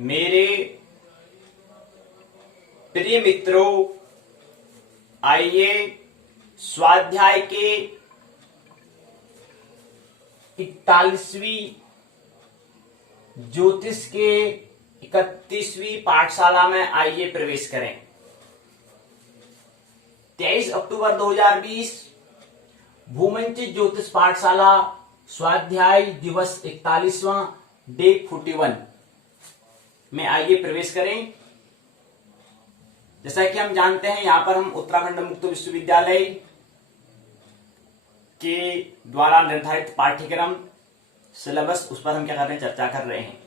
मेरे प्रिय मित्रों, आइए स्वाध्याय के 41वीं ज्योतिष के 31वीं पाठशाला में आइए प्रवेश करें। 23 अक्टूबर 2020 भूमंचित ज्योतिष पाठशाला स्वाध्याय दिवस 41वां डे 41 में आइए प्रवेश करें। जैसा कि हम जानते हैं, यहां पर हम उत्तराखंड मुक्त विश्वविद्यालय के द्वारा निर्धारित पाठ्यक्रम सिलेबस उस पर हम क्या कर रहे हैं, चर्चा कर रहे हैं।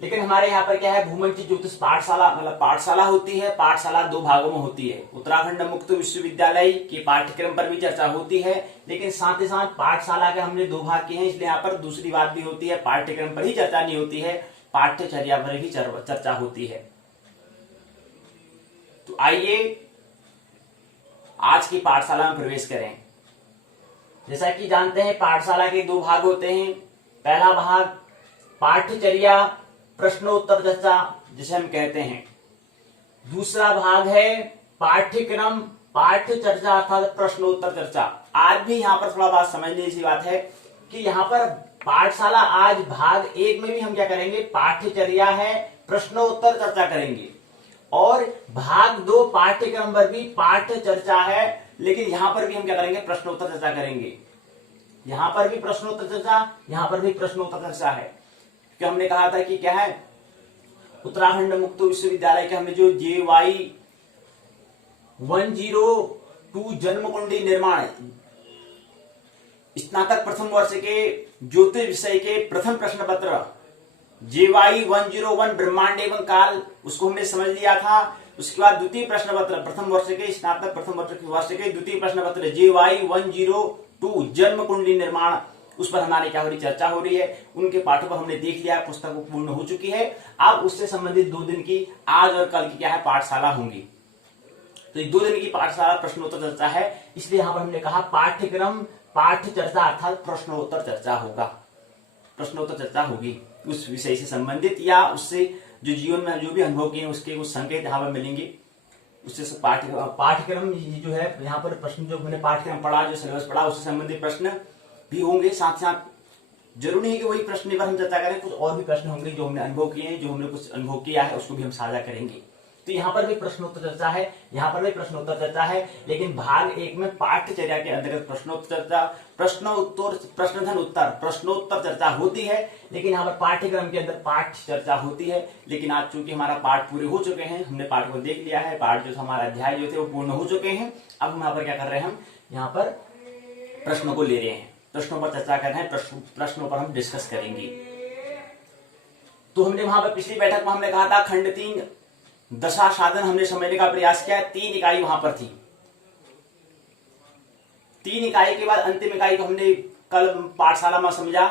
लेकिन हमारे यहाँ पर क्या है, भूमंचित ज्योतिष पाठशाला मतलब पाठशाला होती है। पाठशाला दो भागों में होती है। उत्तराखंड मुक्त विश्वविद्यालय के पाठ्यक्रम पर भी चर्चा होती है, लेकिन साथ ही साथ पाठशाला के हमने दो भाग किए हैं, इसलिए यहाँ पर दूसरी बात भी होती है। पाठ्यक्रम पर ही चर्चा नहीं होती है, पाठ्यचर्या पर भी चर्चा होती है। तो आइए आज की पाठशाला में प्रवेश करें। जैसा कि जानते हैं, पाठशाला के दो भाग होते हैं। पहला भाग पाठ्यचर्या प्रश्नोत्तर चर्चा जिसे हम कहते हैं। दूसरा भाग है पाठ्यक्रम पाठ्य चर्चा अर्थात प्रश्नोत्तर चर्चा। आज भी यहाँ पर थोड़ा बात समझने की बात है कि यहाँ पर पाठशाला आज भाग 1 में भी हम क्या करेंगे, पाठ्यचर्या है, प्रश्नोत्तर चर्चा करेंगे। और भाग 2 पाठ्यक्रम पर भी पाठ्य चर्चा है, लेकिन यहां पर भी हम क्या करेंगे, प्रश्नोत्तर चर्चा करेंगे। यहां पर भी प्रश्नोत्तर चर्चा, यहां पर भी प्रश्नोत्तर चर्चा है। क्योंकि हमने कहा था कि क्या है, उत्तराखंड मुक्त विश्वविद्यालय के हमने जो JY 102 जन्म कुंडली निर्माण स्नातक प्रथम वर्ष के ज्योतिष विषय के प्रथम प्रश्न पत्र JY 101 ब्रह्मांड एवं काल, उसको हमने समझ लिया था। उसके बाद द्वितीय प्रश्न पत्र प्रथम वर्ष के स्नातक प्रथम वर्ष के द्वितीय प्रश्न पत्र JY 102 जन्म कुंडली निर्माण, उस पर हमारी क्या हो रही, चर्चा हो रही है। उनके पाठों को हमने देख लिया, पुस्तक पूर्ण हो चुकी है। अब उससे संबंधित 2 दिन की आज और कल की क्या है, पाठशाला होंगी। तो 2 दिन की पाठशाला प्रश्नोत्तर चर्चा है, इसलिए यहां पर हमने कहा पाठ्यक्रम पाठ्य चर्चा अर्थात प्रश्नोत्तर चर्चा होगा। प्रश्नोत्तर चर्चा होगी उस विषय से संबंधित या उससे जो जीवन में जो भी अनुभव किए उसके कुछ संकेत यहाँ पर मिलेंगे। उससे पाठ्यक्रम जो है, यहाँ पर प्रश्न जो हमने पाठ्यक्रम पढ़ा, जो सिलेबस पढ़ा, उससे संबंधित प्रश्न भी होंगे। साथ साथ जरूरी है कि वही प्रश्न पर हम चर्चा करें, कुछ और भी प्रश्न होंगे जो हमने अनुभव किए हैं, जो हमने कुछ अनुभव किया है उसको भी हम साझा करेंगे। तो यहाँ पर भी प्रश्नोत्तर चर्चा है, यहाँ पर भी प्रश्नोत्तर चर्चा है। लेकिन भाग 1 में पाठ्यचर्या के अंतर्गत प्रश्नोत्तर चर्चा, प्रश्नधन उत्तर, प्रश्नोत्तर चर्चा होती है। लेकिन यहाँ पर पाठ्यक्रम के अंदर पाठ्य चर्चा होती है। लेकिन आज चूंकि हमारा पाठ पूरे हो चुके हैं, हमने पाठ को देख लिया है, पाठ जो हमारा अध्याय जो थे वो पूर्ण हो चुके हैं। अब हम यहाँ पर क्या कर रहे हैं, हम यहाँ पर प्रश्नों को ले रहे हैं, प्रश्नों पर चर्चा कर रहे हैं, प्रश्नों पर हम डिस्कस करेंगे। तो हमने वहां पर पिछली बैठक में हमने कहा था खंड 3 दशा साधन हमने समझने का प्रयास किया। 3 इकाई वहां पर थी। 3 इकाई के बाद अंतिम इकाई को हमने कल पाठशाला में समझा।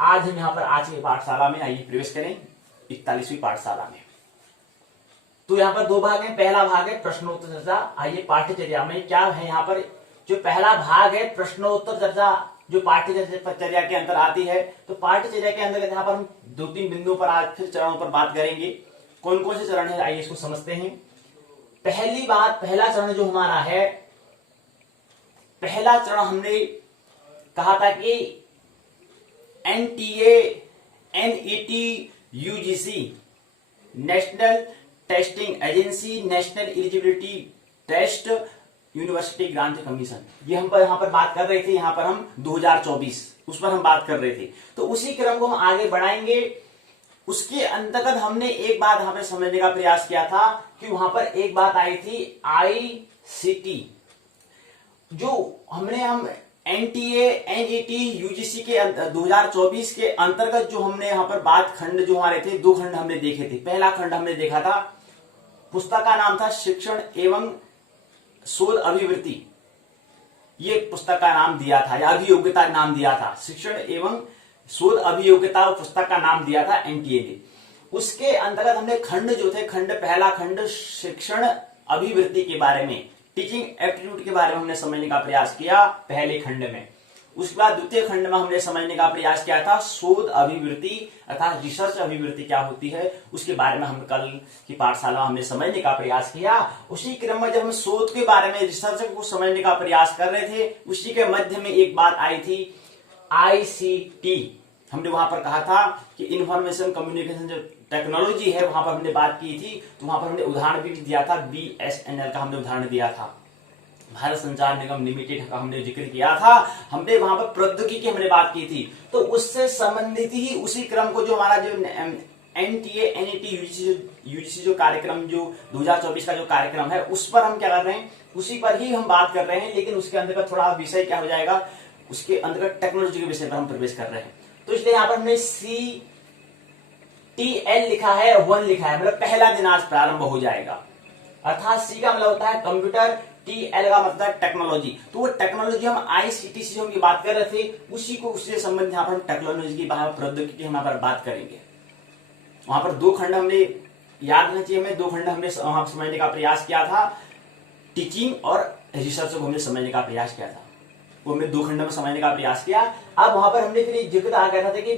आज हम यहाँ पर आज की पाठशाला में आइए प्रवेश करें, 41वीं पाठशाला में। तो यहाँ पर 2 भाग हैं। पहला भाग है प्रश्नोत्तर चर्चा। आइए पाठ्यचर्या में क्या है, यहाँ पर जो पहला भाग है प्रश्नोत्तर चर्चा, जो पाठ्यचर्या के अंदर आती है। तो पाठ्यचर्या के अंदर यहाँ पर हम 2-3 बिंदुओं पर आज फिर चरणों पर बात करेंगे। कौन कौन से चरण है, आइए इसको समझते हैं। पहली बात, पहला चरण जो हमारा है, पहला चरण हमने कहा था कि NTA NET UGC National Testing Agency, National Eligibility Test, University Grant Commission, ये हम पर यहाँ पर बात कर रहे थे। यहाँ पर हम 2024 उस पर हम बात कर रहे थे। तो उसी क्रम को हम आगे बढ़ाएंगे। उसके अंतर्गत हमने एक बात यहाँ पर समझने का प्रयास किया था कि वहां पर एक बात आई थी ICT, जो हम NTA NET UGC के 2024 के अंतर्गत जो हमने यहाँ पर बात खंड जो हमारे थे, 2 खंड हमने देखे थे। पहला खंड हमने देखा था, पुस्तक का नाम था शिक्षण एवं शोध अभिवृत्ति, ये पुस्तक का नाम दिया था या अभियोग्यता नाम दिया था। शिक्षण एवं शोध अभियोग्यता पुस्तक का नाम दिया था NTA ने। उसके अंतर्गत हमने खंड जो थे, पहला खंड शिक्षण अभिवृत्ति के बारे में, टीचिंग एप्टीट्यूड के बारे में हमने समझने का प्रयास किया पहले खंड में। उसके बाद द्वितीय खंड में हमने समझने का प्रयास किया था शोध अभिवृत्ति अर्थात रिसर्च अभिवृत्ति क्या होती है, उसके बारे में हम कल की पाठशाला में हमने समझने का प्रयास किया। उसी क्रम में जब हम शोध के बारे में रिसर्च को समझने का प्रयास कर रहे थे, उसी के मध्य में एक बात आई थी ICT। हमने वहां पर कहा था कि इंफॉर्मेशन कम्युनिकेशन जो टेक्नोलॉजी है वहां पर हमने बात की थी, तो वहां पर हमने उदाहरण भी दिया था, BSNL का हमने उदाहरण दिया था, भारत संचार निगम लिमिटेड का हमने जिक्र किया था। हमने वहां पर प्रौद्योगिकी की हमने बात की थी, तो उससे संबंधित ही उसी क्रम को जो हमारा जो NTA NET UGC जो कार्यक्रम जो 2024 का जो कार्यक्रम है उस पर हम क्या कर रहे हैं, उसी पर ही हम बात कर रहे हैं, लेकिन उसके अंतर्गत थोड़ा विषय क्या हो जाएगा, उसके अंतर्गत टेक्नोलॉजी के विषय पर हम प्रवेश कर रहे हैं। तो इसलिए यहाँ पर हमने CTL लिखा है, 1 लिखा है, मतलब पहला दिन आज प्रारंभ हो जाएगा। अर्थात C का मतलब होता है कंप्यूटर, TL का मतलब है टेक्नोलॉजी। तो वो टेक्नोलॉजी हम ICT से हम बात कर रहे थे, उसी को उससे संबंधित यहाँ पर हम टेक्नोलॉजी की प्रौद्योगिकी की यहाँ पर बात करेंगे। वहां पर 2 खंड हमने याद रखना चाहिए, हमें 2 खंड हमने वहां समझने का प्रयास किया था, टीचिंग और रिसर्च को हमने समझने का प्रयास किया था, वो हमने 2 खंड में समझने का प्रयास किया। अब वहां पर हमने फिर जिक्र आ गया था कि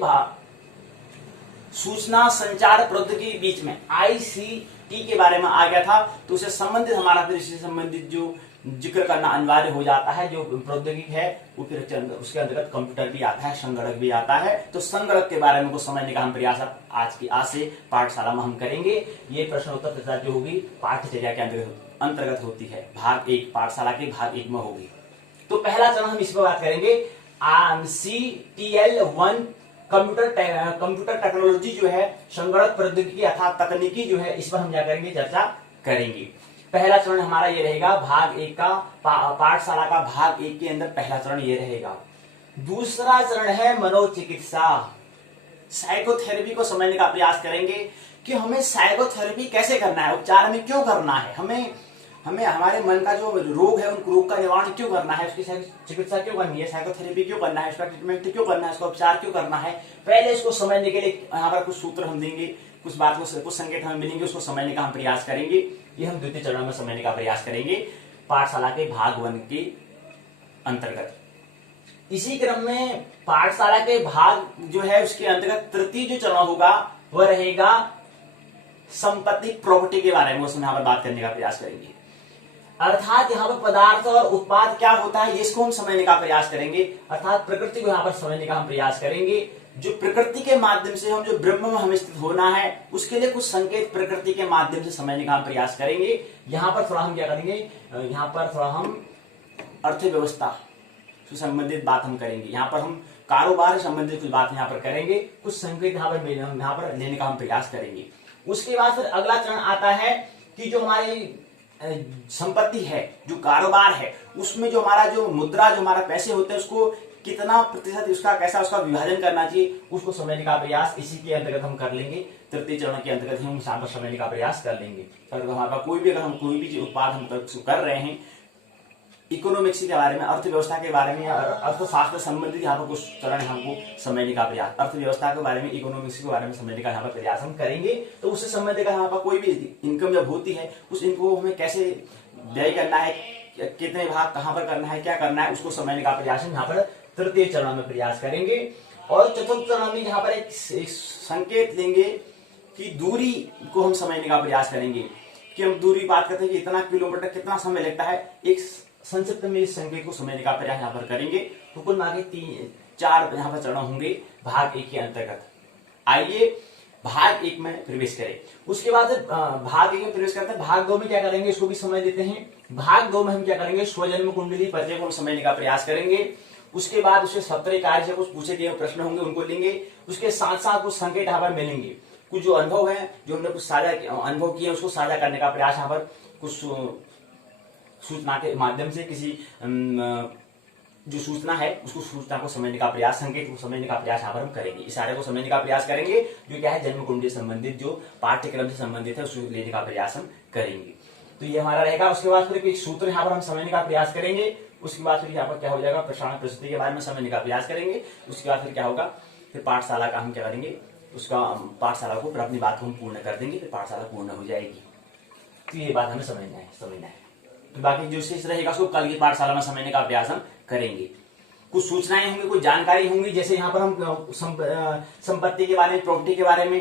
सूचना संचार प्रौद्योगिकी के बीच में ICT के बारे में आ गया था, तो उससे संबंधित हमारा फिर इससे संबंधित जो जिक्र करना अनिवार्य हो जाता है। जो प्रौद्योगिकी है वो फिर उसके अंतर्गत कंप्यूटर भी आता है, संगणक भी आता है। तो संगणक के बारे में कुछ समझने का हम प्रयास आज से पाठशाला में हम करेंगे। ये प्रश्न उत्तर चर्चा जो होगी पाठ्यचर्या के अंतर्गत होती है, भाग 1 पाठशाला के भाग 1 में होगी। तो पहला चरण हम इस पर बात करेंगे, CTL1 कंप्यूटर टेक्नोलॉजी जो है, संगणक प्रौद्योगिकी अर्थात तकनीकी जो है, इस पर हम क्या करेंगे, चर्चा करेंगे। पहला चरण हमारा ये रहेगा भाग 1 का, पाठशाला का भाग 1 के अंदर पहला चरण ये रहेगा। दूसरा चरण है मनोचिकित्सा, साइकोथेरेपी को समझने का प्रयास करेंगे कि हमें साइकोथेरेपी कैसे करना है, उपचार हमें क्यों करना है, हमें हमारे मन का जो रोग है उन रोग का निवारण क्यों करना है, उसकी चिकित्सा क्यों करनी है, साइकोथेरेपी क्यों करना है, उसका ट्रीटमेंट क्यों करना है, उसका उपचार क्यों करना है। पहले इसको समझने के लिए यहाँ पर कुछ सूत्र हम देंगे, कुछ बात को कुछ संकेत हमें मिलेंगे, उसको समझने का हम प्रयास करेंगे। ये हम द्वितीय चरण में समझने का प्रयास करेंगे पाठशाला के भाग 1 के अंतर्गत। इसी क्रम में पाठशाला के भाग जो है उसके अंतर्गत तृतीय जो चरण होगा वह रहेगा संपत्ति प्रॉपर्टी के बारे में, उसमें यहाँ पर बात करने का प्रयास करेंगे। अर्थात यहाँ पर पदार्थ और उत्पाद क्या होता है इसको हम समझने का प्रयास करेंगे, अर्थात प्रकृति को यहाँ पर समझने का हम प्रयास करेंगे। जो प्रकृति के माध्यम से हम जो ब्रह्म में हमें स्थित होना है उसके लिए कुछ संकेत प्रकृति के माध्यम से समझने का हम प्रयास करेंगे। यहाँ पर थोड़ा हम क्या करेंगे, यहाँ पर थोड़ा हम अर्थव्यवस्था से संबंधित बात हम करेंगे, यहाँ पर हम कारोबार से संबंधित कुछ बात यहाँ पर करेंगे, कुछ संकेत यहाँ पर लेने का हम प्रयास करेंगे। उसके बाद फिर अगला चरण आता है कि जो हमारी संपत्ति है, जो कारोबार है, उसमें जो हमारा जो मुद्रा, जो हमारा पैसे होते हैं उसको कितना प्रतिशत उसका कैसा उसका विभाजन करना चाहिए, उसको समझने का प्रयास इसी के अंतर्गत हम कर लेंगे। तृतीय चरण के अंतर्गत हम यहाँ पर समझने का प्रयास कर लेंगे। अगर हमारा अगर हम कोई भी उत्पाद हम कर रहे हैं, इकोनॉमिक्स के बारे में, अर्थव्यवस्था के बारे में, अर्थशास्त्र संबंधित यहाँ पर कुछ चरण हमको समझने का प्रयास, अर्थव्यवस्था के बारे में, इकोनॉमिक्स के बारे में समझने का यहाँ पर प्रयास हम करेंगे। तो उससे संबंधित यहाँ पर कोई भी इनकम जब होती है उस इनको हमें कैसे व्यय करना है, कितने भाग कहाँ पर करना है, क्या करना है, उसको समझने का प्रयास हम यहाँ पर तृतीय चरण में प्रयास करेंगे। और चतुर्थ चरण में यहाँ पर एक संकेत लेंगे कि दूरी को हम समझने का प्रयास करेंगे कि हम दूरी बात करते हैं कि इतना किलोमीटर कितना समय लगता है, एक संक्षिप्त में इस संकेत को समझने का प्रयास यहाँ पर करेंगे। तो कुल मिला के 4 यहाँ पर चरण होंगे भाग 1 के अंतर्गत। आइए भाग 1 में प्रवेश करें। उसके बाद भाग 1 में प्रवेश करते हैं, भाग 2 में क्या करेंगे इसको भी समझ लेते हैं। भाग 2 में हम क्या करेंगे, स्वजन्म कुंडली परिचय को हम समझने का प्रयास करेंगे। उसके बाद उससे सत्र कार्य से कुछ पूछे गए प्रश्न होंगे उनको लेंगे। उसके साथ साथ कुछ संकेत यहाँ पर मिलेंगे, कुछ जो अनुभव है, जो हमने कुछ साझा अनुभव किए उसको साझा करने का प्रयास यहाँ पर कुछ सूचना के माध्यम से, किसी जो सूचना है उसको सूचना को समझने का प्रयास, संकेत को समझने का प्रयास यहाँ पर हम करेंगे, इशारे को समझने का प्रयास करेंगे। जो क्या है जन्म कुंडली संबंधित जो पाठ्यक्रम से संबंधित है उसको लेने का प्रयास हम करेंगे। तो ये हमारा रहेगा। उसके बाद फिर एक सूत्र यहाँ पर हम समझने का प्रयास करेंगे। उसके बाद फिर यहाँ पर क्या हो जाएगा, प्रसारण प्रस्तुति के बारे में समझने का प्रयास करेंगे। उसके बाद फिर क्या होगा, फिर पाठशाला का हम क्या करेंगे, उसका पाठशाला को फिर अपनी बात को हम पूर्ण कर देंगे, फिर पाठशाला पूर्ण हो जाएगी। तो ये बात हमें समझना है। तो बाकी जो शेष रहेगा उसको कल की पाठशाला में समझने का प्रयास हम करेंगे। कुछ सूचनाएं होंगी, कुछ जानकारी होंगी। जैसे यहाँ पर हम संपत्ति के बारे में, प्रॉपर्टी के बारे में,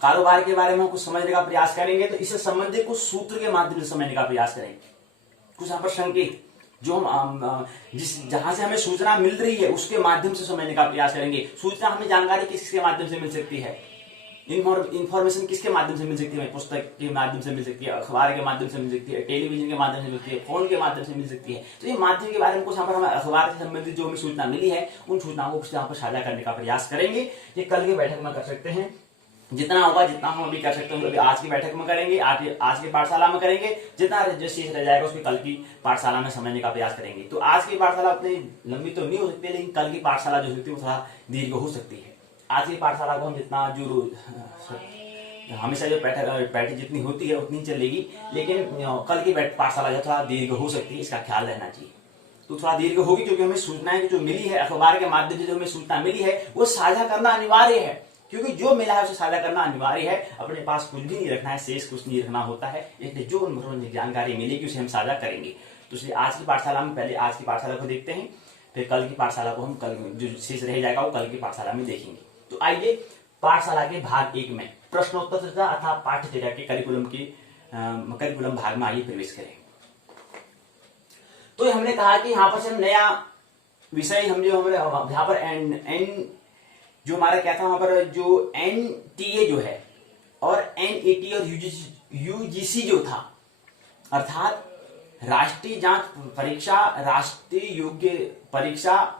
कारोबार के बारे में कुछ समझने का प्रयास करेंगे, तो इससे संबंधित कुछ सूत्र के माध्यम से समझने का प्रयास करेंगे। कुछ यहाँ पर संकेत जो हम जहां से हमें सूचना मिल रही है उसके माध्यम से समझने का प्रयास करेंगे। सूचना हमें, जानकारी किसके माध्यम से मिल सकती है, इंफॉर्मेशन किसके माध्यम से मिल सकती है, पुस्तक के माध्यम से मिल सकती है, अखबार के माध्यम से मिल सकती है, टेलीविजन के माध्यम से मिलती है, फोन के माध्यम से मिल सकती है। तो ये माध्यम के बारे में कुछ यहाँ पर हमें अखबार से संबंधित जो हमें सूचना मिली है उन सूचनाओं को यहाँ पर साझा करने का प्रयास करेंगे। ये कल की बैठक में कर सकते हैं, जितना होगा, जितना हम अभी कर सकते हैं अभी आज की बैठक में करेंगे, आज की पाठशाला में करेंगे। जितना रजिस्ट्रेशन रह जाएगा उसको कल की पाठशाला में समझने का प्रयास करेंगे। तो आज की पाठशाला उतनी लंबी तो नहीं हो सकती, लेकिन कल की पाठशाला जो होती है वो थोड़ा दीर्घ हो सकती है। आज की पाठशाला को हम जितना जो हमेशा जो बैठक जितनी होती है उतनी चलेगी, लेकिन कल की पाठशाला जो थोड़ा दीर्घ हो सकती है, इसका ख्याल रहना चाहिए। तो थोड़ा दीर्घ होगी क्योंकि हमें सूचनाएं जो मिली है, अखबार के माध्यम से जो हमें सूचना मिली है वो साझा करना अनिवार्य है, क्योंकि जो मिला है उसे साझा करना अनिवार्य है। अपने पास कुछ भी नहीं रखना है, शेष कुछ नहीं रखना होता है, इसलिए जो जानकारी मिलेगी उसे हम साझा करेंगे। तो इसलिए आज की पाठशाला में पहले आज की पाठशाला को देखते हैं, फिर कल की पाठशाला को हम कल जो शेष रह जाएगा वो कल की पाठशाला में देखेंगे। तो आइए पाठशाला के भाग 1 में प्रश्नोत्तर चर्चा अथवा पाठ्यचर्या के करिकुलम भाग में आइए प्रवेश करें। तो हमने कहा कि यहाँ पर से हम नया विषय हम जो हमारे यहाँ पर एन जो हमारा क्या था, वहां पर जो एनटीए जो है और एनईटी और यूजीसी जो था, अर्थात राष्ट्रीय जांच परीक्षा, राष्ट्रीय योग्य परीक्षा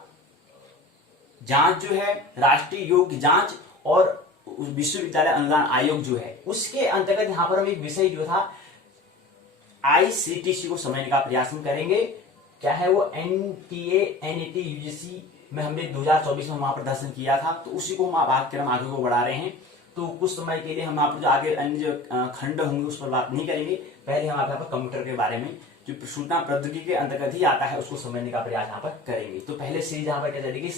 जांच जो है, राष्ट्रीय योग्य जांच और विश्वविद्यालय अनुदान आयोग जो है, उसके अंतर्गत यहां पर हम एक विषय जो था आईसीटीसी को समझने का प्रयास हम करेंगे। क्या है वो एनटीए, एनईटी, यूजीसी में हमने 2024 में वहां पर दर्शन किया था, तो उसी को हम पाठ्यक्रम आगे को बढ़ा रहे हैं। तो कुछ समय के लिए हम आप जो आगे अन्य जो खंड होंगे उस पर बात नहीं करेंगे। पहले हम यहाँ पर कंप्यूटर के बारे में जो सूचना प्रौद्योगिकी के अंतर्गत ही आता है उसको समझने का प्रयास यहाँ पर करेंगे। तो पहले सीरीज यहाँ पर क्या चलेगी,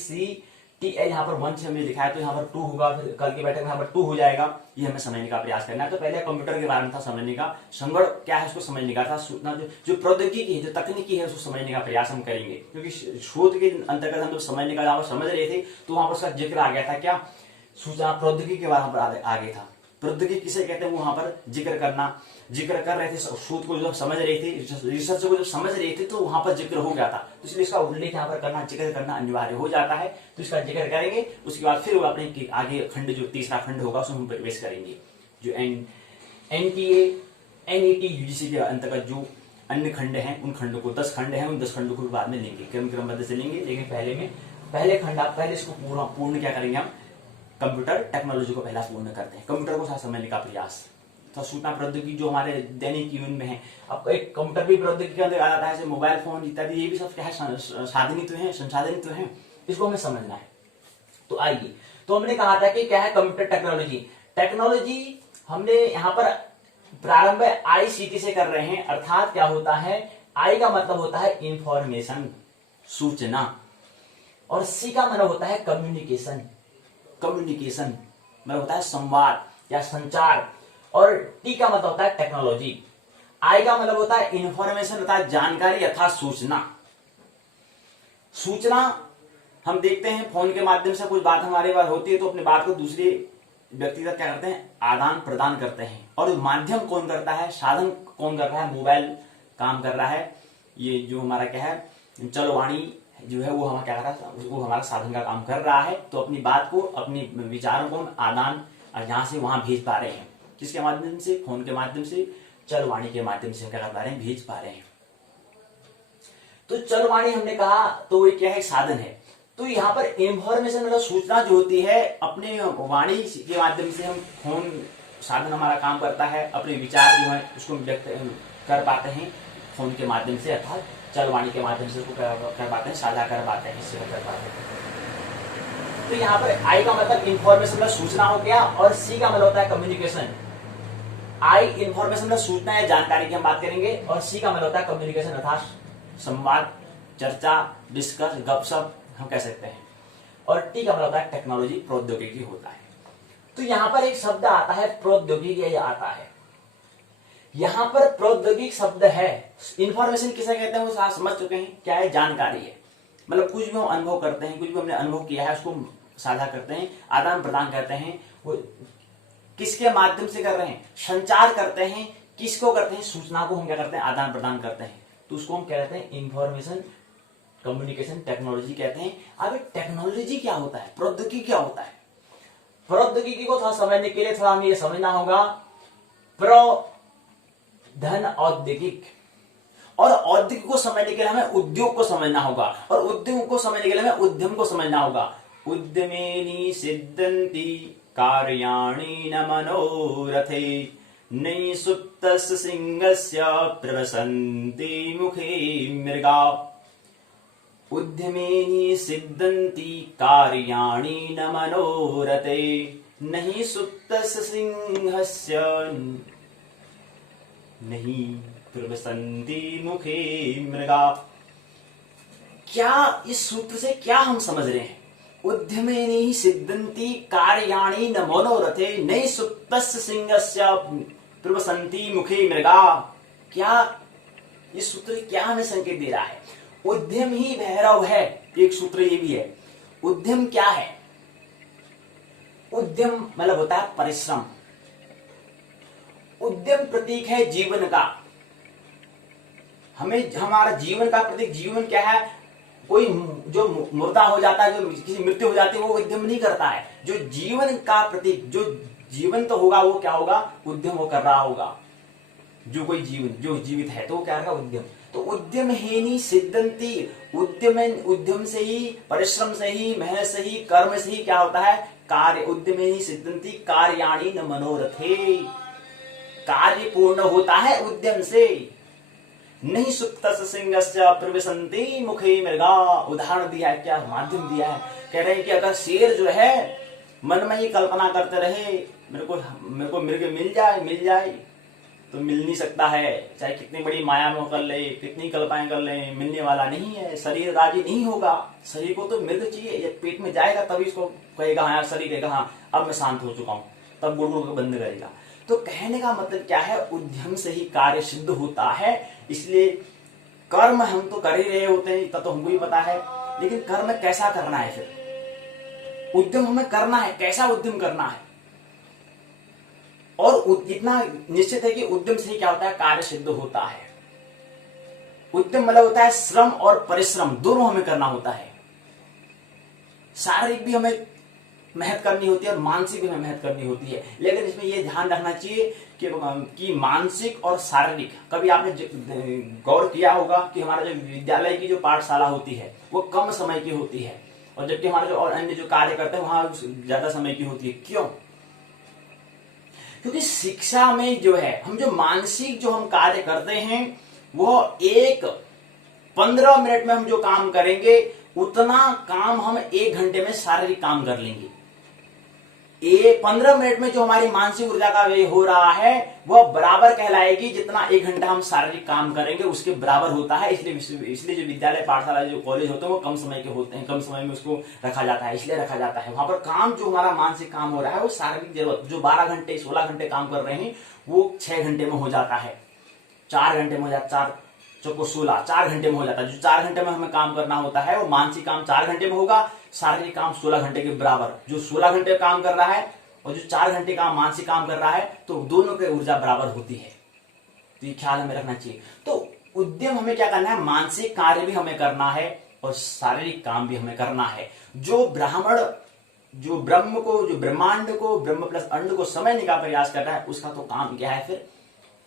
CTL यहाँ पर 1 से हमने लिखा है, तो यहाँ पर 2 होगा, फिर कल की बैठक में यहाँ पर 2 हो जाएगा। ये हमें समझने का प्रयास करना है। तो पहले कंप्यूटर के बारे में था समझने का, संगण क्या है उसको समझने का था, सूचना जो प्रौद्योगिकी है, जो तकनीकी है उसको समझने का प्रयास हम करेंगे। क्योंकि शोध के अंतर्गत हम जब समझने का जहाँ समझ रहे थे तो वहां पर उसका जिक्र आ गया था, क्या सूचना प्रौद्योगिकी के बारे में आगे था। प्रौद्योगिकी किसे कहते हैं, वो वहां पर जिक्र कर रहे थे, शोध को जब समझ रहे थे, रिसर्च को जब समझ रहे थे तो वहां पर जिक्र हो गया था। तो इसलिए इसका उल्लेख यहाँ पर करना, जिक्र करना अनिवार्य हो जाता है। तो इसका जिक्र करेंगे, उसके बाद फिर वो अपने आगे खंड जो तीसरा खंड होगा उसमें हम प्रवेश करेंगे। जो एनटीए, एनईटी, यूजीसी के अंतर्गत जो अन्य खंड हैं उन खंडों को 10 खंड हैं, उन 10 खंडों को बाद में लेंगे, क्रमबद्ध से लेंगे। लेकिन पहले खंड आप पहले इसको पूर्ण क्या करेंगे, हम कंप्यूटर टेक्नोलॉजी को पहला पूर्ण करते हैं, कंप्यूटर को साथ समझने का प्रयास। तो सूचना प्रौद्योगिकी जो हमारे दैनिक जीवन में है, अब एक कंप्यूटर भी प्रौद्योगिकी के अंदर आ जाता है, जैसे मोबाइल फोन इत्यादि, ये भी सब क्या है, साधनी तो है, संसाधन तो है, इसको हमें समझना है। तो आइए, तो हमने कहा था कि क्या है कंप्यूटर टेक्नोलॉजी हमने यहाँ पर प्रारंभ आईसीटी से कर रहे हैं। अर्थात क्या होता है, आई का मतलब होता है इंफॉर्मेशन, सूचना, और सी का मतलब होता है कम्युनिकेशन मतलब होता है संवाद या संचार, और टी का मतलब होता है टेक्नोलॉजी। आई का मतलब होता है इंफॉर्मेशन अर्थात जानकारी अर्थात सूचना हम देखते हैं फोन के माध्यम से कुछ बात हमारे पास होती है तो अपनी बात को दूसरे व्यक्ति तक क्या करते हैं, आदान प्रदान करते हैं। और माध्यम कौन करता है, साधन कौन कर रहा है, मोबाइल काम कर रहा है। ये जो हमारा क्या है चलवाणी जो है वो हमारा क्या कर रहा है, वो हमारा साधन का काम कर रहा है। तो अपनी बात को, अपनी विचारों को आदान यहाँ से वहां भेज पा रहे हैं, किसके माध्यम से, फोन के माध्यम से, चलवाणी के माध्यम से क्या कर पा रहे हैं, भेज पा रहे हैं। तो चलवाणी हमने कहा तो ये क्या है, साधन है। तो यहाँ पर इंफॉर्मेशन मतलब सूचना जो होती है, अपने वाणी के माध्यम से हम फोन साधन हमारा काम करता है, अपने विचार जो है उसको व्यक्त कर पाते हैं फोन के माध्यम से, अर्थात चलवाणी के माध्यम से उसको कर पाते हैं, साझा कर पाते हैं, शेयर कर पाते हैं। तो यहाँ पर आई का मतलब इंफॉर्मेशन मतलब सूचना हो गया, और सी का मतलब होता है कम्युनिकेशन। आई इंफॉर्मेशन मतलब सूचना या जानकारी की हम बात करेंगे, और सी का मतलब होता है कम्युनिकेशन अर्थात संवाद, चर्चा, डिस्कस, गपशप हम कह सकते हैं, और टी का मतलब होता है टेक्नोलॉजी, प्रौद्योगिकी होता है। तो यहाँ पर एक शब्द आता है प्रौद्योगिकी आता है, यहाँ पर प्रौद्योगिक शब्द है। इंफॉर्मेशन किसे कहते हैं वो समझ चुके हैं, क्या है, जानकारी है। मतलब कुछ भी हम अनुभव करते हैं, कुछ भी हमने अनुभव किया है उसको साझा करते हैं, आदान प्रदान करते हैं। वो किसके माध्यम से कर रहे हैं? संचार करते हैं। किसको करते हैं? सूचना को हम क्या करते हैं? आदान प्रदान करते हैं। तो उसको हम क्या कहते हैं? इंफॉर्मेशन कम्युनिकेशन टेक्नोलॉजी कहते हैं। अब टेक्नोलॉजी क्या होता है, प्रौद्योगिकी क्या होता है? प्रौद्योगिकी को थोड़ा समझने के लिए थोड़ा हमें ये समझना होगा, धन औद्योगिक, और औद्योगिक को समझने के लिए हमें उद्योग को समझना होगा, और उद्योग को समझने के लिए हमें उद्यम को समझना होगा। उद्यमेनि सिद्धन्ति कार्याणि न मनोरथे, नयि सुप्तस्य सिंहस्य प्रवसन्ति मुखे मृगा। उद्यमेनि सिद्धन्ति कार्याणि न मनोरथे, नहि सुप्तस्य सिंहस्य नहीं प्रवसन्ति मुखे मृगा। क्या इस सूत्र से क्या हम समझ रहे हैं? उद्यमेनि सिद्धन्ति कार्याणि न मनोरथे, नहि सुप्तस्य सिंहस्य प्रवसन्ति मुखे मृगा। क्या इस सूत्र क्या हमें संकेत दे रहा है? उद्यम ही भैरव है, एक सूत्र ये भी है। उद्यम क्या है? उद्यम मतलब होता है परिश्रम। उद्यम प्रतीक है जीवन का। हमें हमारा जीवन का प्रतीक, जीवन क्या है? कोई जो मुर्दा हो जाता है, जो किसी मृत्यु हो जाती है, वो उद्यम नहीं करता है। जो जीवन का प्रतीक, जो जीवन तो होगा, वो क्या होगा? उद्यम वो कर रहा होगा। जो कोई जीवन जो जीवित है तो वो क्या होगा? उद्यम। तो उद्यम हेनी सिद्धन्ति, उद्यम से ही, परिश्रम से ही, मेहनत से ही, कर्म से ही क्या होता है? कार्य। उद्यमेनि सिद्धन्ति कार्याणि न मनोरथे, कार्य पूर्ण होता है उद्यम से। नहीं सुप्तस्य सिंहस्य प्रविशन्ति मुखे मृगा। उदाहरण दिया है, क्या माध्यम दिया है? कह रहे हैं कि अगर शेर जो है मन में ही कल्पना करते रहे मेरे को मृग मिल जाए, तो मिल नहीं सकता है। चाहे कितनी बड़ी माया में कर ले, कितनी कल्पनाएं कर ले, मिलने वाला नहीं है। शरीर राजी नहीं होगा। शरीर को तो मृग चाहिए, जब पेट में जाएगा तभी इसको कहेगा हाँ यार, शरीर कहेगा हाँ अब मैं शांत हो चुका हूं, तब गुड़ को बंद करेगा। तो कहने का मतलब क्या है? उद्यम से ही कार्य सिद्ध होता है। इसलिए कर्म हम तो कर ही रहे होते हैं, इतना तो हमको ही पता है, लेकिन कर्म कैसा करना है? फिर उद्यम हमें करना है, कैसा उद्यम करना है? और इतना निश्चित है कि उद्यम से ही क्या होता है? कार्य सिद्ध होता है। उद्यम मतलब होता है श्रम और परिश्रम दोनों हमें करना होता है। शारीरिक भी हमें मेहनत करनी होती है और मानसिक भी हमें मेहनत करनी होती है। लेकिन इसमें यह ध्यान रखना चाहिए कि मानसिक और शारीरिक, कभी आपने गौर किया होगा कि हमारा जो विद्यालय की जो पाठशाला होती है वो कम समय की होती है, और जबकि हमारे जो और अन्य जो कार्य करते हैं वहां ज्यादा समय की होती है। क्यों? क्योंकि शिक्षा में जो है हम जो मानसिक जो हम कार्य करते हैं वो 15 मिनट में हम जो काम करेंगे उतना काम हम 1 घंटे में शारीरिक काम कर लेंगे। 15 मिनट में जो हमारी मानसिक ऊर्जा का व्यय हो रहा है वह बराबर कहलाएगी जितना 1 घंटा हम शारीरिक काम करेंगे उसके बराबर होता है। इसलिए जो विद्यालय पाठशाला जो कॉलेज होते हैं वो कम समय के होते हैं, कम समय में उसको रखा जाता है। इसलिए रखा जाता है वहां पर काम जो हमारा मानसिक काम हो रहा है वो शारीरिक जरूरत जो 12 घंटे 16 घंटे काम कर रहे हैं वो 6 घंटे में हो जाता है, 4 घंटे में हो जाता, 4 चौको 16, 4 घंटे में हो जाता है। जो 4 घंटे में हमें काम करना होता है वो मानसिक काम 4 घंटे में होगा, शारीरिक काम 16 घंटे के बराबर। जो 16 घंटे काम कर रहा है और जो 4 घंटे काम मानसिक काम कर रहा है तो दोनों की ऊर्जा बराबर होती है। तो ये ख्याल हमें रखना चाहिए। तो उद्यम हमें क्या करना है? मानसिक कार्य भी हमें करना है और शारीरिक काम भी हमें करना है। जो ब्रह्म को, जो ब्रह्मांड को, ब्रह्म प्लस अंड को समझने का प्रयास कर रहा है उसका तो काम क्या है? फिर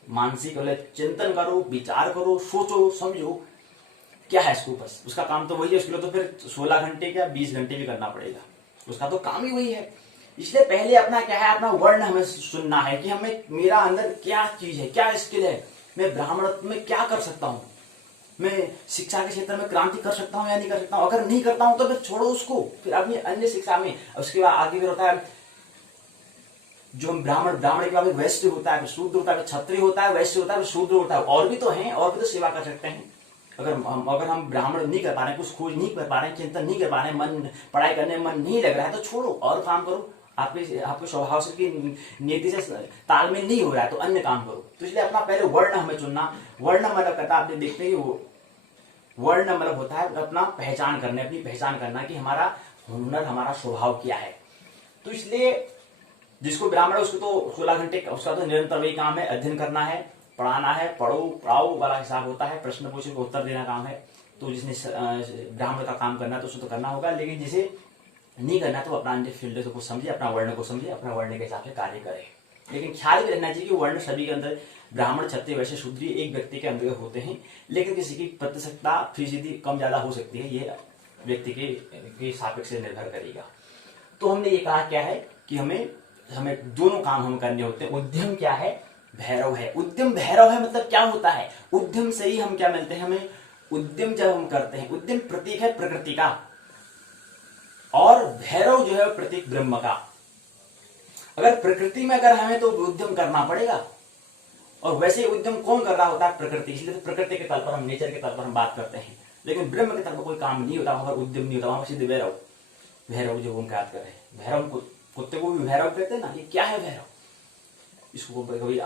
मानसिक चिंतन करो, विचार करो, सोचो, समझो क्या है इसको, बस उसका काम तो वही है। उसके लिए तो फिर 16 घंटे या 20 घंटे भी करना पड़ेगा, उसका तो काम ही वही है। इसलिए पहले अपना क्या है, अपना वर्ण हमें सुनना है कि हमें मेरा अंदर क्या चीज है, क्या स्किल है, मैं ब्राह्मणत्व में क्या कर सकता हूं, मैं शिक्षा के क्षेत्र में क्रांति कर सकता हूं या नहीं कर सकता हूं। अगर नहीं करता हूं तो फिर छोड़ो उसको, फिर अपनी अन्य शिक्षा में। उसके बाद आगे फिर होता है जो हम ब्राह्मण के बाद वैश्य होता है, शूद्र होता है, क्षत्रिय होता है, वैश्य होता है, शूद्र होता है। और भी तो हैं, और भी तो सेवा कर सकते हैं। अगर हम ब्राह्मण नहीं कर पा रहे हैं, कुछ खोज नहीं कर पा रहे हैं, चिंतन नहीं कर पा रहे हैं, मन पढ़ाई करने में मन नहीं लग रहा है तो छोड़ो और काम करो। आपके स्वभाव से की नीति से तालमेल नहीं हो रहा है तो अन्य काम करो। तो इसलिए अपना पहले वर्ण हमें चुनना। वर्ण मतलब कहता आप देखते ही वो वर्ण मतलब होता है अपना पहचान करना, अपनी पहचान करना कि हमारा हुनर, हमारा स्वभाव क्या है। तो इसलिए जिसको ब्राह्मण है उसको तो 16 घंटे उसका तो निरंतर वही काम है, अध्ययन करना है, पढ़ाना है, पढ़ो पढ़ाओ वाला हिसाब होता है, प्रश्न पूछे को उत्तर देना काम है। तो जिसने ब्राह्मण का काम करना है तो उसको तो करना होगा, लेकिन जिसे नहीं करना तो अपना अन्य फील्ड को समझे, अपना वर्ण को समझे, अपना वर्ण के हिसाब से कार्य करे। लेकिन ख्याल भी रखना चाहिए कि वर्ण सभी के अंदर, ब्राह्मण, क्षत्रिय, वैश्य, शूद्र एक व्यक्ति के अंदर होते हैं, लेकिन किसी की प्रतिशतता फीसदी कम ज्यादा हो सकती है, ये व्यक्ति के सापेक्ष से निर्भर करेगा। तो हमने ये कहा क्या है कि हमें दोनों काम हम करने होते हैं। उद्यम क्या है? भैरव है। उद्यम भैरव है मतलब क्या होता है? उद्यम से ही हम क्या मिलते हैं हमें? उद्यम जब हम करते हैं, उद्यम प्रतीक है प्रकृति का, और भैरव जो है प्रतीक ब्रह्म का। अगर प्रकृति में अगर हमें तो उद्यम करना पड़ेगा, और वैसे उद्यम कौन कर रहा होता है? प्रकृति। इसलिए तो प्रकृति के तल पर हम, नेचर के तल पर हम बात करते हैं, लेकिन ब्रह्म के तल पर कोई काम नहीं होता, वहां पर उद्यम नहीं होता, वहां पर सीधे भैरव, भैरव जो हम याद कर रहे हैं। भैरव को, कुत्ते को भी भैरव कहते हैं ना। ये क्या है भैरव? इसको कभी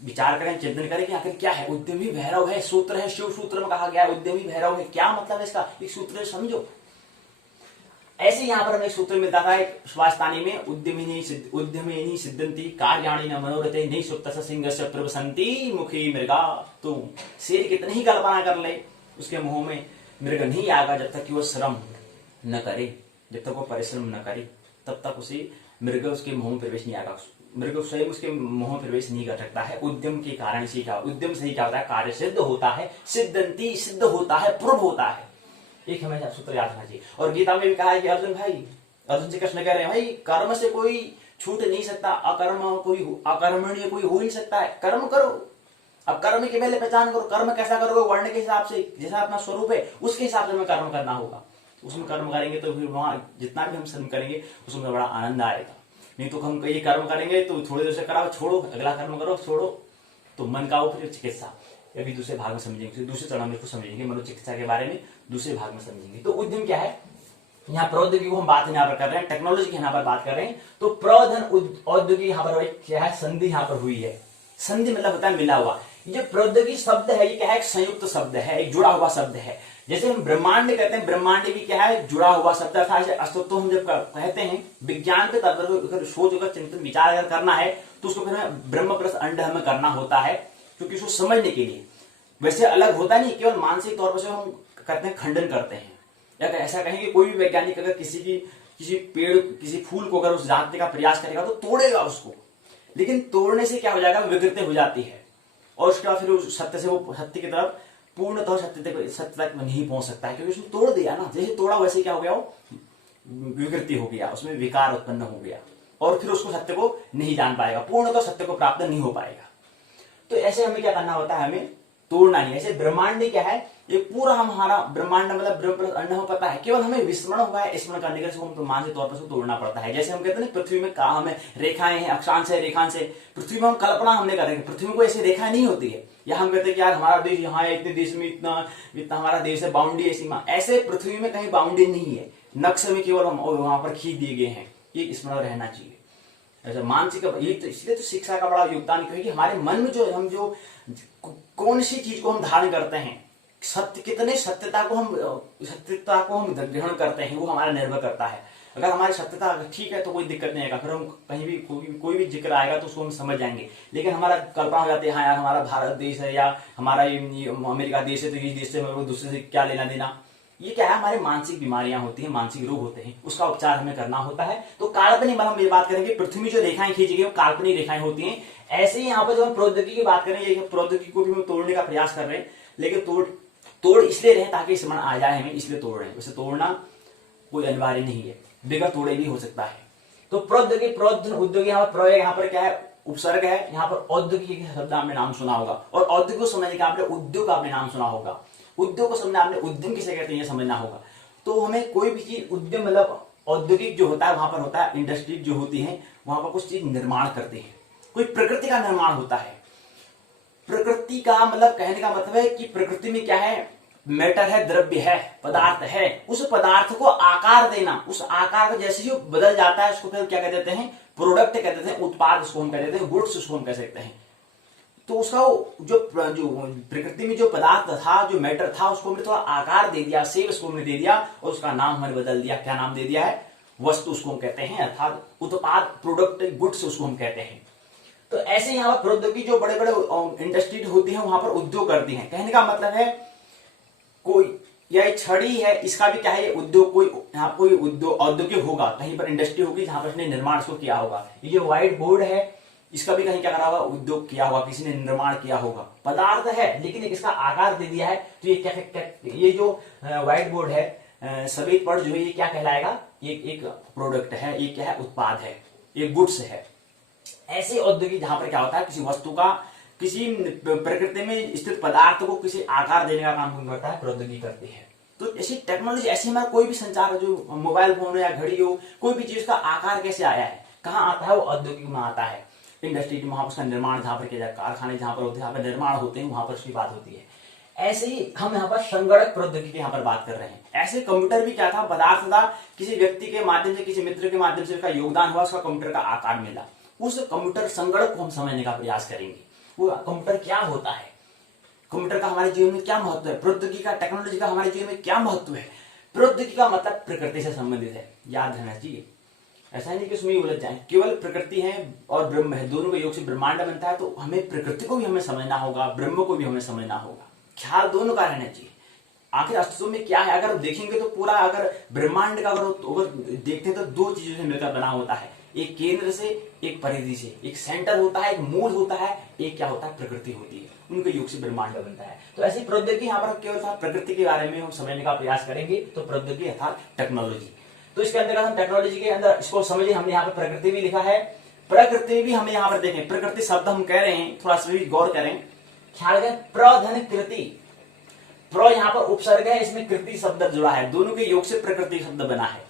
विचार करें, चिंतन करें कि आखिर क्या है। उद्यमी भैरव है, सूत्र है, शिव सूत्र में कहा गया है उद्यमी भैरव है। क्या मतलब है इसका? एक सूत्र समझो। ऐसे यहाँ पर हमें सूत्र मिलता था एक स्वास्थानी में, उद्यमिनी सिद्धंती कार्याणि न मनोरथे नहीं सुप्त सिंहस्य प्रवसंती मुखी मृगा। तो शेर कितनी ही कल्पना कर ले, उसके मुंह में मृग नहीं आएगा जब तक कि वो श्रम न करे, जब तक वो परिश्रम न करे तब तक उसे मृग उसके मुंह में प्रवेश नहीं आएगा, मृग स्वयं उसके मुंह में प्रवेश नहीं कर सकता है। उद्यम के कारण से क्या, उद्यम से ही क्या होता है? कार्य सिद्ध होता है, सिद्धंती सिद्ध होता है, प्रूव होता है। एक हमें सूत्र याद रखना चाहिए। और गीता में भी कहा है कि अर्जुन से कृष्ण कह रहे हैं भाई कर्म से कोई छूट नहीं सकता, अकर्मण्य कोई हो नहीं सकता है, कर्म करो। अब कर्म की पहले पहचान करो, कर्म कैसा करोगे? वर्ण के हिसाब से, जैसा अपना स्वरूप है उसके हिसाब से हमें कर्म करना होगा। उसमें कर्म करेंगे तो फिर वहां जितना भी हम श्रम करेंगे उसमें बड़ा आनंद आएगा। नहीं तो हम कई कर्म करेंगे तो थोड़ी देर से कराओ, छोड़ो, अगला कर्म करो, छोड़ो, तो मन का हो। फिर चिकित्सा अभी दूसरे भाग में समझेंगे, दूसरे चरण में समझेंगे, मनोचिकित्सा के बारे में दूसरे भाग में समझेंगे। तो उद्यम क्या है? यहाँ प्रौद्योगिकी को हम बात यहाँ पर कर रहे हैं, टेक्नोलॉजी की यहाँ पर बात कर रहे हैं। तो प्रौधन औद्योगिक यहाँ पर क्या है? संधि यहाँ पर हुई है। संधि मतलब होता है मिला हुआ। ये प्रौद्योगिकी शब्द है, ये क्या है? एक संयुक्त शब्द है, एक जुड़ा हुआ शब्द है। जैसे हम ब्रह्मांड कहते हैं, ब्रह्मांड भी क्या है? जुड़ा हुआ शब्द था। अस्तित्व हम जब कहते हैं विज्ञान पे तब सोच अगर चिंतन विचार अगर करना है तो उसको फिर ब्रह्म प्लस अंड हमें करना होता है, क्योंकि उसको समझने के लिए। वैसे अलग होता नहीं, केवल मानसिक तौर पर हम करते हैं, खंडन करते हैं। या ऐसा कहें कि कोई भी वैज्ञानिक अगर किसी पेड़, किसी फूल को अगर उस जानने का प्रयास करेगा तो तोड़ेगा उसको, लेकिन तोड़ने से क्या हो जाएगा? विकृति हो जाती है, और उसके बाद फिर उस सत्य से वो सत्य की तरफ पूर्णतः सत्य तक नहीं पहुंच सकता है, क्योंकि उसने तोड़ दिया ना। जैसे तोड़ा वैसे क्या हो गया? वो विकृति हो गया, उसमें विकार उत्पन्न हो गया, और फिर उसको सत्य को नहीं जान पाएगा, पूर्णतः सत्य को प्राप्त नहीं हो पाएगा। तो ऐसे हमें क्या करना होता है? हमें तोड़ना नहीं। ऐसे ब्रह्मांड क्या है? ये पूरा हमारा ब्रह्मांड मतलब ब्रह्म प्लस अंड हमें पता है, केवल हमें विस्मरण हुआ है, स्मरण करने के लिए तो मानसिक तौर पर तोड़ना पड़ता है। जैसे हम कहते हैं पृथ्वी में कहा हमें रेखाएं हैं, अक्षांश है, रेखांश है। पृथ्वी में हम कल्पना हमने कर रहे हैं, पृथ्वी में कोई ऐसी रेखा नहीं होती है। या हम कहते हैं कि यार हमारा देश यहाँ है, इतने देश में इतना हमारा देश है, बाउंड्री है, सीमा। ऐसे पृथ्वी में कहीं बाउंड्री नहीं है, नक्शे में केवल हम वहां पर खींच दिए गए हैं। ये स्मरण रहना चाहिए। ऐसा मानसिक, इसलिए तो शिक्षा का बड़ा योगदान, क्योंकि हमारे मन में जो हम जो कौन सी चीज को हम धारण करते हैं, कितने सत्यता को हम ग्रहण करते हैं, वो हमारा निर्भर करता है। अगर हमारी सत्यता ठीक है तो कोई दिक्कत नहीं आएगा, फिर हम कहीं भी कोई भी जिक्र आएगा तो उसको हम समझ जाएंगे। लेकिन हमारा कल्पना हो जाती है, हाँ यार हमारा भारत देश है या हमारा अमेरिका देश है, तो इस देश से दूसरे से क्या लेना देना। ये क्या है? हमारे मानसिक बीमारियां होती हैं, मानसिक रोग होते हैं, उसका उपचार हमें करना होता है। तो काल्पनिक हम ये बात करेंगे, पृथ्वी में जो रेखाएं खींची गई वो काल्पनिक रेखाएं होती हैं। ऐसे ही यहाँ पर जो हम प्रौद्योगिकी की बात करें, ये प्रौद्योगिकी को भी हम तोड़ने का प्रयास कर रहे हैं, लेकिन तोड़ इसलिए रहे ताकि स्मरण आ जाए हमें, इसलिए तोड़ रहे हैं। वैसे तोड़ना कोई अनिवार्य नहीं है, बिगड़ तोड़े भी हो सकता है। तो प्रौद्योगिकी, उद्योग, यहाँ पर क्या है? उपसर्ग है। यहाँ पर औद्योगिक शब्द आपने नाम सुना होगा, और औद्योगिक को समझने का आपने उद्योग आपने नाम सुना होगा। उद्योग को समझना आपने उद्यम किसे कहते हैं ये समझना होगा। तो हमें कोई भी चीज उद्यम मतलब औद्योगिक जो होता है, वहां पर होता है इंडस्ट्री जो होती है, वहां पर कुछ चीज निर्माण करते हैं, कोई प्रकृति का निर्माण होता है। प्रकृति का मतलब कहने का मतलब है कि प्रकृति में क्या है? मैटर है, द्रव्य है, पदार्थ है। उस पदार्थ को आकार देना, उस आकार को जैसे ही बदल जाता है उसको फिर क्या कह देते हैं? प्रोडक्ट कह देते हैं, उत्पाद उसको हम कह देते हैं, गुड्स उसको हम कह सकते हैं। तो उसका जो प्रकृति में जो पदार्थ था, जो मैटर था, उसको हमने थोड़ा आकार दे दिया, शेप उसको हमने दे दिया और उसका नाम हमने बदल दिया। क्या नाम दे दिया है? वस्तु उसको हम कहते हैं, अर्थात उत्पाद, प्रोडक्ट, गुड्स उसको हम कहते हैं। तो ऐसे यहाँ पर प्रौद्योगिकी जो बड़े बड़े इंडस्ट्री होती है वहां पर उद्योग करती हैं। कहने का मतलब है कोई यह छड़ी है, इसका भी क्या है, ये उद्योग, कोई यहाँ कोई उद्योग औद्योगिक होगा, कहीं पर इंडस्ट्री होगी जहां पर इसने निर्माण इसको किया होगा। ये व्हाइट बोर्ड है, इसका भी कहीं क्या करा होगा, उद्योग किया होगा, किसी ने निर्माण किया होगा। पदार्थ है लेकिन इसका आकार दे दिया है, तो ये क्या ये जो व्हाइट बोर्ड है, सफेद पट जो है, ये क्या कहलाएगा? ये एक प्रोडक्ट है, ये क्या है? उत्पाद है, ये गुड्स है। ऐसे औद्योगिक जहां पर क्या होता है, किसी वस्तु का, किसी प्रकृति में स्थित पदार्थ को किसी आकार देने का काम करता है, प्रौद्योगिकी करती है। तो ऐसी टेक्नोलॉजी, ऐसे हमारा कोई भी संचार, जो मोबाइल फोन हो या घड़ी हो, कोई भी चीज का आकार कैसे आया है, कहाँ आता है? वो औद्योगिक में आता है, इंडस्ट्री में, वहां पर उसका निर्माण जहां पर किया जाए, कारखाने जहां पर होते हैं, जहां पर निर्माण होते हैं, वहां पर उसकी बात होती है। ऐसे ही हम यहाँ पर संगणक प्रौद्योगिकी यहाँ पर बात कर रहे हैं। ऐसे कंप्यूटर भी क्या था? पदार्थ था, किसी व्यक्ति के माध्यम से, किसी मित्र के माध्यम से उसका योगदान हुआ, उसका कंप्यूटर का आकार मिला। उस कंप्यूटर संगणक को हम समझने का प्रयास करेंगे। वो कंप्यूटर क्या होता है, कंप्यूटर का हमारे जीवन में क्या महत्व है, प्रौद्योगिकी का, टेक्नोलॉजी का हमारे जीवन में क्या महत्व है। प्रौद्योगिकी का मतलब प्रकृति से संबंधित है, याद रहना चाहिए। ऐसा नहीं कि उसमें उलझ जाए। केवल प्रकृति है और ब्रह्म है, दोनों के योग से ब्रह्मांड बनता है। तो हमें प्रकृति को भी हमें समझना होगा, ब्रह्म को भी हमें समझना होगा। ख्याल दोनों का रहना चाहिए। आखिर अस्तित्व में क्या है, अगर देखेंगे तो पूरा, अगर ब्रह्मांड का अगर देखते हैं तो दो चीजों से मिलकर बना होता है, एक केंद्र से, एक परिधि से। एक सेंटर होता है, एक मूल होता है, एक क्या होता है? प्रकृति होती है। उनके योग से ब्रह्मांड बनता है। तो ऐसी प्रौद्योगिकी यहाँ पर केवल प्रकृति के बारे में हम समझने का प्रयास करेंगे। तो प्रौद्योगिकी अर्थात टेक्नोलॉजी। तो इसके अंतर्गत हम टेक्नोलॉजी के अंदर इसको समझे। हमने यहाँ पर प्रकृति भी लिखा है, प्रकृति भी हमें यहाँ पर देखें। प्रकृति शब्द हम कह रहे हैं, थोड़ा सा भी गौर करें, ख्याल करें। प्रधन कृति, प्र यहाँ पर उपसर्ग है, इसमें कृति शब्द जुड़ा है, दोनों के योग से प्रकृति शब्द बना है।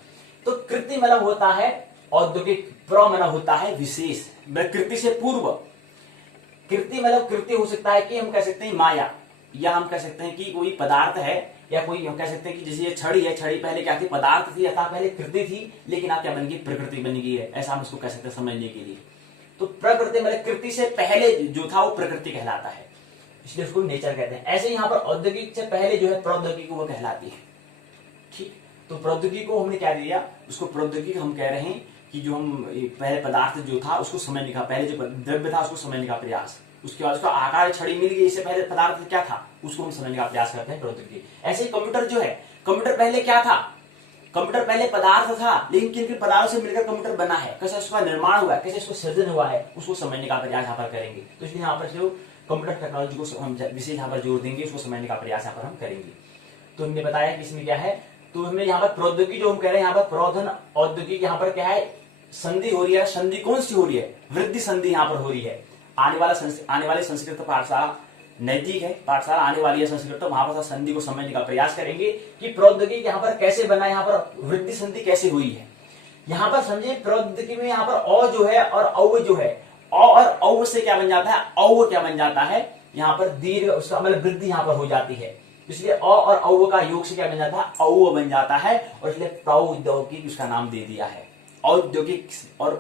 तो कृति मतलब होता है औद्योगिक, प्र मतलब होता है विशेष, कृति से पूर्व। कृति मतलब कृति हो सकता है कि हम कह सकते हैं माया, या हम कह सकते हैं कि कोई पदार्थ है, या कोई हम कह सकते हैं कि जैसे ये छड़ी है, छड़ी पहले क्या थी? पदार्थ थी, अर्थात पहले कृति थी, लेकिन आप क्या बन गई? प्रकृति बन गई है। ऐसा हम उसको कह सकते हैं समझने के लिए। तो प्रकृति मतलब कृति से पहले जो था वो प्रकृति कहलाता है, इसलिए उसको नेचर कहते हैं। ऐसे यहाँ पर औद्योगिक से पहले जो है प्रौद्योगिकी वो कहलाती है। ठीक, तो प्रौद्योगिकी को हमने क्या दिया? उसको प्रौद्योगिकी हम कह रहे हैं कि जो हम पहले पदार्थ जो था उसको समझने का, पहले जो द्रव्य था उसको समझने का प्रयास, उसके बाद उसका आकार छड़ी मिल गई, इससे पहले पदार्थ क्या था उसको हम समझने का प्रयास करते हैं, प्रौद्योगिकी। ऐसे कंप्यूटर जो है, कंप्यूटर पहले क्या था? कंप्यूटर पहले पदार्थ था, लेकिन किन किन पदार्थों से मिलकर कंप्यूटर बना है, कैसे उसका निर्माण हुआ है, कैसे उसको सृजन हुआ है, उसको समझने का प्रयास यहाँ पर करेंगे। तो इसलिए यहाँ पर जो कंप्यूटर टेक्नोलॉजी को हम विशेष यहाँ पर जोर देंगे, उसको समझने का प्रयास यहाँ पर हम करेंगे। तो हमने बताया कि इसमें क्या है, तो हमने यहाँ पर प्रौद्योगिकी जो हम कह रहे हैं, यहाँ पर प्रौधन औद्योगिक, यहाँ पर क्या है? संधि हो रही है। संधि कौन सी हो रही है? वृद्धि संधि यहाँ पर हो रही है। आने वाले संस्कृत पाठशाला नजदीक है, पाठशाला आने वाली है संस्कृत, तो वहां पर संधि को समझने का प्रयास करेंगे कि प्रौद्योगिकी यहाँ पर कैसे बना है, यहाँ पर वृद्धि संधि कैसे हुई है। यहाँ पर समझिए प्रौद्योगिकी में यहाँ पर औ जो है और औ जो है, औ और औ से क्या बन जाता है? औ क्या बन जाता है? यहाँ पर दीर्घ, उसका मतलब वृद्धि यहाँ पर हो जाती है, इसलिए अ और औ का योग से क्या बन जाता है? औ बन जाता है, और इसलिए प्रौद्योगिक उसका नाम दे दिया है। औद्योगिक और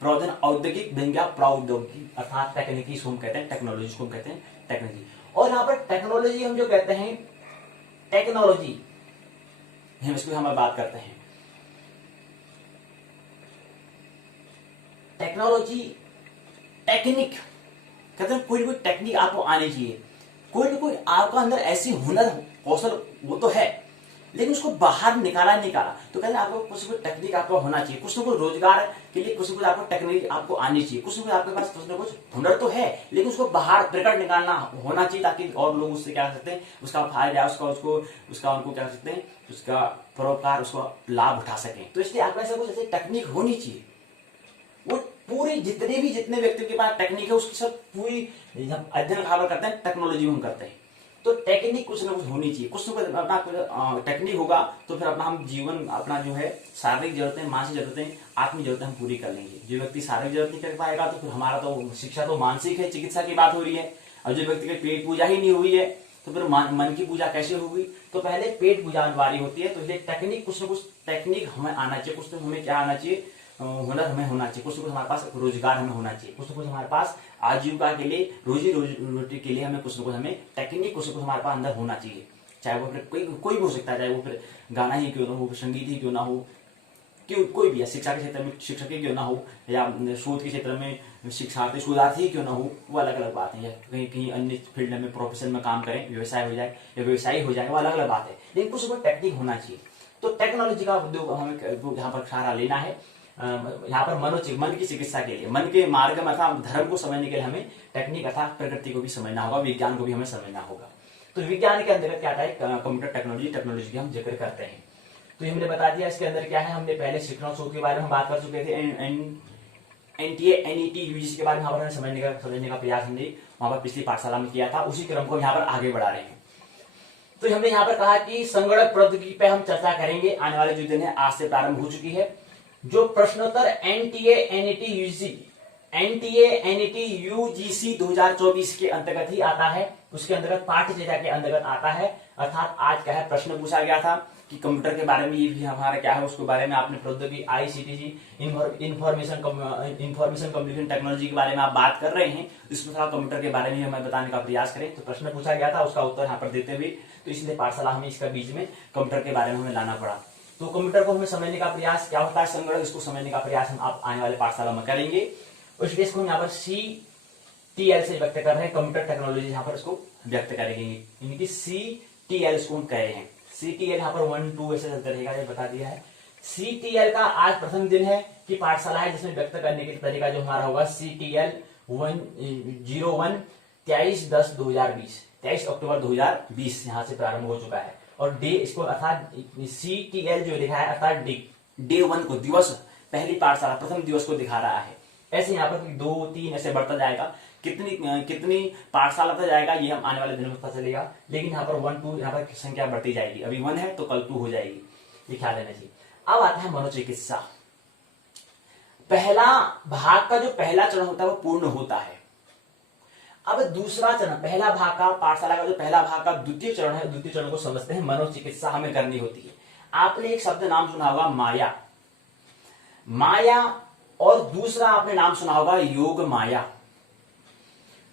प्रौधन औद्योगिक बन गया प्रौद्योगिक, अर्थात टेक्निकी इसको हम कहते हैं, टेक्नोलॉजी को हम कहते हैं टेक्नोलॉजी। और यहाँ पर टेक्नोलॉजी हम जो कहते हैं, टेक्नोलॉजी हम इसको हम बात करते हैं। टेक्नोलॉजी टेक्निक कहते हैं, कोई टेक्निक आपको आनी चाहिए, कोई आपका अंदर ऐसी हुनर कौशल वो तो है, लेकिन उसको बाहर निकाला। तो कहते हैं आपको कुछ टेक्निक आपको होना चाहिए, कुछ न कुछ रोजगार के लिए कुछ न कुछ आपको टेक्निक आपको आनी चाहिए, कुछ न कुछ आपके पास कुछ न कुछ हुनर तो है, लेकिन उसको बाहर प्रकट निकालना होना चाहिए, ताकि और लोग उससे क्या सकते हैं, उसका फायदा, उसका उनको क्या सकते हैं, उसका परोपकार, उसका लाभ उठा सकें। तो इसलिए आपके पास कुछ ऐसी टेक्निक होनी चाहिए। वो पूरी जितने व्यक्ति के पास टेक्निक है उसकी सब पूरी अध्ययन खबर करते हैं, टेक्नोलॉजी में हम करते हैं। तो टेक्निक कुछ ना कुछ होनी चाहिए, कुछ ना कुछ अपना टेक्निक होगा तो फिर अपना हम जीवन, अपना जो है शारीरिक जरूरतें, मानसिक जरूरतें, आत्मिक जरूरतें हम पूरी कर लेंगे। जो व्यक्ति शारीरिक जरूरत नहीं कर पाएगा तो फिर हमारा तो शिक्षा तो मानसिक है, चिकित्सा की बात हो रही है। और जो व्यक्ति की पेट पूजा ही नहीं हुई है तो फिर मन की पूजा कैसे होगी? तो पहले पेट पूजा अनिवार्य होती है। तो इसलिए टेक्निक, कुछ ना कुछ टेक्निक हमें आना चाहिए, कुछ तो हमें क्या आना चाहिए, हुनर हमें होना चाहिए, कुछ ना कुछ हमारे पास रोजगार हमें होना चाहिए, कुछ ना कुछ हमारे पास आजीविका के लिए, रोजी रोटी के लिए हमें कुछ ना कुछ हमें टेक्निक कुछ ना कुछ हमारे पास अंदर होना चाहिए। चाहे वो फिर कोई भी हो सकता है, चाहे वो फिर गाना ही क्यों ना हो, संगीत ही क्यों ना हो, कोई भी है, शिक्षा के क्षेत्र में शिक्षक ही क्यों ना हो, या शोध के क्षेत्र में शोधार्थी ही क्यों ना हो, वो अलग अलग बात है। या कहीं कहीं अन्य फील्ड में प्रोफेशन में काम करें, व्यवसाय हो जाए या व्यवसायी हो जाए, वो अलग अलग बात है, लेकिन कुछ टेक्निक होना चाहिए। तो टेक्नोलॉजी का उद्योग हमें यहाँ पर सहारा लेना है। यहाँ पर मन की चिकित्सा के लिए, मन के मार्ग में अर्थात धर्म को समझने के लिए हमें टेक्निक अर्थात प्रकृति को भी समझना होगा, विज्ञान को भी हमें समझना होगा। तो विज्ञान के अंतर्गत क्या आता है, कंप्यूटर टेक्नोलॉजी की हम जिक्र करते हैं। तो हमने बता दिया इसके अंदर क्या है, हमने पहले शिक्षण शोध के बारे में बात कर चुके थे, एनटीए एनईटी यूजीसी के बारे में यहाँ पर समझने का प्रयास हमने वहां पर पिछली पाठशाला में किया था, उसी क्रम को यहाँ पर आगे बढ़ा रहे हैं। तो हमने यहाँ पर कहा कि संगणक प्रौद्योगिकी पे हम चर्चा करेंगे, आने वाले जो दिन है आज से प्रारंभ हो चुकी है। जो प्रश्नोत्तर एनटीए एनईटी यूजीसी 2024 के अंतर्गत ही आता है, उसके अंतर्गत पाठ्यचर्या के अंतर्गत आता है। अर्थात आज क्या है, प्रश्न पूछा गया था कि कंप्यूटर के बारे में ये भी हमारा क्या है, उसके बारे में आपने प्रौद्योगिकी आईसीटी इंफॉर्मेशन कम्युनिकेशन टेक्नोलॉजी के बारे में आप बात कर रहे हैं, इसमें थोड़ा कंप्यूटर के बारे में हमें बताने का प्रयास करें। तो प्रश्न पूछा गया था, उसका उत्तर यहाँ पर देते हुए, तो इसलिए पाठशाला हमें इसका बीच में कंप्यूटर के बारे में हमें लाना पड़ा। तो कंप्यूटर को हमें समझने का प्रयास, क्या होता है संगणक, इसको समझने का प्रयास हम आप आने वाले पाठशाला में करेंगे। उस इसको हम यहाँ पर CTL से व्यक्त कर रहे हैं, कंप्यूटर टेक्नोलॉजी यहाँ पर इसको व्यक्त करेंगे, यानी कि CTL इसको हम कह रहे हैं। CTL यहाँ पर 1 2 ऐसे चलते रहेगा, ये बता दिया है। CTL का आज प्रथम दिन है कि पाठशाला है, जिसमें व्यक्त करने के तरीका जो हमारा होगा CTL 101 23/10/2020 23 अक्टूबर 2020 यहाँ से प्रारंभ हो चुका है। और डे इसको अर्थात CTL जो लिखा है अर्थात डे 1 को, दिवस, पहली पाठशाला प्रथम दिवस को दिखा रहा है। ऐसे यहाँ पर 2 3 ऐसे बढ़ता जाएगा, कितनी पाठशाला तक जाएगा ये हम आने वाले दिनों में पता चलेगा, लेकिन यहाँ पर 1 2 यहाँ पर संख्या बढ़ती जाएगी। अभी 1 है तो कल 2 हो जाएगी, ये ख्याल रहना चाहिए। अब आता है मनोचिकित्सा। पहला भाग का जो पहला चरण होता है वो पूर्ण होता है। अब दूसरा चरण, पहला भाग का पाठशाला का जो पहला भाग का द्वितीय चरण है, द्वितीय चरण को समझते हैं। मनोचिकित्सा हमें करनी होती है। आपने एक शब्द नाम सुना होगा माया, और दूसरा आपने नाम सुना होगा योग माया।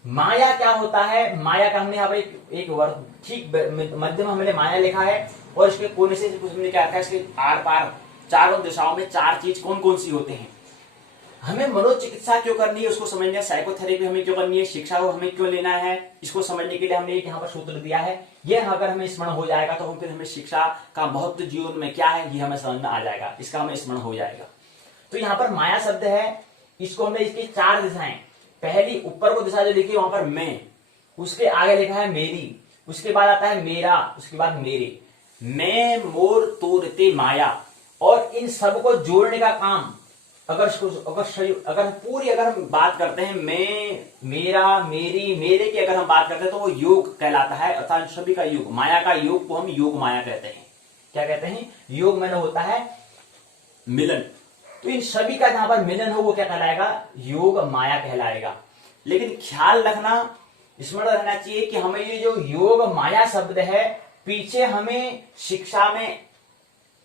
माया क्या होता है, माया का हमने यहाँ पर एक वर्ड ठीक मध्य में हमने माया लिखा है, और इसके कोने से कुछ हमने क्या रखा है, इसके आर पार चारों दिशाओं में 4 चीज कौन कौन सी होते हैं। हमें मनोचिकित्सा क्यों करनी है उसको समझना, साइकोथेरेपी हमें क्यों करनी है, शिक्षा को हमें क्यों लेना है, इसको समझने के लिए हमने एक यहाँ पर सूत्र दिया है। यह अगर हमें स्मरण हो जाएगा तो फिर हमें शिक्षा का महत्व जीवन में क्या है ये हमें समझ में आ जाएगा, इसका हमें स्मरण हो जाएगा। तो यहाँ पर माया शब्द है, इसको हमने इसकी 4 दिशाएं, पहली ऊपर को दिशा जो लिखी है वहां पर मैं, उसके आगे लिखा है मेरी, उसके बाद आता है मेरा, उसके बाद मेरे, मैं मोर तोरते माया। और इन सबको जोड़ने का काम अगर हम बात करते हैं, मैं, मेरा, मेरी, मेरे की अगर हम बात करते हैं तो वो योग कहलाता है, अर्थात सभी का योग, माया का योग को हम योग माया कहते हैं। क्या कहते हैं, योग मैंने होता है मिलन, तो इन सभी का जहां पर मिलन हो वो क्या कहलाएगा, योग माया कहलाएगा। लेकिन ख्याल रखना, स्मरण रहना चाहिए कि हमें ये जो योग माया शब्द है, पीछे हमें शिक्षा में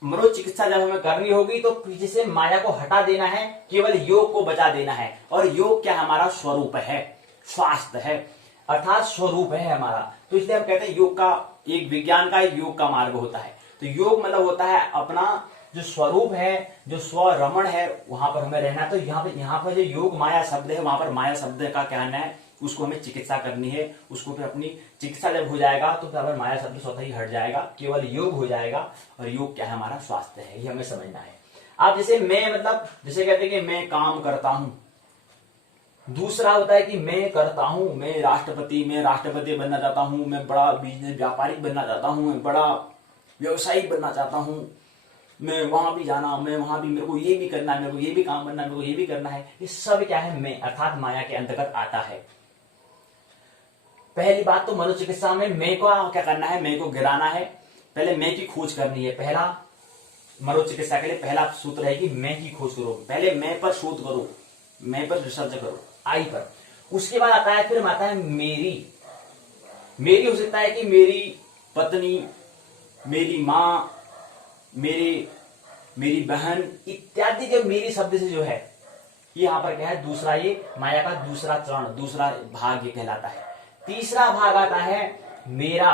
मनोचिकित्सा जब हमें करनी होगी तो पीछे से माया को हटा देना है, केवल योग को बचा देना है। और योग क्या हमारा स्वरूप है, स्वास्थ्य है, अर्थात स्वरूप है हमारा। तो इसलिए हम कहते हैं योग का एक विज्ञान का योग का मार्ग होता है। तो योग मतलब होता है अपना जो स्वरूप है, जो स्वरमण है, वहां पर हमें रहना। तो यहाँ पर जो योग माया शब्द है, वहां पर माया शब्द का कहना है उसको हमें चिकित्सा करनी है, उसको फिर अपनी चिकित्सा जब हो जाएगा तो फिर माया शब्द स्वतः ही हट जाएगा, केवल योग हो जाएगा। और योग क्या है, हमारा स्वास्थ्य है, ये हमें समझना है। आप जैसे मैं, मतलब जैसे कहते हैं कि मैं काम करता हूं, दूसरा होता है कि मैं करता हूं, मैं राष्ट्रपति बनना चाहता हूं, मैं बड़ा बिजनेस व्यापारिक बनना चाहता हूं, मैं बड़ा व्यवसायी बनना चाहता हूं, मैं वहां भी जाना, मैं वहां भी, मेरे को ये भी करना है, मेरे को ये भी काम करना है, मेरे को ये भी करना है। ये सब क्या है, मैं अर्थात माया के अंतर्गत आता है। पहली बात तो मनोचिकित्सा में मैं को क्या करना है, मैं को गिराना है, पहले मैं की खोज करनी है। पहला मनोचिकित्सा के लिए पहला सूत्र है कि मैं की खोज करो, पहले मैं पर शोध करो, मैं पर रिसर्च करो, आई पर। उसके बाद आता है, फिर आता है मेरी हो सकता है कि मेरी पत्नी, मेरी माँ, मेरे मेरी बहन इत्यादि के मेरी शब्द से जो है ये यहाँ पर क्या है, दूसरा ये माया का दूसरा चरण, दूसरा भाग ये कहलाता है। तीसरा भाग आता है मेरा,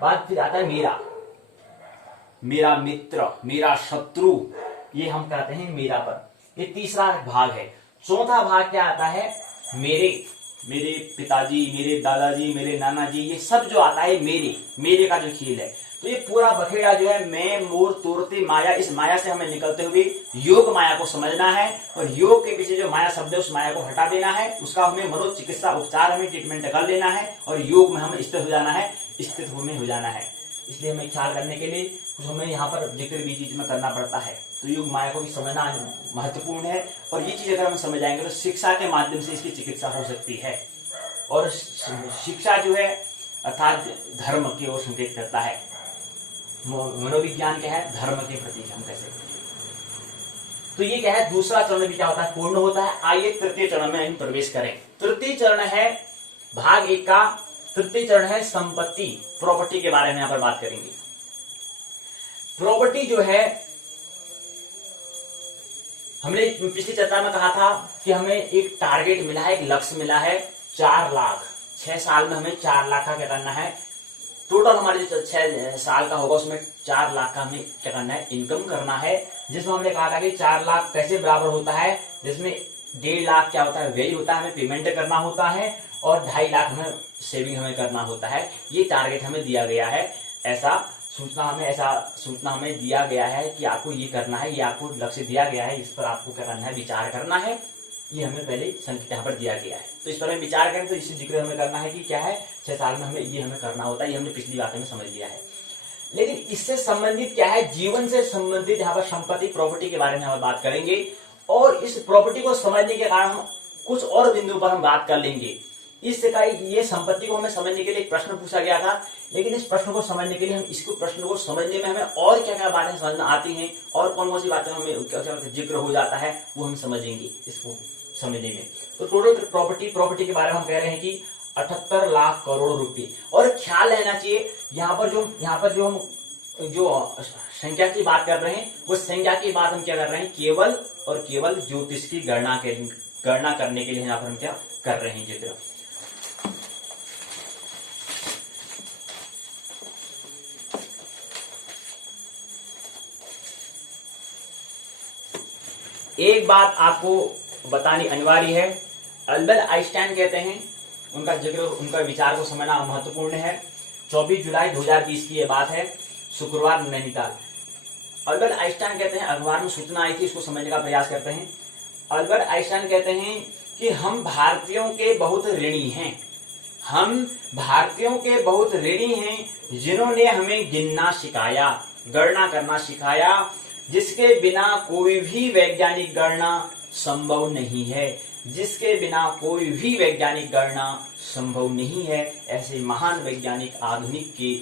बाद फिर आता है मेरा, मेरा मित्र, मेरा शत्रु, ये हम कहते हैं मेरा पर, ये तीसरा भाग है। चौथा भाग क्या आता है, मेरे, मेरे पिताजी, मेरे दादाजी, मेरे नाना जी, ये सब जो आता है मेरे, मेरे का जो खेल है। तो ये पूरा बखेड़ा जो है मैं मोर तोड़ते माया, इस माया से हमें निकलते हुए योग माया को समझना है और योग के पीछे जो माया शब्द है उस माया को हटा देना है, उसका हमें मनोचिकित्सा उपचार हमें ट्रीटमेंट कर लेना है और योग में हमें स्थित हो जाना है, स्थित होने हो जाना है। इसलिए हमें ख्याल करने के लिए कुछ हमें यहाँ पर जिक्र भी चीज में करना पड़ता है। तो योग माया को भी समझना महत्वपूर्ण है और ये चीज अगर हम समझ जाएंगे तो शिक्षा के माध्यम से इसकी चिकित्सा हो सकती है। और शिक्षा जो है अर्थात धर्म की ओर संकेत करता है। मनोविज्ञान क्या है, धर्म के प्रति हम कह सकते हैं। तो ये क्या है, दूसरा चरण भी क्या होता है, पूर्ण होता है। आइए तृतीय चरण में हम प्रवेश करें। तृतीय चरण है भाग 1 का तृतीय चरण है संपत्ति, प्रॉपर्टी के बारे में यहां पर बात करेंगे। प्रॉपर्टी जो है, हमने पिछली चर्चा में कहा था कि हमें एक टारगेट मिला है, एक लक्ष्य मिला है 4 लाख, 6 साल में हमें 4 लाख का क्या करना है, टोटल हमारे जो 6 साल का होगा उसमें 4 लाख का हमें क्या करना है, इनकम करना है। जिसमें हमने कहा था कि 4 लाख कैसे बराबर होता है, जिसमें 1.5 लाख क्या होता है, व्यय होता है, हमें पेमेंट करना होता है और 2.5 लाख हमें सेविंग हमें करना होता है। ये टारगेट हमें दिया गया है, ऐसा सूचना हमें दिया गया है कि आपको ये करना है, ये आपको लक्ष्य दिया गया है, इस पर आपको क्या करना है, विचार करना है। ये हमें पहले संकेत यहाँ पर दिया गया है। तो इस पर हम विचार करें तो इससे जिक्र हमें करना है कि क्या है, 6 साल में हमें ये हमें करना होता है। ये हमने पिछली बात में समझ लिया है। लेकिन इससे संबंधित क्या है, जीवन से संबंधित यहाँ पर संपत्ति प्रॉपर्टी के बारे में हम बात करेंगे और इस प्रॉपर्टी को समझने के कारण हम कुछ और बिंदु पर हम बात कर लेंगे। इसका ये संपत्ति को हमें समझने के लिए एक प्रश्न पूछा गया था, लेकिन इस प्रश्न को समझने के लिए हम इसको प्रश्न को समझने में हमें और क्या क्या बातें समझना आती हैं और कौन कौन सी बातें हमें जिक्र हो जाता है वो हम समझेंगे इसको समझने में। तो टोटल प्रॉपर्टी के बारे में हम कह रहे हैं कि 78 लाख करोड़ रुपए। और ख्याल रहना चाहिए यहाँ पर जो हम संख्या की बात कर रहे हैं वो संख्या की बात हम क्या कर रहे हैं, केवल और केवल ज्योतिष की गणना करने के लिए यहाँ पर हम क्या कर रहे हैं जिक्र। एक बात आपको बतानी अनिवार्य है, अल्बर्ट आइंस्टाइन कहते हैं, उनका जिक्र, उनका विचार को समझना महत्वपूर्ण है। 24 जुलाई 2020 की यह बात है, शुक्रवार नैनीताल। अल्बर्ट आइंस्टाइन कहते हैं, अखबार में सूचना आई थी, इसको समझने का प्रयास करते हैं। अल्बर्ट आइंस्टाइन कहते हैं कि हम भारतीयों के बहुत ऋणी हैं, हम भारतीयों के बहुत ऋणी हैं जिन्होंने हमें गिनना सिखाया, गणना करना सिखाया, जिसके बिना कोई भी वैज्ञानिक गणना संभव नहीं है, जिसके बिना कोई भी वैज्ञानिक गणना संभव नहीं है। ऐसे महान वैज्ञानिक आधुनिक के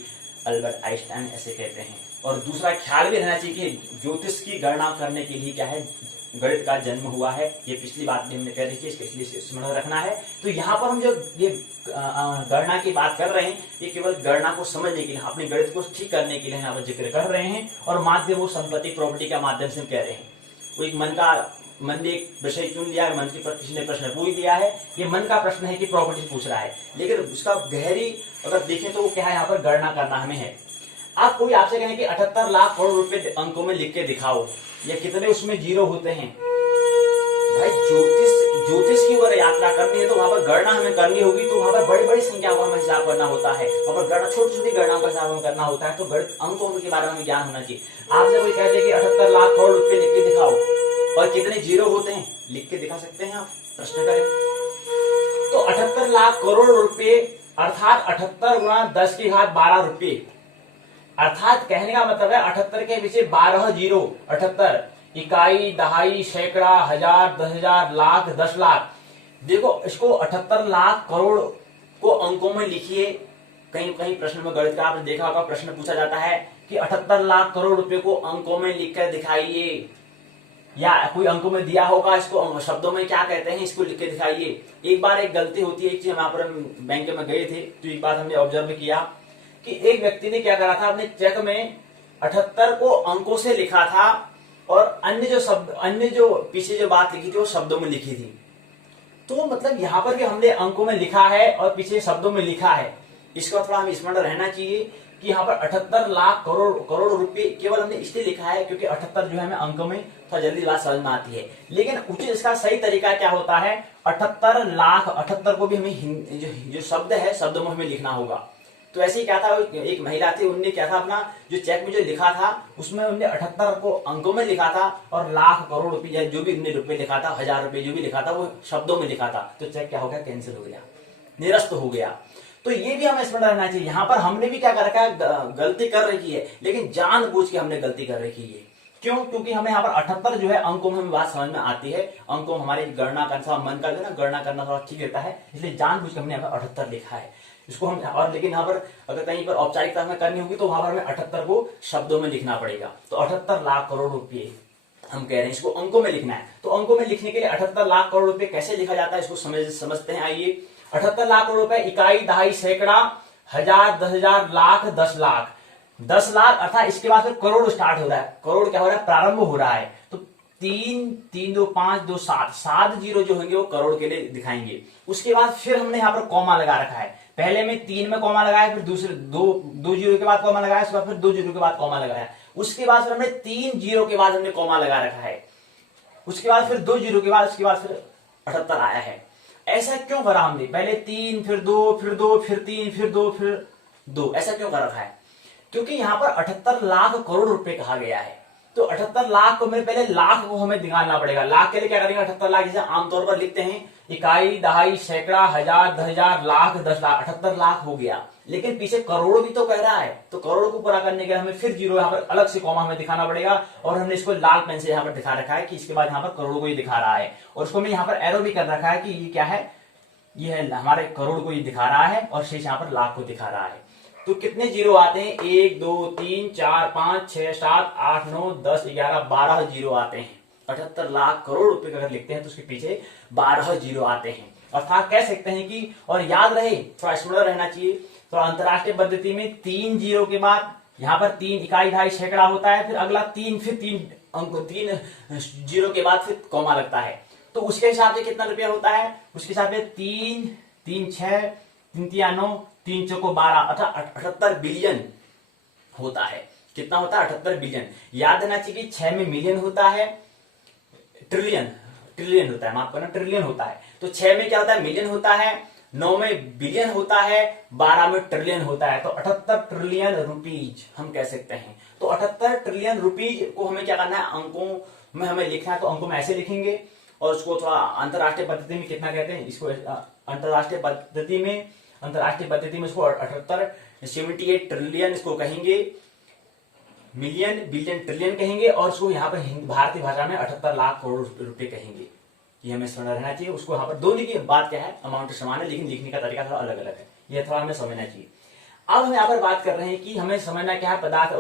अल्बर्ट आइंस्टाइन ऐसे कहते हैं। और दूसरा ख्याल भी रहना चाहिए कि ज्योतिष की गणना करने के लिए क्या है, गणित का जन्म हुआ है। ये पिछली बात भी हमने कह रही थी, इसलिए स्मरण रखना है। तो यहाँ पर हम जो ये गणना की बात कर रहे हैं, ये केवल गणना को समझने के लिए, अपने गणित को ठीक करने के लिए यहाँ पर जिक्र कर रहे हैं और माध्यम वो संपत्ति प्रॉपर्टी का माध्यम से हम कह रहे हैं। वो एक मन ने एक विषय चुन लिया है, मन के पर किसी ने प्रश्न पूछ दिया है, ये मन का प्रश्न है कि प्रॉपर्टी पूछ रहा है, लेकिन उसका गहरी अगर देखें तो वो क्या है, यहाँ पर गणना करना हमें है। आप कोई आपसे कहें कि 78 लाख करोड़ रुपए अंकों में लिख के दिखाओ, या कितने उसमें जीरो होते हैं, भाई ज्योतिष की ओर यात्रा करनी है तो वहां पर गणना हमें करनी होगी, तो वहां पर बड़ी बड़ी संख्या का हमें हिसाब करना होता है, वहां पर गणना छोटी छोटी गणनाओं का हिसाब हमें करना होता है। तो गणित अंकों के बारे में ज्ञान होना चाहिए। आपसे कोई कहते हैं कि 78 लाख करोड़ रुपए लिख के दिखाओ और कितने जीरो होते हैं, लिख के दिखा सकते हैं आप, प्रश्न करें तो 78 लाख करोड़ रुपए अर्थात 78 गुणा 10 की घात 12 रुपए, अर्थात कहने का मतलब है 78 के पीछे 12 जीरो, 78 इकाई, दहाई, सैकड़ा, हजार, 10,000, लाख, 10 लाख। देखो इसको 78 लाख करोड़ को अंकों में लिखिए। कहीं कहीं प्रश्न में गणित का आपने देखा होगा, प्रश्न पूछा जाता है कि 78 लाख करोड़ रुपए को अंकों में लिखकर दिखाइए, या कोई अंकों में दिया होगा, इसको शब्दों में क्या कहते हैं, इसको लिख के दिखाइए। एक बार एक गलती होती है, एक चीज, वहां पर हम बैंक में गए थे तो एक बार हमने ऑब्जर्व किया कि एक व्यक्ति ने क्या करा था, अपने चेक में 78 को अंकों से लिखा था और अन्य जो पीछे जो बात लिखी थी वो शब्दों में लिखी थी। तो मतलब यहाँ पर भी हमने अंकों में लिखा है और पीछे शब्दों में लिखा है। इसका थोड़ा हमें स्मरण रहना चाहिए कि यहाँ पर 78 लाख करोड़ रुपए केवल हमने इसलिए लिखा है क्योंकि 78 जो है हमें अंकों में थोड़ा जल्दी बात समझ में आती है। लेकिन उचित इसका सही तरीका क्या होता है, 78 लाख 78 को भी हमें जो शब्द है शब्दों में हमें लिखना होगा। तो ऐसे ही क्या था, एक महिला थी, उनने क्या था अपना जो चेक में जो लिखा था उसमें उनने 78 को अंकों में लिखा था और लाख करोड़ रुपए जो भी उनने रुपए लिखा था, 1000 रुपए जो भी लिखा था वो शब्दों में लिखा था। तो चेक क्या हो गया, कैंसिल हो गया, निरस्त हो गया। तो ये भी हमें स्मरण रहना चाहिए। यहाँ पर हमने भी क्या कर रखा है, गलती कर रखी है, लेकिन जानबूझ के हमने गलती कर रखी है। क्यों? क्योंकि हमें यहाँ पर 78 जो है अंकों में हमें बात समझ में आती है, अंकों में हमारी गणना करना, मन का जो ना गणना करना थोड़ा ठीक रहता है, इसलिए जानबूझ के हमने यहाँ पर 78 लिखा है इसको हम। और लेकिन यहाँ पर अगर कहीं पर औपचारिकता हमें करनी होगी तो वहां पर हमें 78 को शब्दों में लिखना पड़ेगा। तो 78 लाख करोड़ रुपए हम कह रहे हैं, इसको अंकों में लिखना है। तो अंकों में लिखने के लिए 78 लाख करोड़ रुपए कैसे लिखा जाता है इसको समझते हैं। आइए, 78 लाख करोड़ रुपए इकाई, दहाई, सैकड़ा, हजार, 10,000, लाख, 10 लाख। 10 लाख अर्थात इसके बाद फिर करोड़ स्टार्ट हो रहा है। करोड़ क्या हो रहा है, प्रारंभ हो रहा है। तो 3 2 5 2 7 जीरो जो होंगे वो करोड़ के लिए दिखाएंगे। उसके बाद फिर हमने यहाँ पर कॉमा लगा रखा है। पहले में 3 में कॉमा लगाया, फिर दूसरे दो जीरो के बाद कॉमा लगाया, उसके बाद फिर 2 जीरो के बाद कॉमा लगाया, उसके बाद फिर हमने 3 जीरो के बाद हमने कॉमा लगा रखा है, उसके बाद फिर 2 जीरो के बाद, उसके बाद फिर 78 आया है। ऐसा क्यों करा हमने, पहले 3 फिर 2 फिर 2 फिर 3 फिर 2 फिर 2, ऐसा क्यों कर रखा है? क्योंकि यहाँ पर 78 लाख करोड़ रुपए कहा गया है। तो 78 लाख को मेरे पहले लाख को हमें निकालना पड़ेगा। लाख के लिए क्या करेंगे, 78 लाख जैसे आमतौर पर लिखते हैं, इकाई, दहाई, सैकड़ा, हजार, 10,000, लाख, 10 लाख, 78 लाख हो गया। लेकिन पीछे करोड़ भी तो कह रहा है, तो करोड़ को पूरा करने के लिए हमें फिर जीरो यहाँ पर अलग से कॉमा हमें दिखाना पड़ेगा। और हमने इसको लाल पेन से यहाँ पर दिखा रखा है कि इसके बाद यहाँ पर करोड़ को ही दिखा रहा है। और उसको मैं यहाँ पर एरो भी कर रखा है कि ये क्या है, ये है हमारे करोड़ को ही दिखा रहा है और शेष यहाँ पर लाख को दिखा रहा है। तो कितने जीरो आते हैं, 1 2 3 4 5 6 7 8 9 10 11 12 जीरो आते हैं। 78 लाख करोड़ रुपए का अगर लिखते हैं तो उसके पीछे 12 जीरो आते हैं। अर्थात कह सकते हैं कि, और याद रहे, थोड़ा स्मरण रहना चाहिए, तो अंतरराष्ट्रीय पद्धति में 3 जीरो के बाद यहाँ पर 3 इकाई, दहाई, सैकड़ा होता है, फिर अगला 3, फिर 3 अंक, 3 जीरो के बाद फिर कॉमा लगता है। तो उसके हिसाब से कितना रुपया होता है, उसके हिसाब से 3 3 6 3 3 9 3 चौको 12 अर्थात 78 बिलियन होता है। कितना होता है, 78 बिलियन। याद रहना चाहिए कि 6 में मिलियन होता है, ट्रिलियन होता है, माफ करना, ट्रिलियन होता है। तो 6 में क्या होता है, मिलियन होता है, 9 में बिलियन होता है, 12 में ट्रिलियन होता है। तो 78 ट्रिलियन रुपीज हम कह सकते हैं। तो 78 ट्रिलियन रुपीज को हमें क्या करना है, अंकों में हमें लिखना है। तो अंकों में ऐसे लिखेंगे और उसको थोड़ा अंतरराष्ट्रीय पद्धति में कितना कहते हैं इसको, अंतरराष्ट्रीय पद्धति में इसको 78 ट्रिलियन इसको कहेंगे, मिलियन, बिलियन, ट्रिलियन कहेंगे, और उसको यहाँ पर भारतीय भाषा में 78 लाख करोड़ रुपए कहेंगे। ये हमें समझना रहना चाहिए। उसको यहाँ पर दोनों की बात क्या है, अमाउंट समान है, लेकिन लिखने का तरीका थोड़ा अलग अलग है, ये थोड़ा हमें समझना चाहिए। अब हम यहाँ पर बात कर रहे हैं कि हमें समझना क्या है, पदार्थ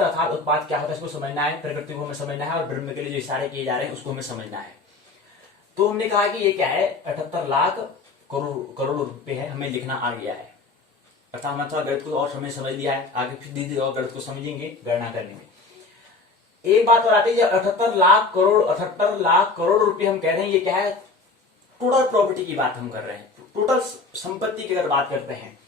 अर्थात उत्पाद क्या होता है इसको समझना है, प्रकृति को हमें समझना है, और ब्रह्म के लिए जो इशारे किए जा रहे हैं उसको हमें समझना है। तो हमने कहा कि ये क्या है, 78 लाख करोड़ रुपए है, हमें लिखना आ गया है। अर्थात हमने थोड़ा गणित को और समझ लिया है, आगे फिर धीरे और गणित को समझेंगे गणना करने में। एक बात और आती है, 78 लाख करोड़ रुपए हम कह रहे हैं, ये क्या है, टोटल प्रॉपर्टी की बात हम कर रहे हैं। टोटल संपत्ति की अगर बात करते हैं,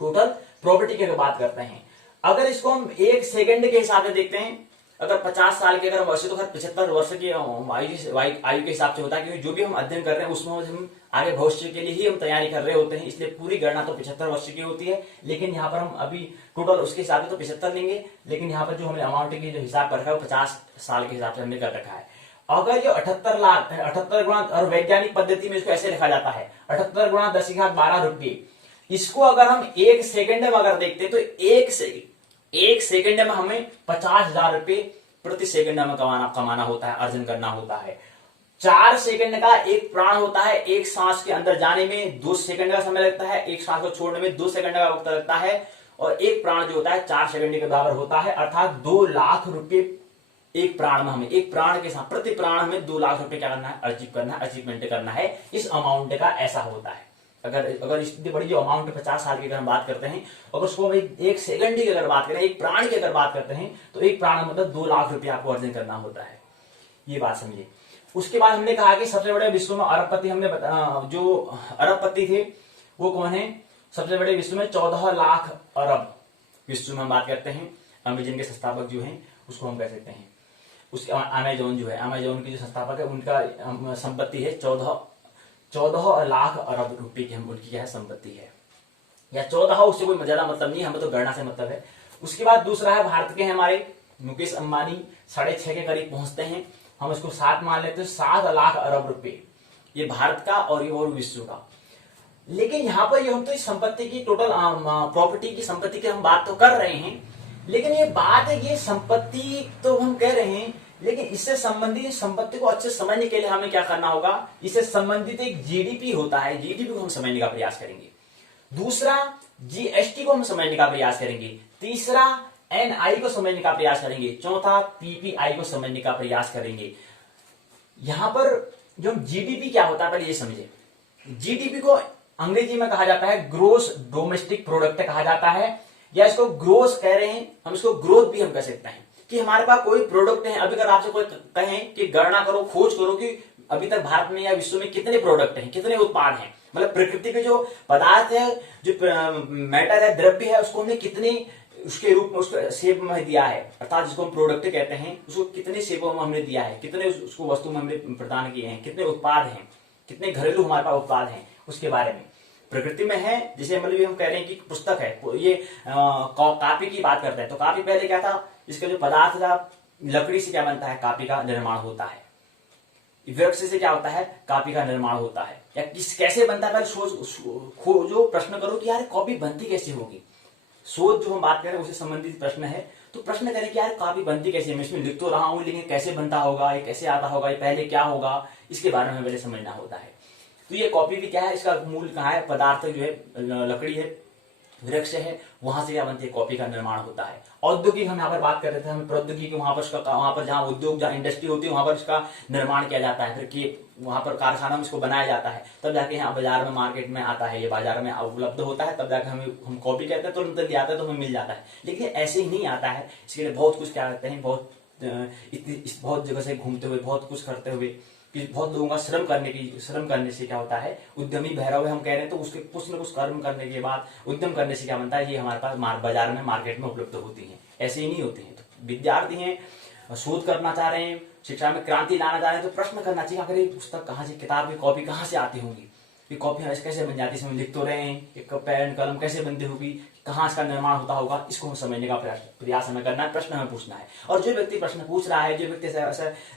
टोटल प्रॉपर्टी की अगर बात करते हैं, अगर इसको हम 1 सेकंड के हिसाब से देखते हैं, अगर 50 साल के, अगर वैसे तो खैर 75 वर्ष की आयु के हिसाब से होता है, क्योंकि जो भी हम अध्ययन कर रहे हैं उसमें हम आगे भविष्य के लिए ही हम तैयारी कर रहे होते हैं, इसलिए पूरी गणना तो 75 वर्ष की होती है। लेकिन यहाँ पर हम अभी टोटल उसके हिसाब से तो 75 लेंगे, लेकिन यहाँ पर जो हमने अमाउंट की जो हिसाब कर रखा है वो 50 साल के हिसाब से हमने कर रखा है। अगर जो 78 लाख 78 गुणा, और वैज्ञानिक पद्धति में इसको ऐसे लिखा जाता है, 78 गुणा 10 की घात 12 रुपये। इसको अगर हम 1 सेकंड में अगर देखते हैं तो 1 सेकंड में हमें 50,000 रुपए प्रति सेकंड में कमाना होता है, अर्जन करना होता है। 4 सेकंड का एक प्राण होता है, एक सांस के अंदर जाने में 2 सेकंड का समय लगता है, एक सांस को छोड़ने में 2 सेकंड का वक्त लगता है, और एक प्राण जो होता है 4 सेकंड के बराबर होता है। अर्थात 2 लाख रुपए एक प्राण में हमें, एक प्राण के साथ प्रति प्राण हमें 2 लाख रुपए क्या करना है, अचीवमेंट करना है। इस अमाउंट का ऐसा होता है। अगर इतनी बड़ी जो अमाउंट है 50 साल की अगर हम बात करते हैं, अगर उसको हम एक सेकंड की अगर बात करें, एक प्राण की अगर बात करते हैं, तो एक प्राण मतलब 2 लाख रुपया आपको अर्जन करना होता है। ये बात समझिए। उसके बाद हमने कहा कि सबसे बड़े विश्व में अरबपति, हमने जो अरबपति थे वो कौन है? सबसे बड़े विश्व में 14 लाख अरब विश्व में हम बात करते हैं। अमेजन के संस्थापक जो हैं उसको हम कह सकते हैं। उसके अमेजोन जो है, अमेजोन की जो संस्थापक है उनका संपत्ति है 14 लाख अरब रुपए की उनकी क्या है संपत्ति है, या 14, उससे कोई ज्यादा मतलब नहीं, हमें तो गणना से मतलब है। उसके बाद दूसरा है भारत के हमारे मुकेश अंबानी 6.5 के करीब पहुंचते हैं, हम इसको 7 मान लेते हैं। 7 लाख अरब रुपए ये भारत का और ये और विश्व का। लेकिन यहाँ पर ये हम तो इस संपत्ति की टोटल प्रॉपर्टी की संपत्ति की हम बात तो कर रहे हैं, लेकिन ये बात है, ये संपत्ति तो हम कह रहे हैं, लेकिन इससे संबंधित संपत्ति को अच्छे समझने के लिए हमें क्या करना होगा? इससे संबंधित एक जीडीपी होता है, जीडीपी को हम समझने का प्रयास करेंगे। दूसरा जीएसटी को हम समझने का प्रयास करेंगे। तीसरा एनआई को समझने का प्रयास करेंगे। चौथा पीपीआई को समझने का प्रयास करेंगे। यहां पर जो जीडीपी क्या होता है पहले ये समझे। जीडीपी को अंग्रेजी में कहा जाता है ग्रोस डोमेस्टिक प्रोडक्ट कहा जाता है, या इसको ग्रोस कह रहे हैं, हम इसको ग्रोथ भी हम कह सकते हैं। कि हमारे पास कोई प्रोडक्ट है, अभी अगर आपसे कोई कहें कि गणना करो, खोज करो कि अभी तक भारत में या विश्व में कितने प्रोडक्ट हैं, कितने उत्पाद हैं, मतलब प्रकृति के जो पदार्थ है, जो मैटर है, द्रव्य है, उसको हमने कितने उसके रूप में उसको शेप में दिया है, अर्थात जिसको हम प्रोडक्ट कहते हैं, उसको कितने शेपों में हमने दिया है, कितने उसको वस्तु में हमने प्रदान किए हैं, कितने उत्पाद हैं, कितने घरेलू हमारे पास उत्पाद हैं, उसके बारे में प्रकृति में है। जैसे मतलब हम कह रहे हैं कि पुस्तक है, ये कॉपी की बात करते हैं, तो कॉपी पहले क्या था, इसका जो पदार्थ था लकड़ी से क्या बनता है, कॉपी का निर्माण होता है। वृक्ष से क्या होता है, कॉपी का निर्माण होता है। या कैसे बनता है, पहले खोजो, प्रश्न करो कि यार कॉपी बनती कैसे होगी। सोच जो हम बात करें उससे संबंधित प्रश्न है, तो प्रश्न करें कि यार कॉपी बनती कैसे, मैं इसमें लिख तो रहा हूं लेकिन कैसे बनता होगा, ये कैसे आता होगा, ये पहले क्या होगा, इसके बारे में पहले समझना होता है। तो ये कॉपी भी क्या है, इसका मूल कहाँ है, पदार्थ जो है लकड़ी है, वृक्ष है, वहां से क्या बनती है, कॉपी का निर्माण होता है। औद्योगिक हम यहाँ पर बात कर रहे थे, हमें प्रौद्योगिकी वहां पर जहाँ उद्योग, जहाँ इंडस्ट्री होती है वहां पर इसका निर्माण किया जाता है, फिर कि वहां पर कारखाना में इसको बनाया जाता है, तब जाके यहाँ बाजार में मार्केट में आता है, ये बाजार में उपलब्ध होता है, तब जाके हम कॉपी कहते हैं, तुरंत ले आता है तो हमें मिल जाता है। लेकिन ऐसे ही नहीं आता है, इसके लिए बहुत कुछ क्या करते हैं, बहुत जगह से घूमते हुए, बहुत कुछ करते हुए, कि बहुत लोगों का श्रम करने से क्या होता है, उद्यमी भैरव है हम कह रहे हैं, तो उसके कुछ न कुछ कर्म करने के बाद उद्यम करने से क्या बनता है, ये हमारे पास बाजार में मार्केट में उपलब्ध होती है। ऐसे ही नहीं होती है। तो विद्यार्थी हैं, शोध करना चाह रहे हैं, शिक्षा में क्रांति लाना चाह रहे हैं, तो प्रश्न करना चाहिए आखिर ये पुस्तक कहाँ से, किताब की कॉपी कहाँ से आती होंगी, ये कॉपी कैसे बन जाती है, इसमें लिख तो रहे हैं, एक पेन कलम कैसे बनती होगी, कहाँ इसका निर्माण होता होगा, इसको हम समझने का प्रयास हमें करना है, प्रश्न हमें पूछना है। और जो व्यक्ति प्रश्न पूछ रहा है, जो व्यक्ति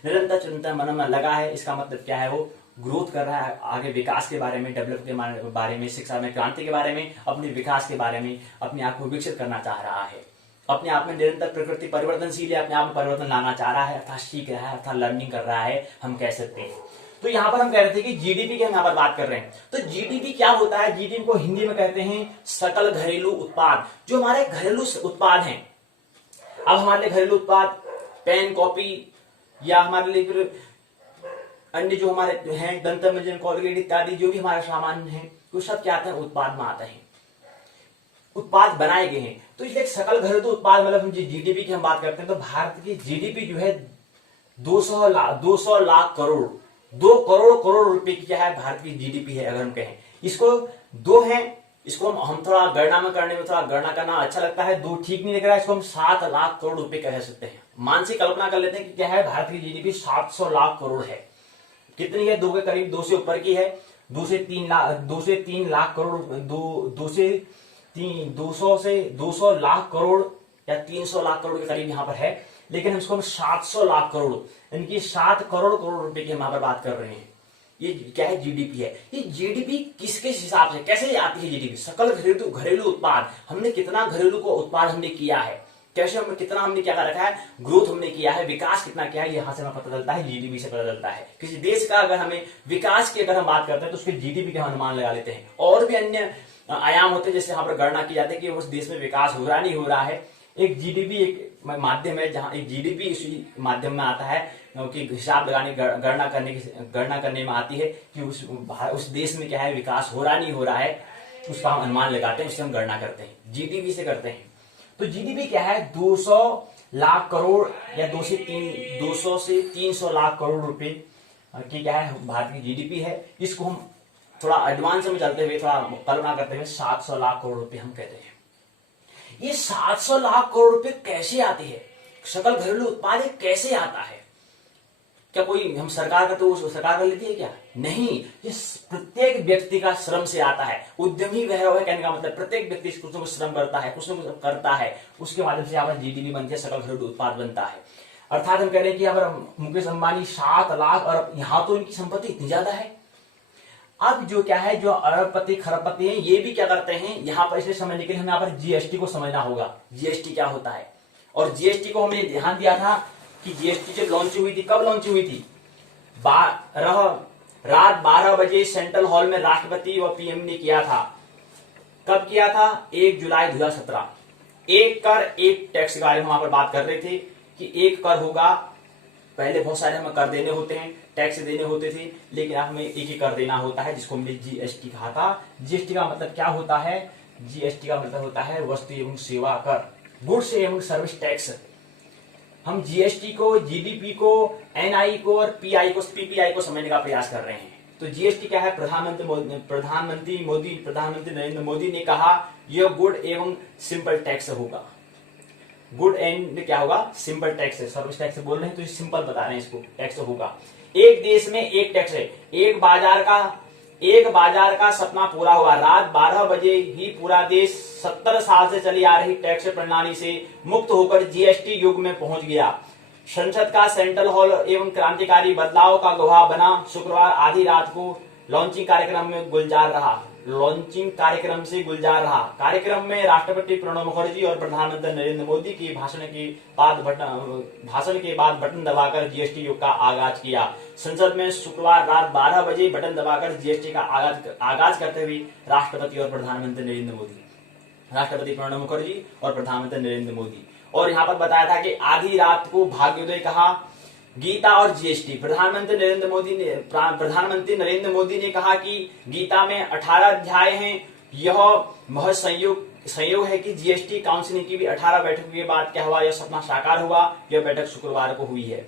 निरंतर चिंतन मन में लगा है, इसका मतलब क्या है, वो ग्रोथ कर रहा है, आगे विकास के बारे में, डेवलप के बारे में, शिक्षा में क्रांति के बारे में, अपने विकास के बारे में, अपने आप को विकसित करना चाह रहा है, अपने आप में निरंतर प्रकृति परिवर्तनशील है, अपने आप में परिवर्तन लाना चाह रहा है, अर्थात सीख रहा है, अर्थात लर्निंग कर रहा है, हम कह सकते हैं। तो यहाँ पर हम कह रहे थे कि जीडीपी की हम यहाँ पर बात कर रहे हैं। तो जीडीपी क्या होता है, जीडीपी को हिंदी में कहते हैं सकल घरेलू उत्पाद, जो हमारे घरेलू उत्पाद हैं। अब हमारे लिए घरेलू उत्पाद पेन, कॉपी, या हमारे लिए फिर अन्य जो हमारे हैं दंत मंजन, कोलगेट इत्यादि जो भी हमारे सामान है, वो सब क्या आते हैं, उत्पाद में आते हैं, उत्पाद बनाए गए हैं। तो इसलिए सकल घरेलू उत्पाद मतलब हम जीडीपी की हम बात करते हैं, तो भारत की जीडीपी जो है 200 लाख करोड़, 2 करोड़ रुपए की क्या है, भारत की जीडीपी है। अगर हम कहें इसको 2 है, इसको हम थोड़ा गणना में करने में थोड़ा गणना करना अच्छा लगता है, 2 ठीक नहीं लग रहा है, इसको हम 7 लाख करोड़ रुपए कह सकते हैं। मानसिक कल्पना कर लेते हैं कि क्या है, भारत की जीडीपी 700 लाख करोड़ है। कितनी है, 2 के करीब, 2 से ऊपर की है, 2 से 3 लाख करोड़, 200 लाख करोड़ या 300 लाख करोड़ के करीब यहाँ पर है। लेकिन इसको हम 700 लाख करोड़, यानी 7 करोड़ रुपए की हम यहाँ पर बात कर रहे हैं। ये क्या है, जीडीपी है। ये जीडीपी किसके हिसाब से कैसे आती है, जीडीपी सकल घरेलू उत्पाद, हमने कितना घरेलू को उत्पाद हमने किया है, कैसे हमने कितना हमने क्या कर रखा है, ग्रोथ हमने किया है, विकास कितना किया है, यहाँ से हमें पता चलता है, जीडीपी से पता चलता है। किसी देश का अगर हमें विकास की अगर हम बात करते हैं तो उसके जीडीपी का अनुमान लगा लेते हैं। और भी अन्य आयाम होते हैं, जैसे यहाँ पर गणना की जाती है कि उस देश में विकास हो रहा नहीं हो रहा है, एक जीडीपी एक माध्यम है जहां एक जीडीपी इसी माध्यम में आता है कि हिसाब लगाने गणना करने में आती है कि उस देश में क्या है, विकास हो रहा नहीं हो रहा है, उसका हम अनुमान लगाते हैं, उससे हम गणना करते हैं, जीडीपी से करते हैं। तो जीडीपी क्या है, 200 लाख करोड़ या 200 से 300 लाख करोड़ रुपए की क्या है भारत की जीडीपी है। इसको हम थोड़ा एडवांस में चलते हुए, थोड़ा कल्पना करते हुए 700 लाख करोड़ रुपए हम कहते हैं। ये 700 लाख करोड़ रुपए कैसे आती है, सकल घरेलू उत्पाद कैसे आता है? क्या कोई हम सरकार का तो सरकार कर लेती है क्या? नहीं, ये प्रत्येक व्यक्ति का श्रम से आता है। उद्यमी वह है, कहने का मतलब प्रत्येक व्यक्ति कुछ न कुछ श्रम करता है, कुछ न कुछ करता है, उसके माध्यम से यहाँ पर जीडीपी बनती है, सकल घरेलू उत्पाद बनता है। अर्थात हम कह रहे हैं कि यहाँ पर मुकेश अंबानी 7 लाख अरब, यहाँ तो इनकी संपत्ति इतनी ज्यादा है। अब जो क्या है, जो अरबपति खरबपति हैं, ये भी क्या करते हैं, यहाँ पर इसे समझने के लिए हमें यहाँ पर जीएसटी को समझना होगा। जीएसटी क्या होता है, और जीएसटी को हमने ध्यान दिया था कि जीएसटी जब लॉन्च हुई थी, कब लॉन्च हुई थी, रात 12 बजे सेंट्रल हॉल में राष्ट्रपति व पीएम ने किया था। कब किया था? 1 जुलाई 2017। एक कर एक टैक्स के बारे में वहां पर बात कर रहे थे कि एक कर होगा, पहले बहुत सारे हमें कर देने होते हैं, टैक्स देने होते थे, लेकिन अब हमें एक ही कर देना होता है, जिसको हमने जीएसटी कहा था। जीएसटी का मतलब क्या होता है? जीएसटी का मतलब होता है वस्तु एवं सेवा कर, गुड्स एवं सर्विस टैक्स। हम जीएसटी को, जीडीपी को, एनआई को और पीपीआई को समझने का प्रयास कर रहे हैं। तो जीएसटी क्या है? प्रधानमंत्री नरेंद्र मोदी ने कहा यह गुड एवं सिंपल टैक्स होगा। गुड एंड क्या होगा? सिंपल टैक्स है, सर्विस टैक्स बोल रहे हैं तो सिंपल बता रहे हैं, इसको टैक्स होगा। एक देश में एक टैक्स है, एक बाजार का सपना पूरा हुआ। रात 12 बजे ही पूरा देश 70 साल से चली आ रही टैक्स प्रणाली से मुक्त होकर जीएसटी युग में पहुंच गया। संसद का सेंट्रल हॉल एवं क्रांतिकारी बदलाव का गवाह बना। शुक्रवार आधी रात को लॉन्चिंग कार्यक्रम से गुलजार रहा। कार्यक्रम में राष्ट्रपति प्रणब मुखर्जी और प्रधानमंत्री नरेंद्र मोदी की भाषण के बाद बटन दबाकर जीएसटी युग का आगाज किया। संसद में शुक्रवार रात 12 बजे बटन दबाकर जीएसटी का आगाज करते हुए राष्ट्रपति प्रणब मुखर्जी और प्रधानमंत्री नरेंद्र मोदी। और यहाँ पर बताया था कि आधी रात को भाग्योदय कहा, गीता और जीएसटी। प्रधानमंत्री नरेंद्र मोदी ने कहा कि गीता में 18 अध्याय हैं। यह महज संयोग है कि जीएसटी काउंसिल की भी 18 बैठकों के बाद क्या हुआ, यह सपना साकार हुआ। यह बैठक शुक्रवार को हुई है।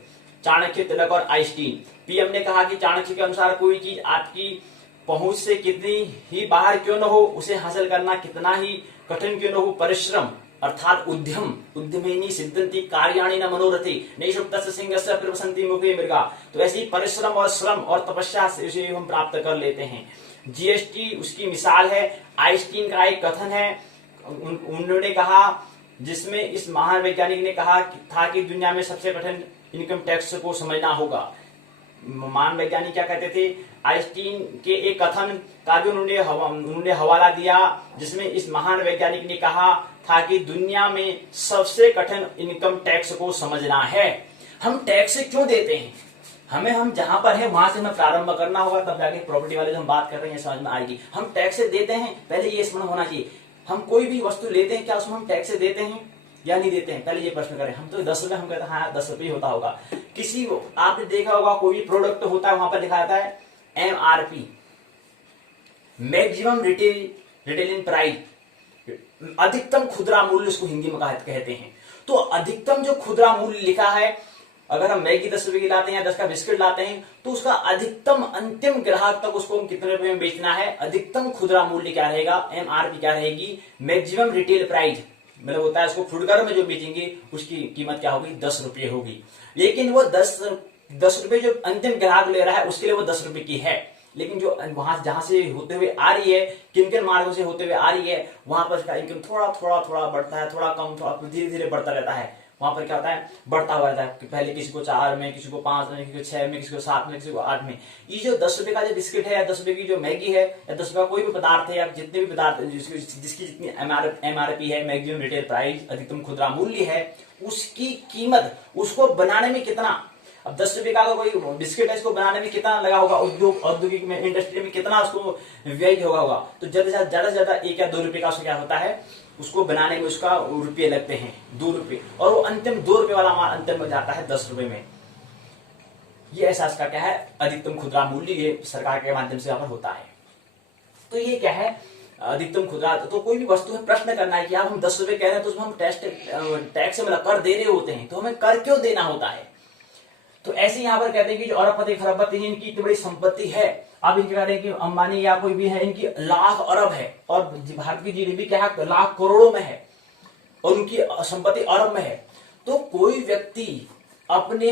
चाणक्य, तिलक और आइंस्टीन। पीएम ने कहा कि चाणक्य के अनुसार कोई चीज आपकी पहुंच से कितनी ही बाहर क्यों न हो, उसे हासिल करना कितना ही कठिन क्यों न हो, परिश्रम अर्थात उद्यमेनी सिद्धंति कार्याणि न मनोरथी नैषुप्तस्य सिंहस्य प्रवसन्ति मुखे मृगा। तो ऐसे ही परिश्रम और श्रम और तपस्या से हम प्राप्त कर लेते हैं। जीएसटी उसकी मिसाल है। आइंस्टीन का एक कथन है, उन्होंने कहा, जिसमें इस महान वैज्ञानिक ने कहा था कि दुनिया में सबसे कठिन इनकम टैक्स को समझना होगा। महान वैज्ञानिक क्या कहते थे? आइंस्टीन के एक कथन का भी उन्होंने हवाला दिया, जिसमें इस महान वैज्ञानिक ने कहा था कि दुनिया में सबसे कठिन इनकम टैक्स को समझना है। हम टैक्स क्यों देते हैं? हम जहां पर है वहां से हमें प्रारंभ करना होगा, तब जाके प्रॉपर्टी वाले जो हम बात कर रहे हैं समझ में आएगी। हम टैक्स देते हैं, पहले ये स्मरण होना चाहिए। हम कोई भी वस्तु लेते हैं, क्या उसमें हम टैक्स देते हैं या नहीं देते हैं? पहले ये प्रश्न करें। हम तो 10 रुपए, हम कहते हैं हाँ 10 रुपये होता होगा। किसी आपने देखा होगा कोई भी प्रोडक्ट होता है, वहां पर लिखा जाता है एमआरपी, मैक्सिमम रिटेलिंग प्राइस, अधिकतम खुदरा मूल्य उसको हिंदी में कहते हैं। तो अधिकतम जो खुदरा मूल्य लिखा है, अगर हम मैगी 10 रुपए की लाते हैं या 10 का बिस्किट लाते हैं, तो उसका अधिकतम अंतिम ग्राहक तक उसको हम कितने रुपए में बेचना है, अधिकतम खुदरा मूल्य क्या रहेगा, एमआरपी क्या रहेगी, मैक्सिमम रिटेल प्राइस, मतलब होता है उसको फुटकर में जो बेचेंगे उसकी कीमत क्या होगी, 10 रुपये होगी। लेकिन वो 10 रुपये जो अंतिम ग्राहक ले रहा है उसके लिए वो 10 रुपए की है, लेकिन जो वहां जहां से होते हुए आ रही है, किन किन मार्गों से होते हुए आ रही है, वहां पर इसका इनकम थोड़ा बढ़ता है, थोड़ा कम, थोड़ा धीरे धीरे बढ़ता रहता है। वहां पर क्या होता है, बढ़ता हुआ रहता है कि पहले किसी को 4 में, किसी को 5 में, किसी को 6 में, किसी को 7 में, किसी को 8 में। ये जो 10 रुपए का जो बिस्किट है या 10 रुपए की जो मैगी है या 10 रुपए का कोई भी पदार्थ है या जितने भी पदार्थ जिसकी जितनी एमआरपी है, मैक्सिमम रिटेल प्राइस, अधिकतम खुदरा मूल्य है, उसकी कीमत, उसको बनाने में कितना, अब 10 रुपए का कोई बिस्किट है, इसको बनाने में कितना लगा होगा, औद्योगिक में, इंडस्ट्री में कितना उसको व्यय होगा। तो ज्यादा से ज्यादा 1 या 2 रुपए का उसको क्या होता है, उसको बनाने में उसका रुपये लगते हैं 2 रुपये, और वो अंतिम 2 रुपये वाला माल अंतिम में जाता है 10 रुपये में। ये ऐसा इसका क्या है अधिकतम खुदरा मूल्य, ये सरकार के माध्यम से यहाँ पर होता है। तो ये क्या है अधिकतम खुदरा। तो कोई भी वस्तु है प्रश्न करना है कि आप हम 10 रुपए कह रहे हैं तो उसमें हम टैक्स से मतलब कर दे रहे होते हैं, तो हमें कर क्यों देना होता है। तो ऐसे यहाँ पर कहते हैं कि जो अरबपति खरबपति है इनकी इतनी बड़ी संपत्ति है, आप इनके कह रहे हैं कि अंबानी या कोई भी है इनकी लाख अरब है, और भारत की जीडीपी क्या है लाख करोड़ों में है, और उनकी संपत्ति अरब में है। तो कोई व्यक्ति अपने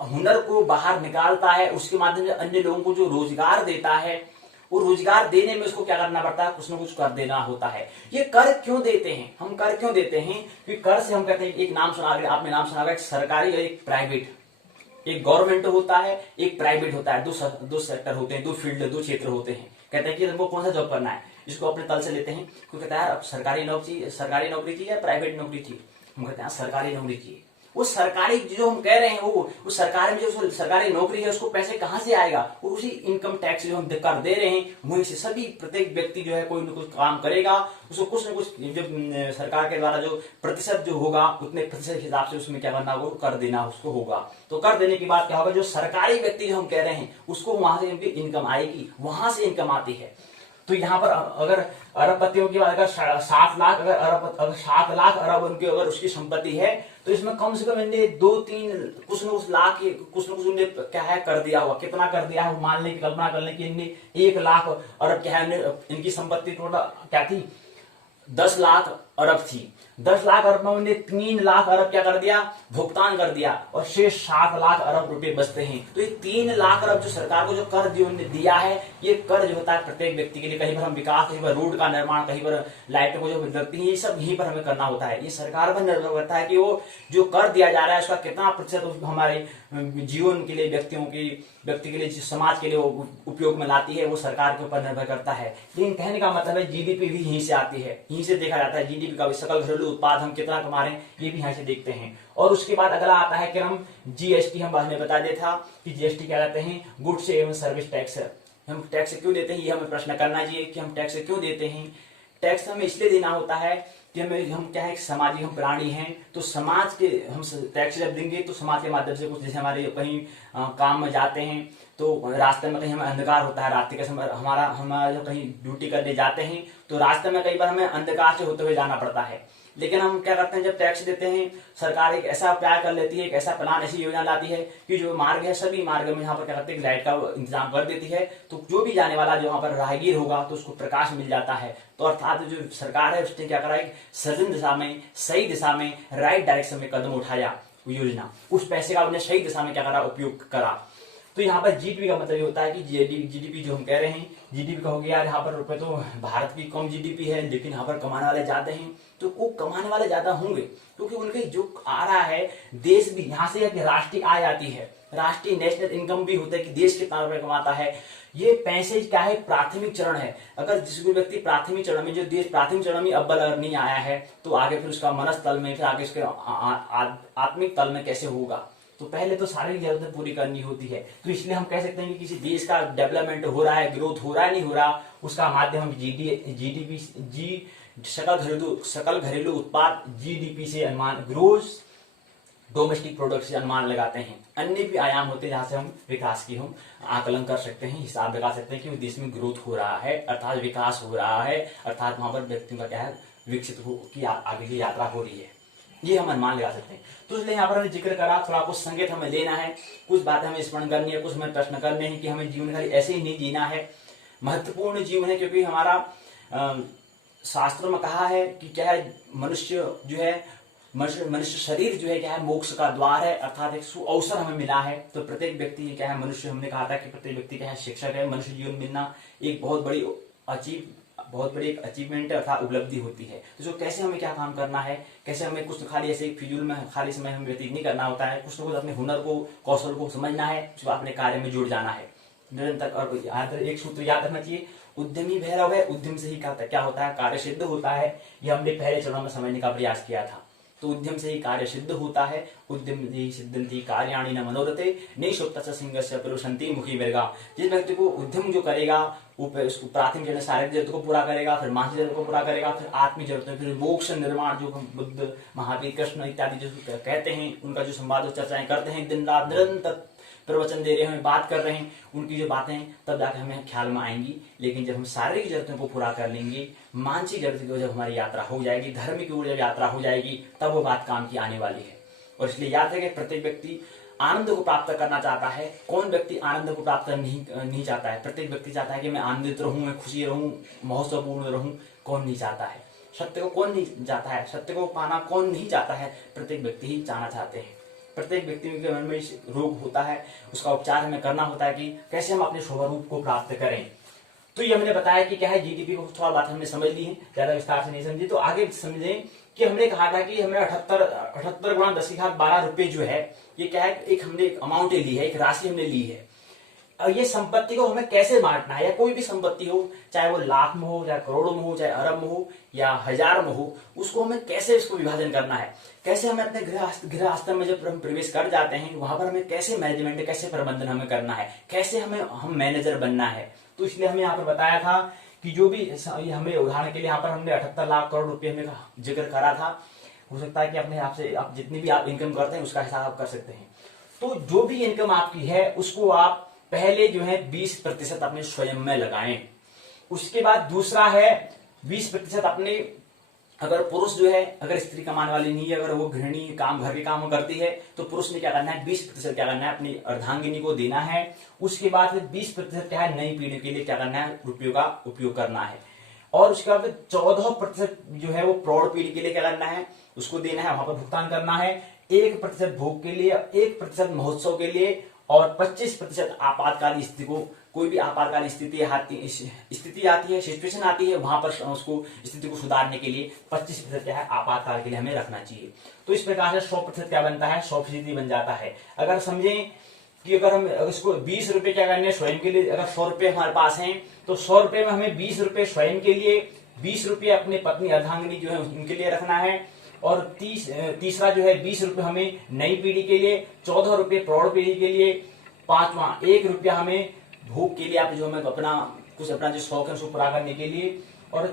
हुनर को बाहर निकालता है, उसके माध्यम से अन्य लोगों को जो रोजगार देता है, वो रोजगार देने में उसको क्या करना पड़ता है, कुछ ना कुछ कर देना होता है। ये कर क्यों देते हैं, हम कर क्यों देते हैं, क्योंकि कर से हम कहते हैं एक नाम सुना, आपने नाम सुना, एक सरकारी और एक प्राइवेट, एक गवर्नमेंट होता है एक प्राइवेट होता है, दो सेक्टर होते हैं, 2 फील्ड 2 क्षेत्र होते हैं। कहते हैं कि हमको कौन सा जॉब करना है, जिसको अपने तल से लेते हैं, कोई कहता है अब सरकारी नौकरी चाहिए या प्राइवेट नौकरी चाहिए, हम कहते हैं सरकारी नौकरी चाहिए। वो सरकारी जो हम कह रहे हैं वो सरकार में जो सरकारी नौकरी है उसको पैसे कहां से आएगा, वो उसी इनकम टैक्स जो हम कर दे रहे हैं वहीं से सभी प्रत्येक व्यक्ति जो है कोई न कुछ काम करेगा, उसको कुछ न कुछ जो सरकार के द्वारा जो प्रतिशत जो होगा उतने प्रतिशत हिसाब से उसमें क्या करना होगा, कर देना उसको होगा। तो कर देने के बाद क्या होगा, जो सरकारी व्यक्ति जो हम कह रहे हैं उसको वहां से उनकी इनकम आएगी, वहां से इनकम आती है। तो यहाँ पर अगर अरबपतियों की बात, अगर 7 लाख अगर 7 लाख अरब उनकी अगर उसकी संपत्ति है, तो इसमें कम से कम इनने 2-3 कुछ न कुछ लाख कुछ न कुछ उन्हें क्या है कर दिया हुआ। कितना कर दिया है, मानने की कल्पना कर लें कि इनने 1 लाख अरब क्या है, इनकी संपत्ति टोटल क्या थी 10 लाख अरब थी। 10 लाख अरब में उन्होंने 3 लाख अरब क्या कर दिया, भुगतान कर दिया, और शेष 7 लाख अरब रुपए बचते हैं। तो ये 3 लाख अरब जो सरकार को जो कर उन्होंने दिया है, ये कर जो होता है प्रत्येक व्यक्ति के लिए, कहीं पर हम विकास, कहीं पर रोड का निर्माण, कहीं पर लाइटों को जो लगती है, ये सब यहीं पर हमें करना होता है। ये सरकार पर निर्भर करता है कि वो जो कर दिया जा रहा है उसका कितना प्रतिशत हमारे जीवन के लिए, व्यक्ति के लिए, समाज के लिए वो उपयोग में लाती है, वो सरकार के ऊपर निर्भर करता है। लेकिन कहने का मतलब है जीडीपी भी यहीं से आती है, यहीं से देखा जाता है जीडीपी का भी, सकल घरेलू उत्पाद हम कितना कमा रहे हैं ये भी यहाँ से देखते हैं। और उसके बाद अगला आता है कि हम जीएसटी, हम बाद में बता दिया था कि जीएसटी क्या कहते हैं, गुड्स एवं सर्विस टैक्स। हम टैक्स क्यों देते हैं, ये हमें प्रश्न करना चाहिए कि हम टैक्स क्यों देते हैं। टैक्स हमें इसलिए देना होता है कि हम क्या है सामाजिक हम प्राणी हैं, तो समाज के हम टैक्स जब देंगे तो समाज के माध्यम से कुछ, जैसे हमारे कहीं काम में जाते हैं तो रास्ते में कहीं हमें अंधकार होता है, रात्रि का समय हमारा जो कहीं ड्यूटी करने जाते हैं तो रास्ते में कई बार हमें अंधकार से होते हुए जाना पड़ता है। लेकिन हम क्या करते हैं, जब टैक्स देते हैं सरकार एक ऐसा उपाय कर लेती है, एक ऐसा प्लान, ऐसी योजना लाती है कि जो मार्ग है सभी मार्ग में यहाँ पर क्या करते हैं लाइट का इंतजाम कर देती है, तो जो भी जाने वाला जो वहां पर राहगीर होगा तो उसको प्रकाश मिल जाता है। तो अर्थात जो सरकार है उसने क्या करा, एक सजन दिशा में, सही दिशा में, राइट डायरेक्शन में कदम उठाया, योजना उस पैसे का उन्हें सही दिशा में क्या करा, उपयोग करा। तो यहाँ पर जीडीपी का मतलब ये होता है कि जीडीपी जो हम कह रहे हैं, जीडीपी का हो गया यहाँ पर रुपए, तो भारत की कम जीडीपी है लेकिन यहाँ पर कमाने वाले ज्यादा हैं, तो वो कमाने वाले ज्यादा होंगे क्योंकि उनके जो आ रहा है देश भी यहाँ से राष्ट्रीय आय आती है, राष्ट्रीय नेशनल इनकम भी होता है कि देश कितना रुपए कमाता है। ये पैसे क्या है, प्राथमिक चरण है। अगर जिस व्यक्ति प्राथमिक चरण में, जो देश प्राथमिक चरण में अव्वल अगर नहीं आया है तो आगे फिर उसका मनस तल में, फिर आगे उसके आत्मिक तल में कैसे होगा। तो पहले तो शारीरिक जरूरतें पूरी करनी होती है। तो इसलिए हम कह सकते हैं कि किसी देश का डेवलपमेंट हो रहा है, ग्रोथ हो रहा है, नहीं हो रहा, उसका माध्यम हम जीडीपी सकल घरेलू उत्पाद जीडीपी से अनुमान, ग्रोस डोमेस्टिक प्रोडक्ट से अनुमान लगाते हैं। अन्य भी आयाम होते हैं जहां से हम विकास की हम आकलन कर सकते हैं, हिसाब लगा सकते हैं कि देश में ग्रोथ हो रहा है, अर्थात विकास हो रहा है, अर्थात वहां पर व्यक्ति का क्या है विकसित की आगे की यात्रा हो रही है, ये हम अनुमान लगा सकते हैं। तो इसलिए यहाँ पर हमने जिक्र करा, थोड़ा कुछ संकेत हमें लेना है, कुछ बातें हमें स्मरण करनी है, कुछ हमें प्रश्न करने हैं कि हमें जीवन खाली ऐसे ही नहीं जीना है, महत्वपूर्ण जीवन है। क्योंकि हमारा शास्त्रों में कहा है कि क्या है, मनुष्य जो है, मनुष्य शरीर जो है क्या है मोक्ष का द्वार है, अर्थात एक सुअवसर हमें मिला है। तो प्रत्येक व्यक्ति क्या है, मनुष्य, हमने कहा था कि प्रत्येक व्यक्ति क्या है शिक्षक है। मनुष्य जीवन मिलना एक बहुत बड़ी एक अचीवमेंट है, अर्थात उपलब्धि होती है। तो जो कैसे हमें क्या काम करना है, कैसे हमें कुछ खाली ऐसे फिजूल में खाली समय हमें व्यतीत नहीं करना होता है, कुछ ना कुछ अपने हुनर को, कौशल को समझना है, जो अपने कार्य में जुड़ जाना है निरंतर। और एक सूत्र याद रखना चाहिए, उद्यमी भैरव है, उद्यम से ही क्या होता है कार्य सिद्ध होता है। ये हमने पहले चरणों में समझने का प्रयास किया था। तो उद्यम से ही कार्य सिद्ध होता है। उद्यम ही सिद्धंति कार्याणि न मनोरथे नैषोक्तस्य सिंहस्य पुरुषन्ति मुखी वर्गा। जिस व्यक्ति को उद्यम जो करेगा वो उसको प्राथमिक जरूरत शारीरिक जरूरतों को पूरा करेगा, फिर मानसिक जरूरतों को पूरा करेगा, फिर आत्मिक जरूरतें, फिर मोक्ष निर्माण जो हम बुद्ध महावीर कृष्ण इत्यादि जो कहते हैं उनका जो संवाद चर्चाएं करते हैं, दिन रात निरंतर प्रवचन दे रहे हैं, बात कर रहे हैं, उनकी जो बातें तब जाकर हमें ख्याल में आएंगी। लेकिन जब हम शारीरिक जरूरतों को पूरा कर लेंगे, मानसिक जरूरतों की जब हमारी यात्रा हो जाएगी, धर्म की ओर जब यात्रा हो जाएगी, तब वो बात काम की आने वाली है। और इसलिए याद है कि प्रत्येक व्यक्ति आनंद को प्राप्त करना चाहता है। कौन व्यक्ति आनंद को प्राप्त नहीं चाहता है? प्रत्येक व्यक्ति चाहता है कि मैं आनंदित रहूं, मैं खुशी रहूं, महोत्सवपूर्ण रहूं। कौन नहीं चाहता है? सत्य को कौन नहीं चाहता है? सत्य को पाना कौन नहीं चाहता है? प्रत्येक व्यक्ति ही चाहना चाहते हैं। प्रत्येक व्यक्ति के मन में रोग होता है, उसका उपचार हमें करना होता है कि कैसे हम अपने स्वरूप को प्राप्त करें। तो ये हमने बताया कि क्या है जीडीपी को, थोड़ा बात हमने समझ ली है, ज्यादा विस्तार से नहीं समझी। तो आगे समझें कि हमने कहा था कि हमने 78 गुणा 10 की घात 12 रुपए जो है, ये क्या है, एक हमने अमाउंट ली है, एक राशि हमने ली है। और ये संपत्ति को हमें कैसे बांटना है, या कोई भी संपत्ति हो, चाहे वो लाख में हो, चाहे करोड़ों में हो, चाहे अरब में हो या हजार में हो, उसको हमें कैसे इसको विभाजन करना है, कैसे हमें अपने गृह आश्रम में जब हम प्रवेश कर जाते हैं वहां पर हमें कैसे मैनेजमेंट, कैसे प्रबंधन हमें करना है, कैसे हम मैनेजर बनना है। तो इसलिए हमें यहाँ पर बताया था कि जो भी हमें उदाहरण के लिए यहाँ पर हमने 78 लाख करोड़ रुपए हमें जिक्र करा था। हो सकता है कि अपने आप से आप जितनी भी आप इनकम करते हैं उसका हिसाब आप कर सकते हैं। तो जो भी इनकम आपकी है उसको आप पहले जो है 20% अपने स्वयं में लगाएं। उसके बाद दूसरा है 20% अपने, अगर पुरुष जो है, अगर स्त्री कमाने वाली नहीं है, अगर वो गृहिणी काम, घर के काम करती है, तो पुरुष ने क्या करना है, 20% क्या करना है अपनी अर्धांगिनी को देना है। उसके बाद 20% क्या है, नई पीढ़ी के लिए क्या करना है, रुपयों का उपयोग करना है। और उसके बाद 14% जो है वो प्रौढ़ पीढ़ी के लिए क्या करना है, उसको देना है, वहां पर भुगतान करना है। 1% भोग के लिए, 1% महोत्सव के लिए, और 25% आपातकालीन स्थिति को, कोई भी आपातकालीन स्थिति आती है, सिचुएशन आती है, वहां पर उसको स्थिति को सुधारने के लिए 25% क्या है आपातकाल के लिए हमें रखना चाहिए। तो इस प्रकार से 100% क्या बनता है, 100% बन जाता है। अगर समझें कि अगर हम इसको 20 रुपए क्या करने स्वयं के लिए, अगर 100 रुपए हमारे पास हैं तो 100 रुपए में हमें 20 रुपए स्वयं के लिए, 20 रुपए अपने पत्नी अर्धांगिनी जो है उनके लिए रखना है, और तीसरा जो है 20 रुपए हमें नई पीढ़ी के लिए, 14 रुपए प्रौढ़ पीढ़ी के लिए, पांचवा 1 रुपया हमें भूख के लिए, आप जो हमें अपना जो शौक है उसको पूरा करने के लिए, और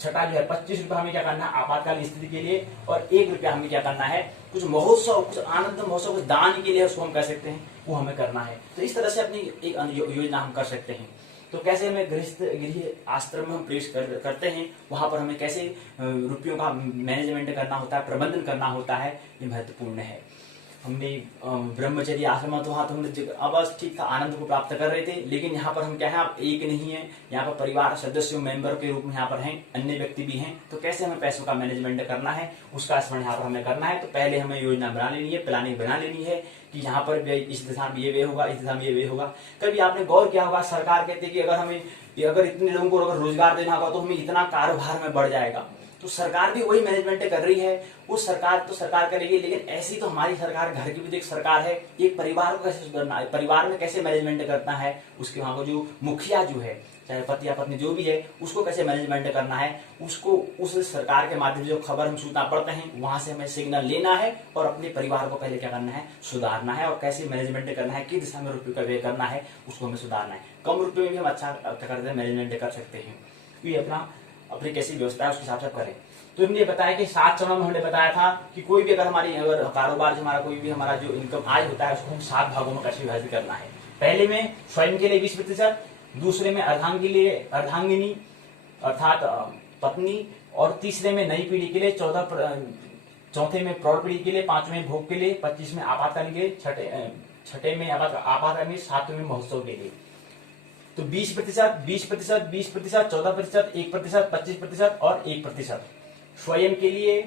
छठा जो है 25 रुपया हमें क्या करना है आपातकालीन स्थिति के लिए, और 1 रुपया हमें क्या करना है कुछ महोत्सव, कुछ आनंद महोत्सव, कुछ दान के लिए उसको हम कह सकते हैं, वो हमें करना है। तो इस तरह से अपनी एक योजना हम कर सकते हैं। तो कैसे हमें गृह आश्रम में हम प्रवेश करते हैं, वहां पर हमें कैसे रुपयों का मैनेजमेंट करना होता है, प्रबंधन करना होता है, ये महत्वपूर्ण है। हमने ब्रह्मचर्य आश्रम तो वहां तो हमने बस ठीक था, आनंद को प्राप्त कर रहे थे। लेकिन यहाँ पर हम क्या है, आप एक नहीं है, यहाँ पर परिवार सदस्यों मेंबर के रूप में यहाँ पर हैं, अन्य व्यक्ति भी हैं। तो कैसे हमें पैसों का मैनेजमेंट करना है उसका स्मरण यहाँ पर हमें करना है। तो पहले हमें योजना बना लेनी है, प्लानिंग बना लेनी है कि यहाँ पर इस दिशा में ये वे होगा, इस दिशा में ये वे होगा। कभी आपने गौर किया होगा, सरकार कहती है कि अगर इतने लोगों को अगर रोजगार देना होगा तो हमें इतना कारोबार में बढ़ जाएगा। तो सरकार भी वही मैनेजमेंट कर रही है, वो सरकार तो सरकार करेगी, लेकिन ऐसी तो हमारी सरकार, घर की भी एक सरकार है, एक परिवार को कैसे सुधारना है, परिवार में कैसे मैनेजमेंट करना है, उसके वहां को जो मुखिया जो है, चाहे पति या पत्नी जो भी है, उसको कैसे मैनेजमेंट करना है, उसको उस सरकार के माध्यम से जो खबर हम सूचना पढ़ते हैं वहां से हमें सिग्नल लेना है, और अपने परिवार को पहले क्या करना है, सुधारना है, और कैसे मैनेजमेंट करना है, किस दिशा में रुपये का व्यय करना है, उसको हमें सुधारना है। कम रुपये में भी हम अच्छा क्या करते हैं, मैनेजमेंट कर सकते हैं। ये अपनी कैसी व्यवस्था है उसके हिसाब से करें। तो हमने बताया कि 7 चरणों में हमने बताया था कि कोई भी अगर कारोबार जो हमारा, कोई भी हमारा जो इनकम आय होता है उसको हम 7 भागों में कैसे विभाजित करना है। पहले में स्वयं के लिए 20%, दूसरे में अर्धांगिनी अर्थात पत्नी, और तीसरे में नई पीढ़ी के लिए 14, चौथे में प्रौढ़ पीढ़ी के लिए, 5वें में भोग के लिए, 25 में आपातकालीन के लिए, छठे में आपातकालीन, 7वें में महोत्सव के लिए। तो 20%, 20%, 20%, 14%, 1%, 25% और 1%। स्वयं के लिए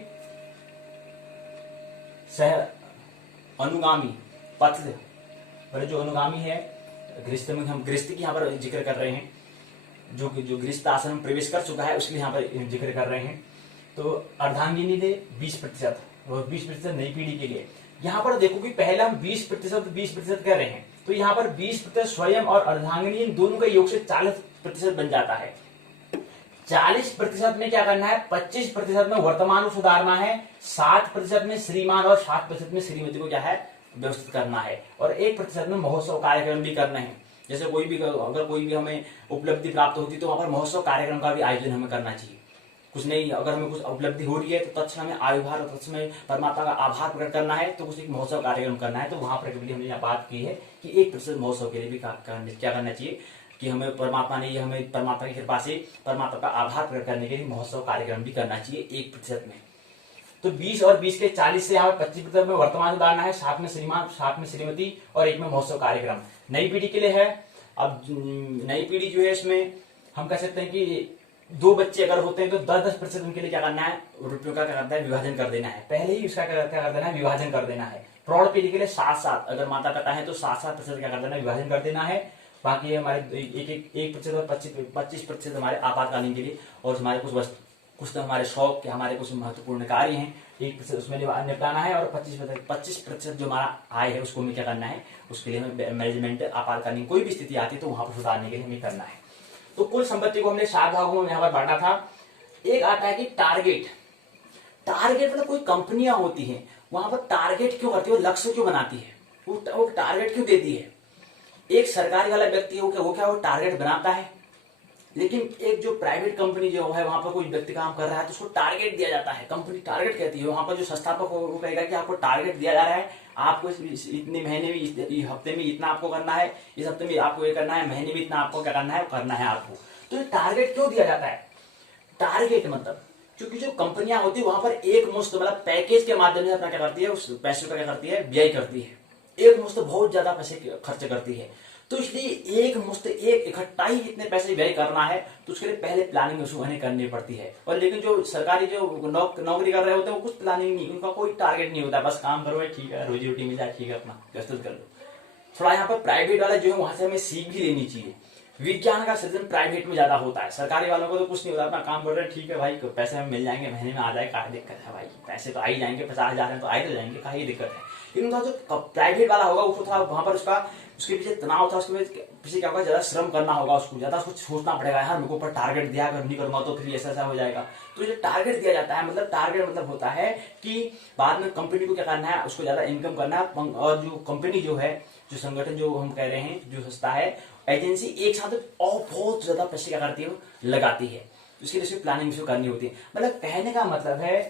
अनुगामी पथ, जो अनुगामी है, गृहस्थ में हम गृहस्थ की यहाँ पर जिक्र कर रहे हैं, जो गृहस्थ आश्रम में प्रवेश कर चुका है उसके लिए यहाँ पर जिक्र कर रहे हैं। तो अर्धांगिनी दे 20% और 20% नई पीढ़ी के लिए। यहाँ पर देखो कि पहले हम 20% कह रहे हैं, तो यहाँ पर 20% स्वयं और अर्धांगिनी दोनों का योग से 40% बन जाता है। 40% में क्या करना है, 25% में वर्तमान को सुधारना है, 60% में श्रीमान और 60% में श्रीमती को क्या है व्यवस्थित करना है, और 1% में महोत्सव कार्यक्रम भी करना है। जैसे अगर कोई भी हमें उपलब्धि प्राप्त होती है तो वहां पर महोत्सव कार्यक्रम का भी आयोजन हमें करना चाहिए। कुछ नहीं, अगर हमें कुछ उपलब्धि हो रही है तो तत्क्षण हमें आभार और तत्क्षण परमात्मा का आभार प्रकट करना है, तो कुछ एक महोत्सव कार्यक्रम करना है। तो वहां पर हमने यहाँ बात की है कि 1% महोत्सव के लिए भी क्या करना चाहिए कि हमें परमात्मा की कृपा से परमात्मा का आभार प्रकट करने के लिए महोत्सव कार्यक्रम भी करना चाहिए 1% में। तो 20 और 20 के 40 से यहाँ 25% में वर्तमान सुधारना है, 7 में श्रीमान, 7 में श्रीमती और 1 में महोत्सव कार्यक्रम नई पीढ़ी के लिए है। अब नई पीढ़ी जो है इसमें हम कह सकते हैं कि 2 बच्चे अगर होते हैं तो 10-10% उनके लिए क्या करना है, रुपयों का क्या करना है विभाजन कर देना है, पहले ही उसका क्या कर देना है विभाजन कर देना है। प्रौढ़ पीढ़ी के लिए 7-7, अगर माता पिता है तो 7-7% क्या कर देना है विभाजन कर देना है। बाकी हमारे 1% और 25% हमारे आपातकालीन के लिए, और हमारे कुछ तो हमारे शौक के हमारे कुछ महत्वपूर्ण कार्य हैं 1% उसमें निपटाना है, और 25% जो हमारा आय है उसको हमें क्या करना है, उसके लिए हमें मैनेजमेंट आपातकालीन कोई भी स्थिति आती है तो वहां पर सुधारने के लिए हमें करना है। तो कुल संपत्ति को हमने 7 भागों में यहाँ पर बांटा था। एक आता है कि टारगेट मतलब कोई कंपनियां होती हैं वहां पर टारगेट क्यों करती है, लक्ष्य क्यों बनाती है, वो टारगेट क्यों देती है। एक सरकारी वाला व्यक्ति है वो टारगेट बनाता है, लेकिन एक जो प्राइवेट कंपनी जो है वहां पर कोई व्यक्ति काम कर रहा है तो उसको टारगेट दिया जाता है, कंपनी टारगेट कहती है। वहां पर जो संस्थापक वो कहेगा कि आपको टारगेट दिया जा रहा है, आपको इतने महीने में, इस हफ्ते में इतना आपको करना है, इस हफ्ते में आपको ये करना है, महीने में इतना आपको क्या करना है आपको। तो ये टारगेट क्यों दिया जाता है, टारगेट मतलब क्योंकि जो कंपनियां होती है वहां पर एक मुश्त मतलब पैकेज के माध्यम से अपना क्या करती है, उस पैसे का क्या करती है व्यय करती है, एक मुश्त बहुत ज्यादा पैसे खर्च करती है। तो इसलिए एक मुश्त एक इकट्ठा ही इतने पैसे व्यय करना है तो उसके लिए पहले प्लानिंग उन्हें करनी पड़ती है। और लेकिन जो सरकारी जो नौकरी कर रहे होते हैं वो कुछ प्लानिंग नहीं, उनका कोई टारगेट नहीं होता, बस काम करो ठीक है, रोजी रोटी मिल जाए ठीक है, अपना व्यवस्थित कर लो। थोड़ा यहाँ पर प्राइवेट वाला जो है वहां से हमें सीख भी लेनी चाहिए। विज्ञान का सृजन प्राइवेट में ज्यादा होता है, सरकारी वालों को तो कुछ नहीं होता, अपना काम कर रहे हैं ठीक है भाई, पैसे हमें मिल जाएंगे, महीने में आ जाए, क्या दिक्कत है भाई, पैसे तो आ ही जाएंगे, 50,000 है तो आए तो जाएंगे, क्या दिक्कत है। लेकिन उनका जो प्राइवेट वाला होगा उसको थोड़ा वहां पर उसके पीछे तनाव था, उसके पीछे क्या होगा, ज्यादा श्रम करना होगा, उसको ज्यादा कुछ सोचना पड़ेगा, यार मेरे को ऊपर टारगेट दिया, अगर नहीं करूंगा तो फिर ऐसा हो जाएगा। तो ये टारगेट दिया जाता है, मतलब टारगेट मतलब होता है कि बाद में कंपनी को क्या करना है, उसको ज्यादा इनकम करना है। और जो कंपनी जो है, जो संगठन जो हम कह रहे हैं, जो संस्था है, एजेंसी एक साथ और बहुत ज्यादा पैसे क्या करती है लगाती है, उसके लिए प्लानिंग करनी होती है। मतलब कहने का मतलब है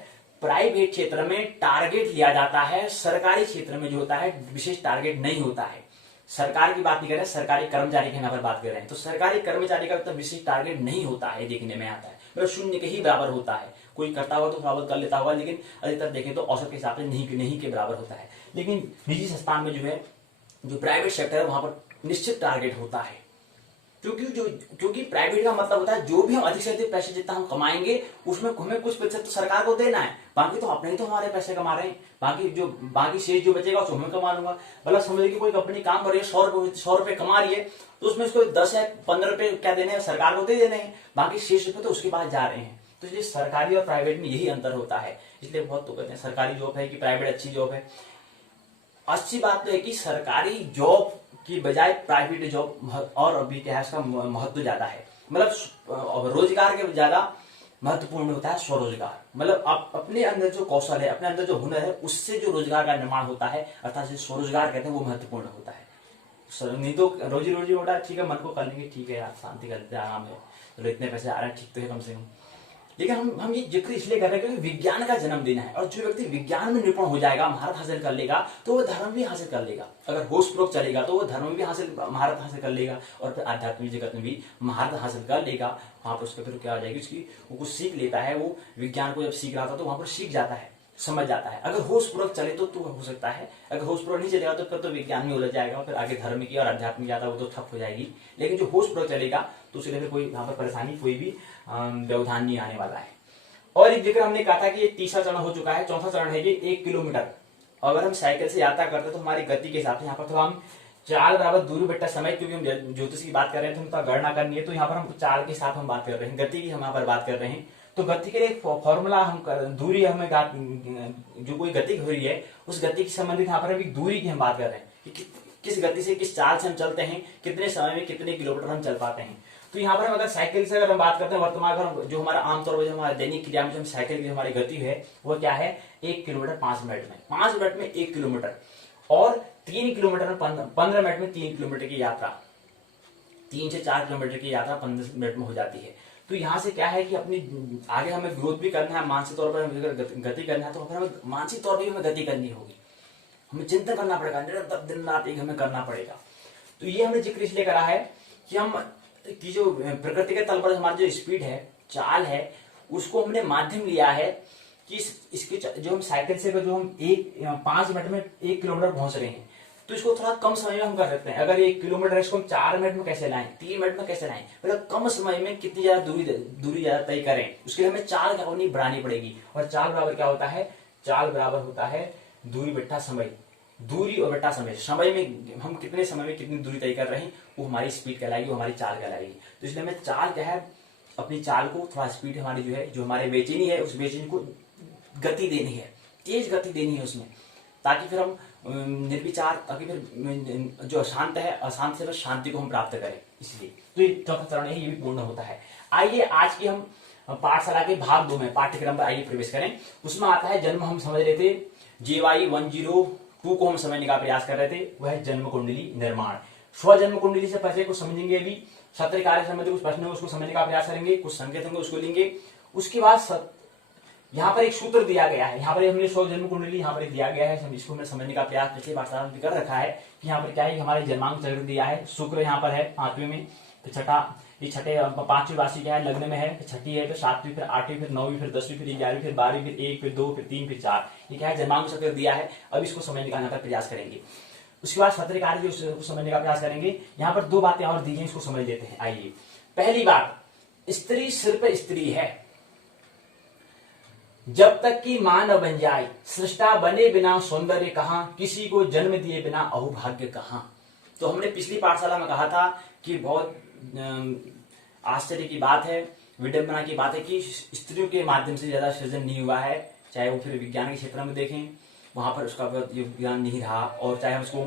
प्राइवेट क्षेत्र में टारगेट लिया जाता है, सरकारी क्षेत्र में जो होता है विशेष टारगेट नहीं होता है। सरकार की बात नहीं कर रहे, सरकारी कर्मचारी की यहाँ पर बात कर रहे हैं, तो सरकारी कर्मचारी का तो विशेष टारगेट नहीं होता है, देखने में आता है मतलब शून्य के ही बराबर होता है। कोई करता हुआ तो थोड़ा बहुत कर लेता हुआ, लेकिन अधिकतर देखें तो औसत के हिसाब से नहीं के बराबर होता है। लेकिन निजी संस्थान में जो है, जो प्राइवेट सेक्टर है वहां पर निश्चित टारगेट होता है, क्योंकि प्राइवेट का मतलब होता है जो भी हम अधिक से अधिक पैसे जितना हम कमाएंगे उसमें हमें कुछ प्रतिशत तो सरकार को देना है, बाकी तो अपने ही तो हमारे पैसे कमा रहे हैं, बाकी शेष जो बचेगा उसको हमें कमा लूंगा। मतलब समझ लीजिए कोई कंपनी काम कर रही है, 100 रुपए कमा रही है, तो उसमें उसको 10 या 15 रुपए क्या देने हैं, सरकार को दे देने हैं, बाकी शेष रुपए तो उसके पास जा रहे हैं। तो इसलिए सरकारी और प्राइवेट में यही अंतर होता है। इसलिए बहुत तो कहते हैं सरकारी जॉब है कि प्राइवेट अच्छी जॉब है। अच्छी बात तो है कि सरकारी जॉब की बजाय प्राइवेट जॉब और अभी क्या है इसका महत्व ज्यादा है, मतलब रोजगार के ज्यादा महत्वपूर्ण होता है स्वरोजगार। मतलब आप अपने अंदर जो कौशल है, अपने अंदर जो हुनर है, उससे जो रोजगार का निर्माण होता है, अर्थात स्वरोजगार कहते हैं, वो महत्वपूर्ण होता है। नहीं तो रोजी होता है ठीक है, मन को कर लेंगे ठीक है यार, शांति करते आराम है, तो इतने पैसे आ रहे हैं ठीक तो है कम से कम। लेकिन हम ये जिक्र इसलिए कर रहे हैं क्योंकि विज्ञान का जन्म देना है, और जो व्यक्ति विज्ञान में निपुण हो जाएगा, महारत हासिल कर लेगा, तो वो धर्म भी हासिल कर लेगा। अगर होशपूर्वक चलेगा तो वो धर्म भी महारत हासिल कर लेगा, और फिर आध्यात्मिक जगत में भी महारत हासिल कर लेगा। वहां पर उसके फिर क्या हो जाएगी, उसकी वो कुछ सीख लेता है, वो विज्ञान को जब सीख रहा था तो वहां पर सीख जाता है, समझ जाता है। अगर होशपूर्वक चले तो हो सकता है, अगर होशपूर्वक नहीं चलेगा तो फिर तो विज्ञान में उलझ जाएगा, फिर आगे धर्म की और आध्यात्मिक ज्यादा वो तो ठप हो जाएगी। लेकिन जो होशपूर्वक चलेगा तो उसके लिए फिर कोई यहाँ पर परेशानी, कोई भी व्यवधान नहीं आने वाला है। और एक जिक्र हमने कहा था कि ये तीसरा चरण हो चुका है, चौथा चरण है कि 1 किलोमीटर अगर हम साइकिल से यात्रा करते हैं तो हमारी गति के हिसाब से यहाँ पर थोड़ा हम चाल बराबर दूरी बट्टा समय, क्योंकि हम ज्योतिष की बात कर रहे हैं तो उनका गणना करनी है, तो यहाँ पर हम चाल के साथ हम बात कर रहे हैं, गति की हम यहाँ पर बात कर रहे हैं। तो गति के लिए एक फॉर्मूला हम दूरी हमें जो कोई गति हो रही है उस गति की संबंधित यहाँ पर हम दूरी की हम बात कर रहे हैं कि किस गति से किस चाल से हम चलते हैं, कितने समय में कितने किलोमीटर हम चल पाते हैं। तो यहाँ पर हम अगर साइकिल से अगर हम बात करते हैं वर्तमान, अगर जो हमारा आमतौर पर जो हमारा दैनिक क्रिया में जो साइकिल की हमारी गति है वो क्या है, 1 किलोमीटर 5 मिनट में, 5 मिनट में 1 किलोमीटर, और 3 किलोमीटर में 15 मिनट में 3 किलोमीटर की यात्रा, 3 से 4 किलोमीटर की यात्रा 15 मिनट में हो जाती है। तो यहाँ से क्या है कि अपनी आगे हमें ग्रोथ भी करना है, मानसिक तौर पर हमें गति करना है, तो फिर हमें मानसिक तौर पर हमें गति करनी होगी, हमें चिंतन करना पड़ेगा, निरंतर दिन रात एक हमें करना पड़ेगा। तो ये हमने जिक्र इसलिए करा है कि हम की जो प्रकृति के तल पर हमारी जो स्पीड है, चाल है, उसको हमने माध्यम लिया है कि इसके जो हम साइकिल से जो हम 5 मिनट में 1 किलोमीटर पहुंच रहे हैं, तो इसको थोड़ा कम समय में हम कर सकते हैं। अगर 1 किलोमीटर इसको हम 4 मिनट में कैसे लाएं, 3 मिनट में कैसे लाएं, मतलब कम समय में कितनी ज्यादा दूरी ज्यादा तय करें, उसके लिए हमें चाल क्या होनी, बढ़ानी पड़ेगी। और चाल बराबर क्या होता है, चाल बराबर होता है दूरी बट्टा समय, दूरी और बट्टा समय, समय में हम कितने समय में कितनी दूरी तय कर रहे हैं वो हमारी स्पीड कहलाएगी, वो हमारी चाल कहलाएगी। तो इसलिए हमें चाल क्या है, अपनी चाल को थोड़ा स्पीड हमारी जो है, जो हमारे बेचैनी है उस बेचैनी को गति देनी है, तेज गति देनी है उसमें, ताकि फिर हम निर्विचार, ताकि फिर जो अशांत है अशांत से शांति को हम प्राप्त करें। इसलिए तो ये चौथा चरण है, ये भी पूर्ण होता है। आइए आज की हम पाठशाला के भाग 2 में पाठ्यक्रम पर आइए प्रवेश करें। उसमें आता है जन्म, हम समझ रहे थे JY 102 को हम समझने का प्रयास कर रहे थे, वह है जन्म कुंडली निर्माण। स्वजन्म कुंडली से परिचय को समझेंगे, अभी सत्र कार्य संबंधी कुछ प्रश्न है उसको समझने का प्रयास करेंगे, कुछ संकेत होंगे उसको लेंगे। उसके बाद यहाँ पर एक सूत्र दिया गया है, यहाँ पर हमने स्वजन्म कुंडली यहाँ पर दिया गया है, इसको हमने समझने का प्रयास पिछले पाठशाला में कर रखा है कि यहाँ पर क्या है, हमारे जन्मांक चक्र दिया है, शुक्र यहाँ पर है 5वें में, तो छठे 5वीं राशि क्या है, लग्न में है, छठी है, तो 7वीं, फिर 8वीं, फिर 9वीं, फिर 10वीं, फिर 11वीं, फिर 12वीं, फिर 1, फिर 2, फिर 3, फिर 4, ये क्या है, जन्मांक चक्र दिया है। अब इसको समझने का प्रयास करेंगे। उसके बाद सत्र कार्य समझने का प्रयास करेंगे। यहाँ पर 2 बातें और दी हैं, इसको समझ लेते हैं। आइए, पहली बात, स्त्री सिर्फ स्त्री है जब तक कि मां न बन जाए, सृष्टा बने बिना सौंदर्य कहां, किसी को जन्म दिए बिना अहुभाग्य कहां। तो हमने पिछली पाठशाला में कहा था कि बहुत आश्चर्य की बात है, विडंबना की बात है कि स्त्रियों के माध्यम से ज्यादा सृजन नहीं हुआ है, चाहे वो फिर विज्ञान के क्षेत्र में देखें वहां पर उसका योगदान नहीं रहा, और चाहे हम उसको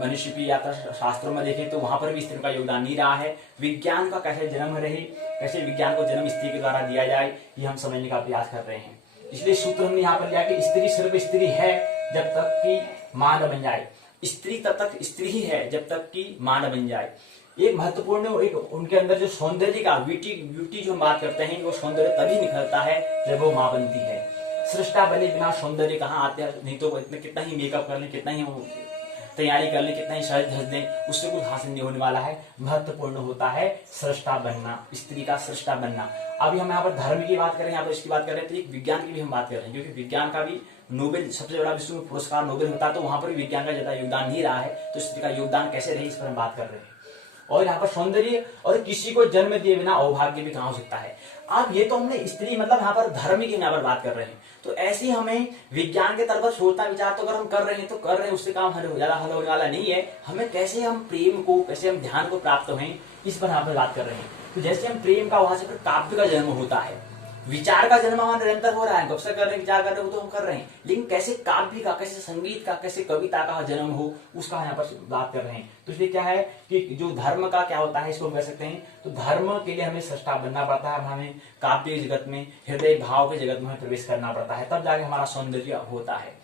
मनुष्य की यात्रा शास्त्रों में देखें तो वहां पर भी स्त्रियों का योगदान नहीं रहा है। विज्ञान का कैसे जन्म रहे, कैसे विज्ञान को जन्म स्त्री के द्वारा दिया जाए, ये हम समझने का प्रयास कर रहे हैं। इसलिए सूत्र हमने यहाँ पर लिया कि स्त्री सिर्फ स्त्री है जब तक कि मां न बन जाए, स्त्री तब तक स्त्री ही है जब तक कि मां न बन जाए। एक महत्वपूर्ण, एक उनके अंदर जो सौंदर्य का ब्यूटी जो हम बात करते हैं, वो सौंदर्य तभी निकलता है जब वो मां बनती है। सृष्टा बने बिना सौंदर्य कहाँ आते हैं, नहीं तो इतने कितना ही मेकअप कर लें, कितना ही तैयारी कर लें, कितना ही सज धज दें, उससे कुछ हासिल नहीं होने वाला है। महत्वपूर्ण होता है सृष्टा बनना, स्त्री का सृष्टा बनना। अभी हम यहाँ पर धर्म की बात करें, यहाँ पर इसकी बात कर रहे हैं, तो एक विज्ञान की भी हम बात कर रहे हैं, क्योंकि विज्ञान का भी नोबेल सबसे बड़ा विश्व में पुरस्कार नोबेल होता है, तो वहां पर भी विज्ञान का ज्यादा योगदान नहीं रहा है, तो स्त्री का योगदान कैसे रहे इस पर हम बात कर रहे हैं। और यहाँ पर सौंदर्य, और किसी को जन्म दिए बिना अभाग्य भी कहाँ हो सकता है। अब ये तो हमने स्त्री मतलब यहाँ पर धर्म की यहाँ पर बात कर रहे हैं, तो ऐसे हमें विज्ञान के तरफ सोचना विचार तो अगर हम कर रहे हैं तो कर रहे हैं, उससे काम ज्यादा हल होने वाला नहीं है। हमें कैसे हम प्रेम को, कैसे हम ध्यान को प्राप्त हों, इस पर यहाँ पर बात कर रहे हैं। तो जैसे हम प्रेम का, वहां से फिर काव्य का जन्म होता है, विचार का जन्म हमारा निरंतर हो रहा है, गपशप कर रहे हैं, विचार कर रहे हो तो हम कर रहे हैं, लेकिन कैसे काव्य का, कैसे संगीत का, कैसे कविता का जन्म हो, उसका यहाँ पर बात कर रहे हैं। तो इसलिए क्या है कि जो धर्म का क्या होता है, इसको हम कह सकते हैं, तो धर्म के लिए हमें सृष्टा बनना पड़ता है, हमें काव्य जगत में, हृदय भाव के जगत में प्रवेश करना पड़ता है, तब जाके हमारा सौंदर्य होता है।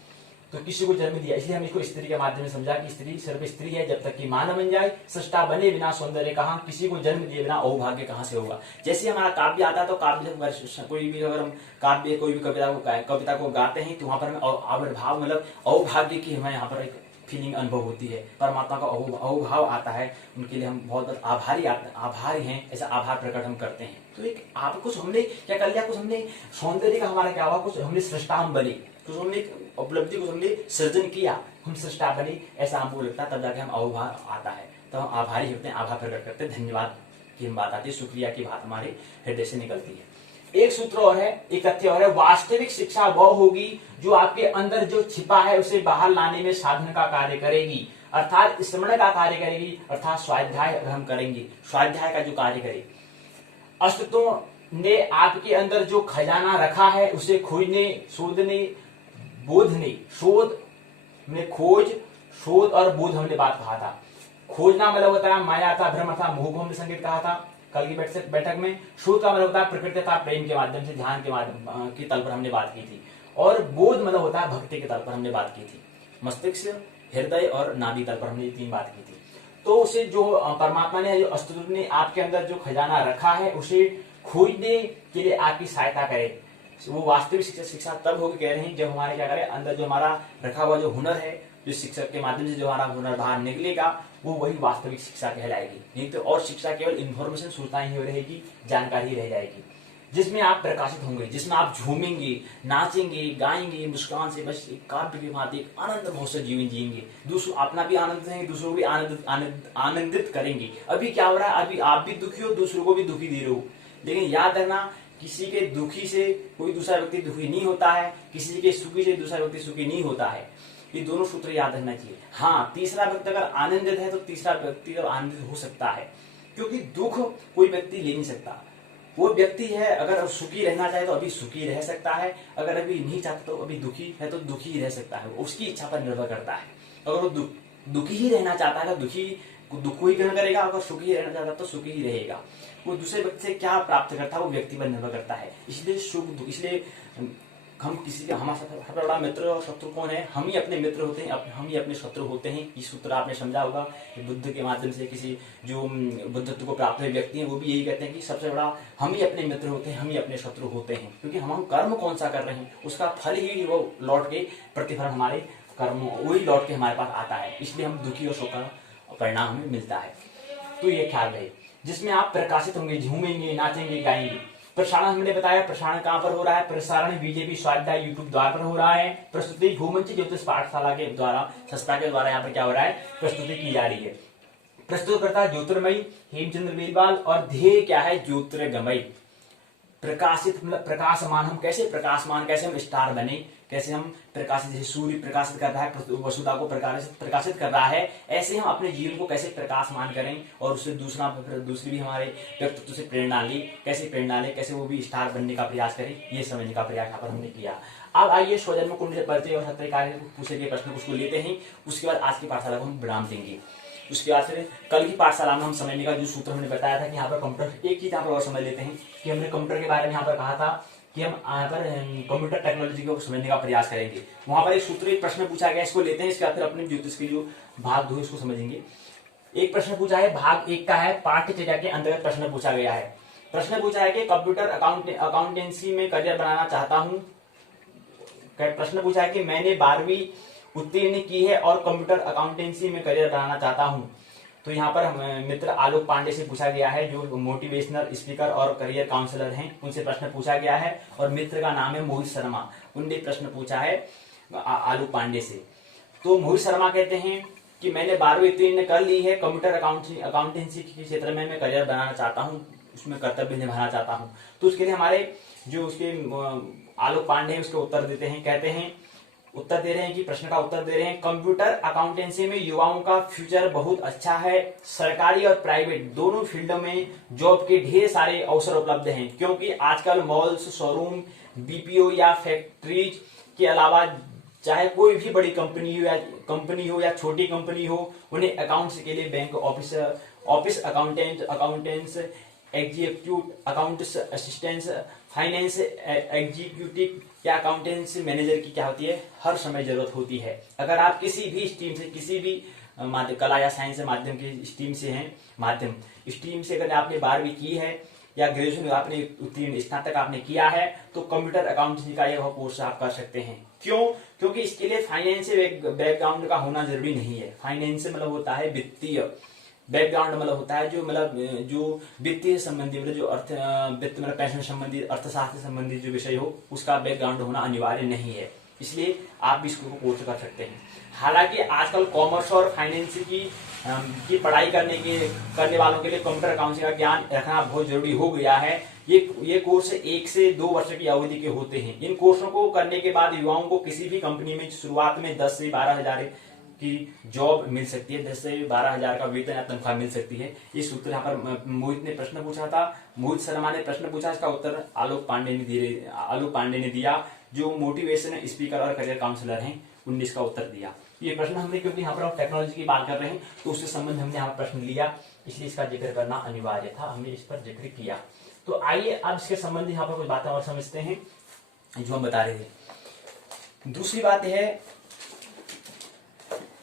तो किसी को जन्म दिया, इसलिए हम इसको स्त्री के माध्यम से समझा कि स्त्री सिर्फ स्त्री है जब तक कि मां न बन जाए, सृष्टा बने बिना सौंदर्य कहां, किसी को जन्म दिए बिना अभाग्य कहां से होगा। जैसे हमारा काव्य आता है, तो काव्य कोई भी अगर हम काव्य कोई भी कविता को गाते हैं, तो वहां पर हमें आविर्भाव मतलब अभाग्य की हमें यहाँ पर एक फीलिंग अनुभव होती है, परमात्मा का अहोभाव आता है, उनके लिए हम बहुत आभारी हैं, ऐसा आभार प्रकट हम करते हैं। तो एक आप कुछ हमने क्या कर लिया, कुछ हमने सौंदर्य का हमारा क्या हुआ, कुछ हमने सृष्टा हम बने, कुछ हमने उपलब्धि, कुछ हमने सृजन किया, हम सृष्टा बने, ऐसा हमको लगता है, तब जाके हम अहोभाव आता है, तो हम आभारी होते हैं, आभार प्रकट करते हैं, धन्यवाद की हम बात आती है, शुक्रिया की बात हमारे हृदय से निकलती है। एक सूत्र और है, एक तथ्य और है, वास्तविक शिक्षा वह होगी जो आपके अंदर जो छिपा है उसे बाहर लाने में साधन का कार्य करेगी, अर्थात स्मरण का कार्य करेगी, अर्थात स्वाध्याय हम करेंगे, स्वाध्याय का जो कार्य करेगी। अस्तित्व ने आपके अंदर जो खजाना रखा है उसे खोजने, शोधने, बोधने, शोध में खोज, शोध और बोध हमने बात कहा था। खोजना मतलब होता है माया था, भ्रम था, मोह को हमने संकेत कहा था। कल की बैठक में शोध का मतलब होता है प्रकृति तथा प्रेम के माध्यम से, ध्यान के माध्यम के तल पर हमने बात की थी। और बोध मतलब होता है भक्ति के तल पर हमने बात की थी। मस्तिष्क, हृदय और नाभि तल पर हमने ये 3 बात की थी। तो उसे जो परमात्मा ने, जो अस्तित्व ने आपके अंदर जो खजाना रखा है, उसे खोजने के लिए आपकी सहायता करे। वो वास्तविक शिक्षा तब होगी, कह रहे हैं, जब हमारे क्या करें, अंदर जो हमारा रखा हुआ जो हुनर है, जो शिक्षक के माध्यम से जो हमारा हुनर बाहर निकलेगा, वो वही वास्तविक शिक्षा कहलाएगी। नहीं तो और शिक्षा केवल इन्फॉर्मेशन, सूचनाएं ही रहेगी, जानकारी रह जाएगी। जिसमें आप प्रकाशित होंगे, जिसमें आप झूमेंगे, नाचेंगे, गाएंगे, मुस्कान से बस एक काव्य के भांति एक आनंद बहुत से जीवन जिएंगे, दूसरों अपना भी आनंद देंगे, दूसरों को भी आनंदित करेंगे। अभी क्या हो रहा है, अभी आप भी दुखी हो, दूसरों को भी दुखी दे रहे हो। लेकिन याद रखना, किसी के दुखी से कोई दूसरा व्यक्ति दुखी नहीं होता है, किसी के सुखी से दूसरा व्यक्ति सुखी नहीं होता है। ये दोनों सूत्र याद रखना चाहिए। हाँ, तीसरा व्यक्ति अगर आनंदित है तो तीसरा व्यक्ति तो आनंदित हो सकता है, क्योंकि दुख कोई व्यक्ति ले नहीं सकता। वो व्यक्ति है, अगर सुखी रहना चाहे तो अभी सुखी रह सकता है, अगर अभी नहीं चाहता तो अभी दुखी है तो दुखी ही रह सकता है। उसकी इच्छा पर निर्भर करता है। अगर वो दुखी ही रहना चाहता है तो दुख ही ग्रहण करेगा, अगर सुखी रहना चाहता है तो सुखी ही रहेगा। वो दूसरे व्यक्ति से क्या प्राप्त करता है वो व्यक्ति पर निर्भर करता है। इसलिए हम किसी का, हमारा सबसे बड़ा मित्र और शत्रु कौन है? हम ही अपने मित्र होते हैं, हम ही अपने शत्रु होते हैं। ये सूत्र आपने समझा होगा। बुद्ध के माध्यम से किसी जो बुद्धत्व को प्राप्त हुए व्यक्ति हैं, वो भी यही कहते हैं कि सबसे बड़ा हम ही अपने मित्र होते हैं, हम ही अपने शत्रु होते हैं। क्योंकि हम कर्म कौन सा कर रहे हैं, उसका फल ही वो लौट के, प्रतिफल हमारे कर्म वही लौट के हमारे पास आता है। इसलिए हम दुखी और सुख का परिणाम हमें मिलता है। तो ये ख्याल रहे, जिसमें आप प्रकाशित होंगे, झूमेंगे, नाचेंगे, गाएंगे। प्रसारण हमने बताया, प्रसारण कहां पर हो रहा है? प्रसारण बीजेपी स्वाध्याय यूट्यूब द्वार पर हो रहा है। प्रस्तुति भूमंच ज्योतिष पाठशाला के द्वारा, संस्था के द्वारा यहाँ पर क्या हो रहा है? प्रस्तुति की जा रही है। प्रस्तुतकर्ता ज्योतिर्मयी हेमचंद्र बेलवाल और ध्येय क्या है? ज्योतिर्गमय। प्रकाशित मतलब प्रकाशमान। हम कैसे प्रकाशमान, कैसे हम स्टार बने, कैसे हम प्रकाशित, जैसे सूर्य प्रकाशित कर रहा है, वसुधा को प्रकाशित कर रहा है, ऐसे हम अपने जीवन को कैसे प्रकाशमान करें और उससे दूसरी भी हमारे व्यक्तित्व से प्रेरणा ली, कैसे प्रेरणा ले, कैसे वो भी स्टार बनने का प्रयास करें, ये समझने का प्रयास यहाँ पर हमने किया। अब आइए स्वजन्म कुंडली से परिचय और सत्र कार्य पूछे गए प्रश्न उसको लेते हैं। उसके बाद आज की पाठशाला को हम विराम देंगे। उसके बाद फिर कल की पाठशाला में हम समझने का जो सूत्र हमने बताया था कि यहाँ पर कंप्यूटर, एक चीज यहाँ पर और समझ लेते हैं कि हमने कंप्यूटर के बारे में यहाँ पर कहा था कि हम यहाँ पर कंप्यूटर टेक्नोलॉजी को समझने का प्रयास करेंगे। वहां पर एक सूत्र, एक प्रश्न पूछा गया, इसको लेते हैं। इसके बाद फिर अपने ज्योतिष के जो भाग 2 इसको समझेंगे। एक प्रश्न पूछा है, भाग 1 का है, पाठ्यचर्या के अंतर्गत प्रश्न पूछा गया है। प्रश्न पूछा है कि कंप्यूटर अकाउंटेंसी में करियर बनाना चाहता हूँ। प्रश्न पूछा है कि मैंने 12वीं उत्तीर्ण की है और कंप्यूटर अकाउंटेंसी में करियर बनाना चाहता हूं। तो यहाँ पर मित्र आलोक पांडे से पूछा गया है, जो मोटिवेशनल स्पीकर और करियर काउंसलर हैं, उनसे प्रश्न पूछा गया है। और मित्र का नाम है मोहित शर्मा, उनने प्रश्न पूछा है आलोक पांडे से। तो मोहित शर्मा कहते हैं कि मैंने 12वीं उत्तीर्ण कर ली है, कंप्यूटर अकाउंटेंसी के क्षेत्र में मैं करियर बनाना चाहता हूँ, उसमें कर्तव्य निभाना चाहता हूँ। तो उसके लिए हमारे जो उसके आलोक पांडे हैं उसके उत्तर देते हैं। कहते हैं, उत्तर दे रहे हैं कि प्रश्न का उत्तर दे रहे हैं, कंप्यूटर अकाउंटेंसी में युवाओं का फ्यूचर बहुत अच्छा है। सरकारी और प्राइवेट दोनों फील्डों में जॉब के ढेर सारे अवसर उपलब्ध हैं, क्योंकि आजकल मॉल्स, शोरूम, बीपीओ या फैक्ट्रीज के अलावा चाहे कोई भी बड़ी कंपनी हो या छोटी कंपनी हो, उन्हें अकाउंट्स के लिए bank office accountants, executive accounts assistants, finance executive या अकाउंटेंस मैनेजर की क्या होती है, हर समय जरूरत होती है। अगर आप किसी भी स्ट्रीम से, किसी भी कला या साइंस माध्यम की स्ट्रीम से हैं, माध्यम स्ट्रीम से अगर आपने 12वीं की है या ग्रेजुएशन आपने उत्तीर्ण, स्नातक आपने किया है, तो कंप्यूटर अकाउंटेंसी का यह कोर्स आप कर सकते हैं। क्यों? क्योंकि इसके लिए फाइनेंशियल बैकग्राउंड का होना जरूरी नहीं है। फाइनेंस मतलब होता है वित्तीय, बैकग्राउंड मतलब होता है जो वित्तीय संबंधी, मतलब जो वित्त मतलब पैसे संबंधी, अर्थशास्त्र संबंधी जो विषय हो, उसका बैकग्राउंड होना अनिवार्य नहीं है। इसलिए आप भी इसको कोर्स कर सकते हैं। हालांकि आजकल कॉमर्स और फाइनेंस की पढ़ाई करने वालों के लिए कंप्यूटर अकाउंटिंग का ज्ञान रखना बहुत जरूरी हो गया है। ये कोर्स 1 से 2 वर्ष की अवधि के होते हैं। इन कोर्सों को करने के बाद युवाओं को किसी भी कंपनी में शुरुआत में 10 से 12 हजार की जॉब मिल सकती है, 10 से 12 हजार का वेतन या तनख्वाह मिल सकती है। ये सूत्र यहाँ पर मोहित ने प्रश्न पूछा था, मोहित शर्मा ने प्रश्न पूछा, इसका उत्तर आलोक पांडे ने दिया, जो मोटिवेशन स्पीकर और करियर काउंसलर हैं, 19 का उत्तर दिया। ये प्रश्न हमने, क्योंकि यहाँ पर हम टेक्नोलॉजी की बात कर रहे हैं तो उससे संबंध हमने यहाँ पर प्रश्न लिया, इसलिए इसका जिक्र करना अनिवार्य था, हमने इस पर जिक्र किया। तो आइए अब इसके संबंध यहाँ पर कुछ बातें और समझते हैं जो हम बता रहे थे। दूसरी बात यह है,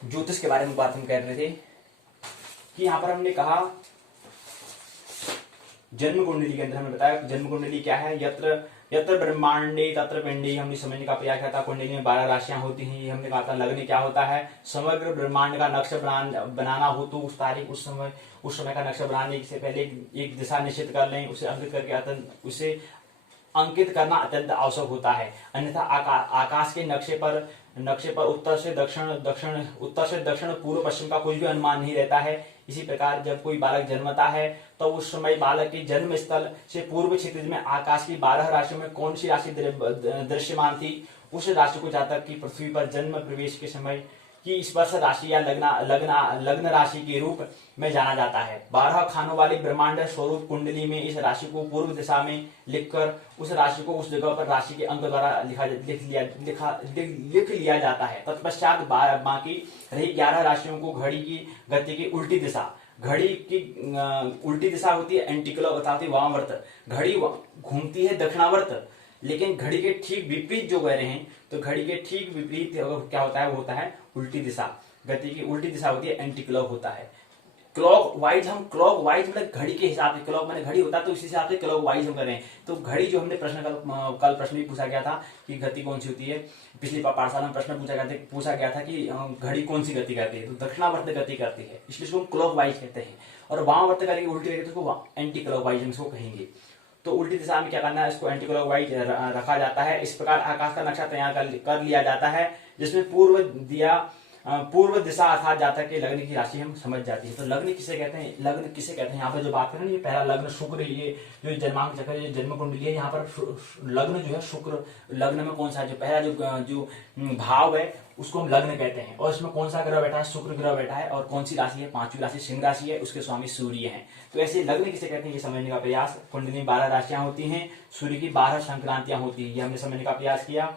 ज्योतिष के बारे में बात हम कर रहे थे कि यहाँ पर हमने कहा जन्म कुंडली के अंदर हमने बताया जन्म कुंडली क्या है। यत्र यत्र ब्रह्मांडे तत्र पिंडे, हमने समझने का प्रयास किया था। कुंडली में 12 राशियां होती हैं, ये हमने कहा था। लग्न क्या होता है, समग्र ब्रह्मांड का नक्शा बनाना हो तो उस तारीख उस समय का नक्शा बनाने से पहले एक दिशा निश्चित कर लें, उसे अंकित करके उसे अंकित करना अत्यंत आवश्यक होता है। अन्यथा आकाश के नक्शे पर उत्तर से दक्षिण पूर्व पश्चिम का कुछ भी अनुमान नहीं रहता है। इसी प्रकार जब कोई बालक जन्मता है तो उस समय बालक के जन्म स्थल से पूर्व क्षितिज में आकाश की 12 राशियों में कौन सी राशि दृश्यमान थी, उस राशि को जातक की पृथ्वी पर जन्म प्रवेश के समय की स्पर्श राशि या लग्न राशि के रूप में जाना जाता है। 12 खानों वाली ब्रह्मांड स्वरूप कुंडली में इस राशि को पूर्व दिशा में लिखकर उस राशि को उस जगह पर राशि के अंक द्वारा लिख लिया जाता है। तत्पश्चात बाकी रही 11 राशियों को घड़ी की गति की उल्टी दिशा, घड़ी की उल्टी दिशा होती है एंटी क्लॉक अर्थात वामावर्त, घड़ी घूमती है दक्षिणावर्त, लेकिन घड़ी के ठीक विपरीत जो कह रहे हैं तो घड़ी के ठीक विपरीत क्या होता है, वो होता है उल्टी दिशा। गति की उल्टी दिशा होती है एंटी क्लॉक होता है। क्लॉक वाइज हम क्लॉक वाइज मतलब घड़ी के हिसाब से, क्लॉक मैंने घड़ी होता है तो इसी हिसाब से क्लॉक वाइज हम कर रहे हैं। तो घड़ी जो हमने कल प्रश्न भी पूछा गया था कि गति कौन सी होती है, पिछली पाठशाला में प्रश्न पूछा गया था कि घड़ी कौन सी गति करती है, तो दक्षिणावर्त गति करती है, इसलिए इसको हम क्लॉक वाइज कहते हैं। और वामावर्त करके उल्टी करके उसको एंटी क्लॉक वाइज हम इसको कहेंगे। तो उल्टी दिशा में क्या करना है, इसको एंटी क्लॉक वाइज रखा जाता है। इस प्रकार आकाश का नक्शा तैयार कर लिया जाता है, जिसमें पूर्व दिशा अर्थात जातक के लग्न की राशि हम समझ जाती है। तो लग्न किसे कहते हैं, लग्न किसे कहते हैं, यहाँ पर जो बात करें ये पहला लग्न शुक्र, ये जो जन्मांक चक्र ये जन्म कुंडली है, यहाँ पर लग्न जो है शुक्र, लग्न में कौन सा है, जो पहला जो भाव है उसको हम लग्न कहते हैं। और इसमें कौन सा ग्रह बैठा है, शुक्र ग्रह बैठा है। और कौन सी राशि है, 5वीं राशि सिंह राशि है, उसके स्वामी सूर्य हैं। तो ऐसे लग्न किसे कहते हैं ये समझने का प्रयास। कुंडली में 12 राशियां होती हैं, सूर्य की 12 संक्रांतियां होती है, ये हमने समझने का प्रयास किया।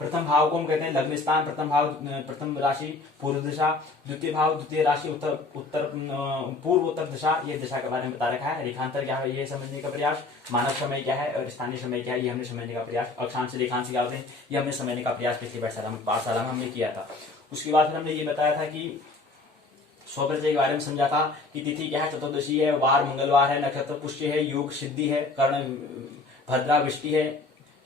प्रथम भाव को हम कहते हैं लग्न स्थान, प्रथम राशि पूर्व दिशा, द्वितीय भाव द्वितीय राशि पूर्व उत्तर दिशा, ये दिशा के बारे में बता रखा है। रेखांतर क्या है ये समझने का प्रयास, मानव समय क्या है और स्थानीय समय क्या है ये हमने समझने का प्रयास। अक्षांश रेखांश क्या होते हैं ये हमने समझने का प्रयास पिछली पाठशाला में हमने किया था। उसके बाद फिर हमने ये बताया था कि सौभ्रजय के बारे में समझा था कि तिथि क्या है, चतुर्दशी है, वार मंगलवार है, नक्षत्र पुष्य है, योग सिद्धि है, कर्ण भद्रा वृष्टि है,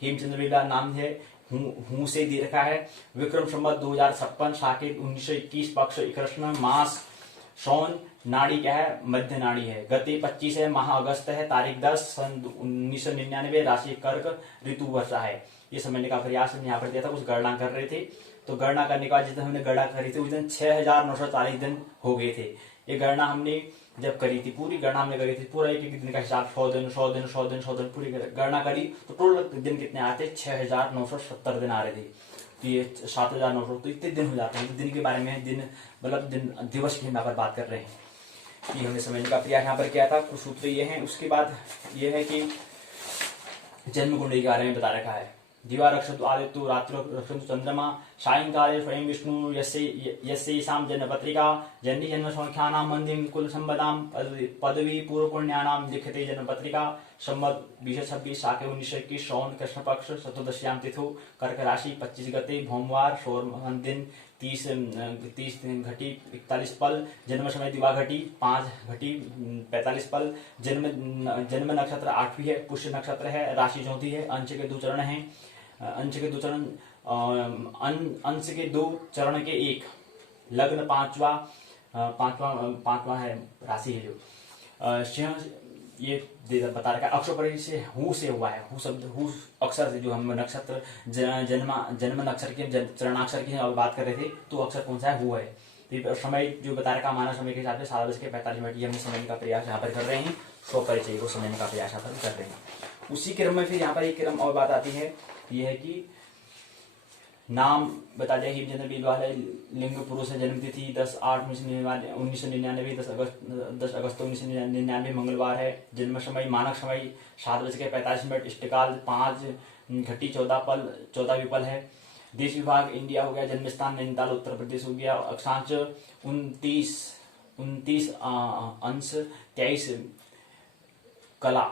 हेमचंद्र नाम है, हूं से दे रखा है। विक्रम संवत 2056, साकेत 1921, पक्ष कृष्ण, मास सौन, नाड़ी क्या है, मध्य नाड़ी है, गति 25 है, माह अगस्त है, तारीख 10 सन 1999, राशि कर्क, ऋतु वर्षा है। ये समझने का प्रयास हमने यहाँ पर दिया था। कुछ गणना कर रहे थे तो गणना करने के बाद जिस दिन हमने गणना करी थी उस दिन 6940 दिन हो गए थे। ये गणना हमने जब करी थी, पूरी गणना हमने करी थी, पूरा एक दिन का हिसाब 100 दिन पूरी गणना करी तो टोटल दिन कितने आते, 6970 दिन आ रहे थे। तो ये 7900 तो इतने दिन हो जाते हैं। तो दिन के बारे में दिन मतलब दिवस की यहाँ पर बात कर रहे हैं, ये हमने समझने का प्रयास यहाँ पर किया था। कुछ सूत्र ये हैं। उसके बाद ये है कि जन्म कुंडली के बारे में बता रखा है। दिवा रक्षतु आदित्यो रात्रो रक्षतु चंद्रमा, सायंकाले स्वयं विष्णु यस्यैषां जन्मपत्रिका, जन्नी जन्म संख्यानां मंदिं कुल संबदां पदवी पूर्व पुण्यानां लिखिते जन्मपत्रिका। संवत 2026, साके 1921, श्रवण कृष्ण पक्ष चतुर्दश्याम तिथु, कर्क राशि 25 गते, भोमवार, शोर दिन 30 घटी 41 पल, जन्म समय दिवा घटी 5 घटी 45 पल, जन्म नक्षत्र 8वीं है, पुष्य नक्षत्र है, राशि 4थी है, अंश के 2 चरण है, अंश के 2 चरण, अंश के 2 चरण के 1, लग्न 5वां है, राशि है जो सिंह, ये बता रखा है। अक्षर पर से हु से हुआ है, हु शब्द हु अक्षर से जो हम नक्षत्र जन्म नक्षत्र के चरणाक्षर की बात कर रहे थे तो अक्षर कौन सा है, हु है। तो समय जो बता रखा मानव समय के हिसाब से 7:45 ये हमने समझने का प्रयास यहाँ पर कर रहे हैं। स्व परिचय को समझने का प्रयास यहाँ पर कर रहे हैं। उसी क्रम में फिर यहाँ पर एक क्रम और बात आती है, ये है कि नाम बता दिया। हेमचंद्र बीरवाल है, लिंग पुरुष है, जन्म तिथि 10/8/1999, 10 अगस्त 1999 मंगलवार है, जन्म समय मानक समय 7:45, इष्टकाल 5 घटी 14 विपल है, देश विभाग इंडिया हो गया, जन्म स्थान नैनीताल उत्तर प्रदेश हो गया, अक्षांश 29 अंश 23 कला,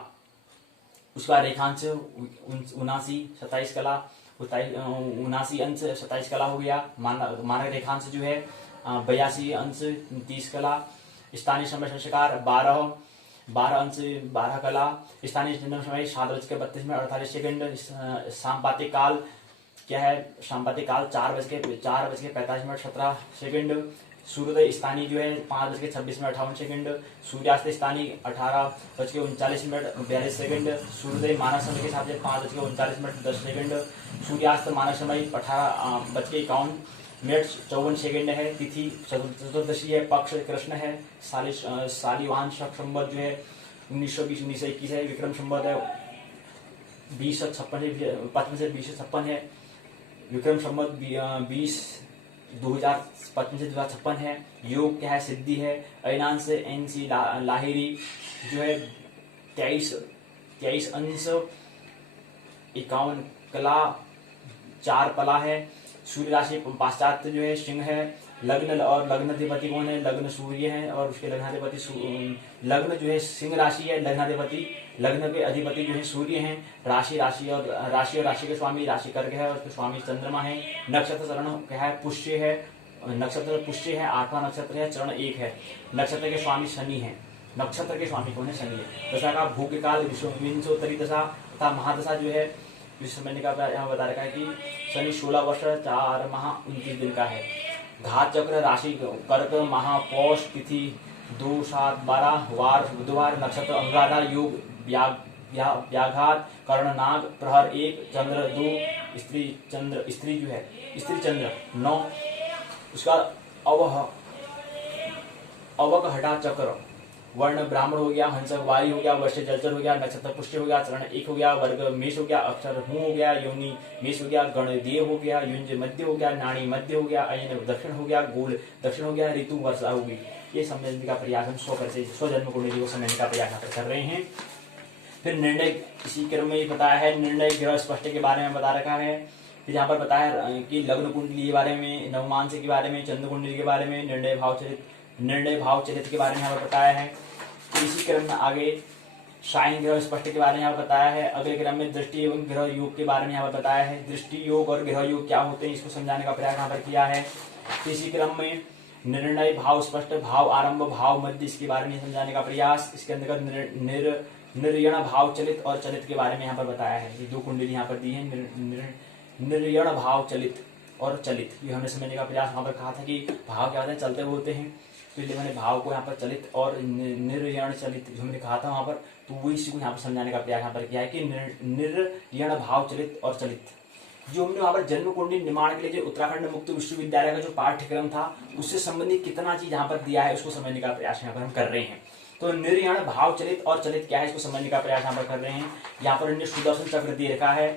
उसका रेखांश 79 27 कला 79 अंश 27 कला हो गया। मानक रेखांश जो है 82 अंश 30 कला। स्थानीय समय संस्कार 12 अंश 12 कला। स्थानीय जन्म समय 7:32 सांपातिक काल क्या है? सांपातिक काल 4:45 17 सूर्योदय स्थानीय जो है 5:26 सूर्यास्त स्थानीय 18:39 सूर्योदय मानक समय के हिसाब से 5:39 सूर्यास्त मानक समय 18:51 है। तिथि चतुर्दशी है, पक्ष कृष्ण है, शालिवाहन संवत जो है 1920-1921 है, विक्रम संवत है 2056 से 2056 है, विक्रम संवत 2055 से 2056 है। योग क्या है? सिद्धि है। अयनांश NC लाहिरी जो है 23 अंश 51 कला 4 कला है। सूर्य राशि पाश्चात्य जो है सिंह है। लग्न और लग्नाधिपति कौन है? लग्न सूर्य है और उसके लग्नाधिपति लग्न जो है सिंह राशि है, लग्न के अधिपति जो है सूर्य है। राशि और राशि के स्वामी राशि कर्क है और उसके स्वामी चंद्रमा है। नक्षत्र चरण क्या है? पुष्य है। नक्षत्र पुष्य है, 8वां नक्षत्र है, चरण 1 है। नक्षत्र के स्वामी शनि है। नक्षत्र के स्वामी कौन है? शनि है। दशा का भूग्य काल विंशोत्तरी दशा तथा महादशा जो है इस समय का यहाँ बता रखा है कि शनि 16 वर्ष 4 माह 29 दिन का है। घात चक्र राशि कर्क माह पौष तिथि 2 7 12 वार बुधवार नक्षत्र अनुराधा योग व्याघात कर्ण नाग प्रहर 1 चंद्र 2 स्त्री जो है स्त्री चंद्र 9 उसका अवक हटा चक्र वर्ण ब्राह्मण हो गया, हंसक वारी हो गया, वर्ष जलचर हो गया, नक्षत्र पुष्य हो गया, चरण 1 हो गया, वर्ग मेष हो गया, अक्षर हूं हो गया, योनि मेष हो गया, गण देव हो गया, युंज मध्य हो गया, नाणी मध्य हो गया, अयन दक्षिण हो गया, गोल दक्षिण हो गया, ऋतु वर्षा होगी। ये समझने का प्रयास हम 100 जन्म कुंडली को समझने का प्रयास कर रहे हैं। फिर निर्णय इसी क्रम में बताया है, निर्णय ग्रह स्पष्ट के बारे में बता रखा है। फिर यहाँ पर बताया कि लग्न कुंडली के बारे में, नवमांश के बारे में, चंद्र कुंडली के बारे में, निर्णय भाव चलित के बारे में यहाँ पर बताया है। इसी क्रम में आगे शाइन ग्रह स्पष्ट के बारे में यहाँ पर बताया है। अगले क्रम में दृष्टि एवं ग्रह योग के बारे में यहाँ पर बताया है। दृष्टि योग और ग्रह योग क्या होते हैं इसको समझाने का प्रयास यहाँ पर किया है। इसी क्रम में निर्णय भाव स्पष्ट, भाव आरंभ, भाव मध्य, इसके बारे में समझाने का प्रयास। इसके अंतर्गत निर्यण भाव चलित और चलित के बारे में यहाँ पर बताया है। ये 2 कुंडली यहाँ पर दी है, निर्यण भाव चलित और चलित। ये हमने समझने का प्रयास यहाँ पर कहा था कि भाव क्या होते हैं? चलते होते हैं। तो इसलिए मैंने भाव को यहाँ पर चलित और निर्यण चलित जो हमने कहा था वहां पर, तो वो इसी को यहाँ पर समझाने का प्रयास यहाँ पर किया है कि निर्यण भाव चलित और चलित। जो हमने वहां पर जन्म कुंडली निर्माण के लिए जो उत्तराखंड मुक्त विश्वविद्यालय का जो पाठ्यक्रम था उससे संबंधित कितना चीज यहाँ पर दिया है उसको समझने का प्रयास यहाँ पर हम कर रहे हैं। तो निर्यण भाव चलित और चलित क्या है इसको समझने का प्रयास यहाँ पर कर रहे हैं। यहाँ पर हमने सुदर्शन चक्र दे रखा है,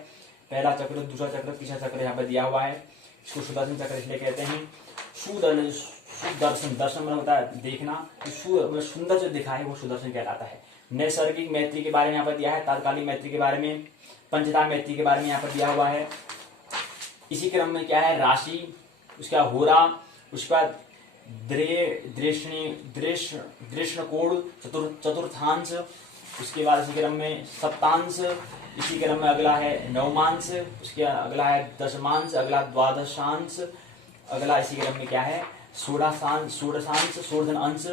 पहला चक्र, दूसरा चक्र, तीसरा चक्र यहाँ पर दिया हुआ है। इसको सुदर्शन चक्र इसलिए कहते हैं। सुदर्शन, दर्शन मतलब होता है देखना, सुंदर जो दिखा है वो सुदर्शन कहलाता है। नैसर्गिक मैत्री के बारे में यहाँ पर दिया है, तात्कालिक मैत्री के बारे में, पंचता मैत्री के बारे में यहाँ पर दिया हुआ है। इसी क्रम में क्या है? राशि, उसका होरा, उसका दृष्ण कोण चतुर्थांश, उसके बाद इसी क्रम में सप्तांश, इसी क्रम में अगला है नवमांश, उसके अगला है दशमांश, अगला द्वादशांश, अगला इसी क्रम में क्या है? षोडशांश, षोडधन अंश,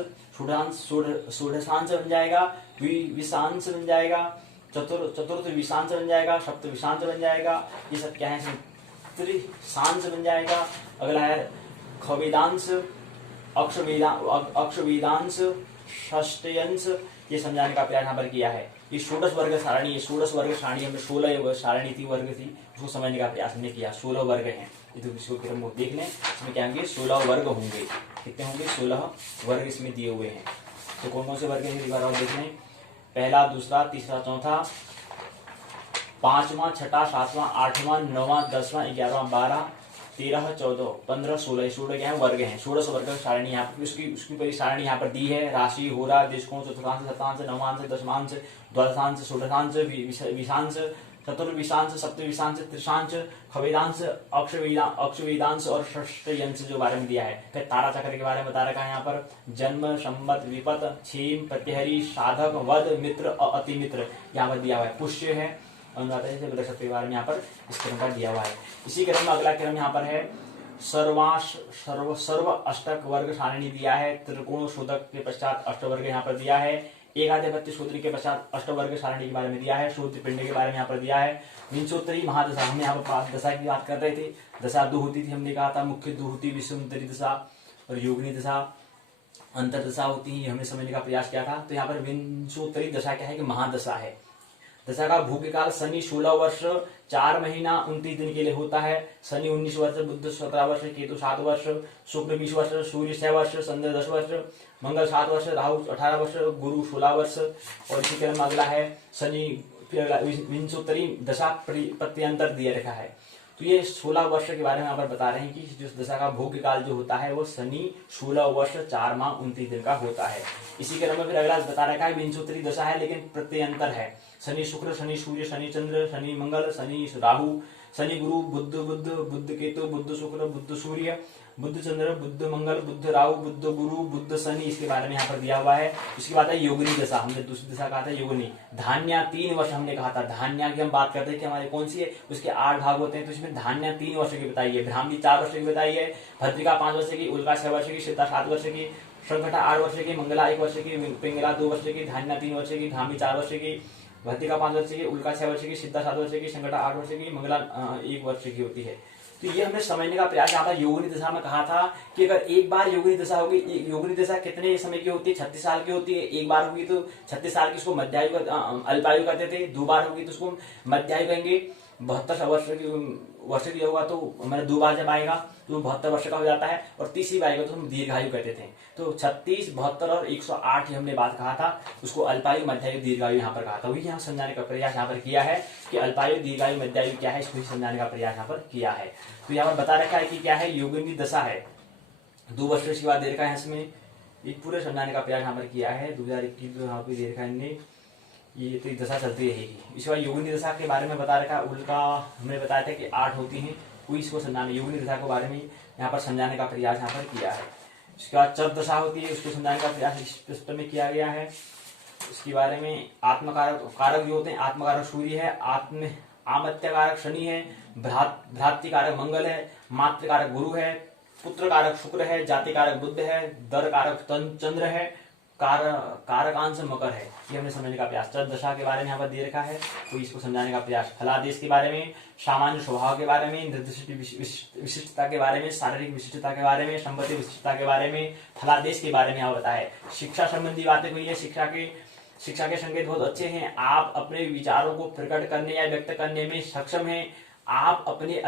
षोडशांश बन जाएगा, विशांश बन जाएगा, चतुर्थ विशांश बन जाएगा, सप्त विशांश बन जाएगा। ये सब क्या है? त्रिशांश बन जाएगा। अगला है खवेदांश, अक्षवेदांश, षष्ठयंश। ये समझाने का प्रयास यहाँ पर किया है। ये षोडश वर्ग सारणी है। षोडश वर्ग सारणी में 16 सारणी थी, वर्ग थी, उसको समझने का प्रयास हमने किया। 16 वर्ग हैं, तो इसको देख लें। इसमें क्या होंगे? 16 वर्ग होंगे। कितने होंगे? 16 वर्ग इसमें दिए हुए हैं। तो कौन कौन से वर्ग हैं एक बार और देख लें। पहला, दूसरा, तीसरा, चौथा, 5वां, 6वां, 7वां, 8वां, 9वां, 10वां, 11वां, 12, 13, 14, 15, 16। 16 क्या है? वर्ग हैं। 16 वर्ग सारणी यहाँ पर उसकी पूरी सारणी यहाँ पर दी है। राशि, होरा, देशकोण, चतुर्थांश, सप्तांश, नवमांश, दशमांश, द्वादशांश, षोडशांश, विशांश, चतुर्विशांश, सप्तविशांश, त्रिशांश, खवेदांश, अक्षवेदांश और षष्ठयंश जो बारे में दिया है। फिर तारा चक्र के बारे में बता रखा है यहाँ पर, जन्म, संवत, विपत, क्षेम, प्रत्यहरी, साधक, वध, मित्र और अति मित्र यहाँ पर दिया हुआ है। पुष्य है और के बारे में यहाँ पर इस क्रम का दिया हुआ है। इसी क्रम में अगला क्रम यहाँ पर है सर्व अष्टक वर्ग सारणी दिया है। त्रिकोण शोधक के पश्चात अष्टवर्ग यहाँ पर दिया है। एकाधिपत्य सूत्र के पश्चात अष्टवर्ग सारणी के बारे में दिया है। शूद्र पिंड के बारे में यहाँ पर दिया है। विंशोत्तरी महादशा, हमने यहाँ पर दशा की बात कर रहे थे। दशा दो होती थी, हमने कहा था मुख्य दो होती, विषमोत्तरी दशा और योगिनी दशा, अंतर दशा होती है, हमने समझने का प्रयास किया था। तो यहाँ पर विंशोत्तरी दशा क्या है कि महादशा है। दशा का भूमिकाल शनि 16 वर्ष 4 महीना 29 दिन के लिए होता है। शनि 19 वर्ष, बुध 17 वर्ष, केतु 7 वर्ष, शुक्र 20 वर्ष, सूर्य 6 वर्ष, चंद्र 10 वर्ष, मंगल 7 वर्ष, राहु 18 वर्ष, गुरु 16 वर्ष। और इसी क्रम में अगला है शनि, फिर विंशोत्तरी दशा प्रत्यंतर दिया रखा है। तो ये 16 वर्ष के बारे में यहाँ पर बता रहे हैं कि जो दशा का भोग्य काल जो होता है वो शनि 16 वर्ष 4 माह 29 दिन का होता है। इसी क्रम में फिर अगला बता रखा है विंशोत्तरी दशा है लेकिन प्रत्यंतर है। शनि शुक्र, शनि सूर्य, शनि चंद्र, शनि मंगल, शनि राहु, शनि गुरु, बुध केतु, बुध शुक्र, बुध सूर्य, बुध चंद्र, बुध मंगल, बुध राहु, बुध गुरु, बुध शनि, इसके बारे में यहाँ पर दिया हुआ है। इसके बाद है योगिनी दशा, हमने दूसरी दशा कहा था योगिनी। धान्या 3 वर्ष हमने कहा था। धान्या की हम बात करते हैं कि हमारे कौन सी है, उसके 8 भाग होते हैं। तो इसमें धान्या 3 वर्ष की बताई है, ब्राह्मणी 4 वर्ष की बताई है, भद्रिका 5 वर्ष की, उल्का 6 वर्ष की, सिद्धा 7 वर्ष की, संकटा 8 वर्ष की, मंगला 1 वर्ष की, पिंगला 2 वर्ष की, धान्या 3 वर्ष की, धामी 4 वर्ष की, भद्रिका 5 वर्ष की, उल्का 6 वर्ष की, सिद्धा 7 वर्ष की, संकटा 8 वर्ष की, मंगला 1 वर्ष की होती है। तो ये हमने समझने का प्रयास यहाँ पर योगिनी दशा में कहा था कि अगर एक बार योगिनी दशा होगी, योगिनी दशा कितने समय की होती है, 36 साल की होती है। एक बार होगी तो 36 साल की उसको मध्यायु अल्पायु कहते थे, 2 बार होगी तो उसको मध्यायु कहेंगे। 72 वर्ष की होगा तो मैंने 2 बार जब आएगा तो 72 वर्ष का हो जाता है, और तीसरी बार आएगा तो हम दीर्घायु कहते थे। तो 36, 72 और 108 हमने बात कहा था, उसको अल्पायु मध्यायु दीर्घायु यहाँ पर कहा था। वही यहाँ समझाने का प्रयास यहाँ पर किया है कि अल्पायु दीर्घायु मध्यायु क्या है, इसको ही समझाने का प्रयास यहाँ पर किया है। तो यहाँ पर बता रखा है कि क्या है, योगिनी दशा है। 2 वर्ष के बाद दे रखा है, इसमें एक पूरे समझाने का प्रयास यहाँ पर किया है। 2021 यहाँ पे दे रखा है इनने, ये तो दशा चलती रहेगी। इसके बाद योगिनी दशा के बारे में बता रखा है, उल्का हमने बताया था कि 8 होती हैं। कोई इसको समझाने, योगिनी दशा के बारे में यहाँ पर समझाने का प्रयास यहाँ पर किया है। इसके बाद चर दशा होती है, उसको समझाने का प्रयास इस पुस्तक में किया गया है। इसके बारे में आत्मकारक जो होते हैं, आत्मकारक सूर्य है, आमत्यकारक शनि है, भ्रातृकारक मंगल है, मातृकारक गुरु है, पुत्रकारक शुक्र है, जातिकारक बुध है, दरकारक चंद्र है, कारकांश मकर है। ये हमने समझने का प्रयास। चर दशा के बारे में यहाँ पर दे रखा है, तो इसको समझाने का प्रयास। फलादेश के बारे में, सामान्य स्वभाव के बारे में, निर्दिष्ट विशिष्टता के बारे में, शारीरिक विशिष्टता के बारे में, संपत्ति विशिष्टता के बारे में, फलादेश के बारे में यहाँ बताया। शिक्षा संबंधी बातें हुई है। शिक्षा के संकेत बहुत अच्छे हैं। आप अपने विचारों को प्रकट करने या व्यक्त करने में सक्षम हैं। आप अपने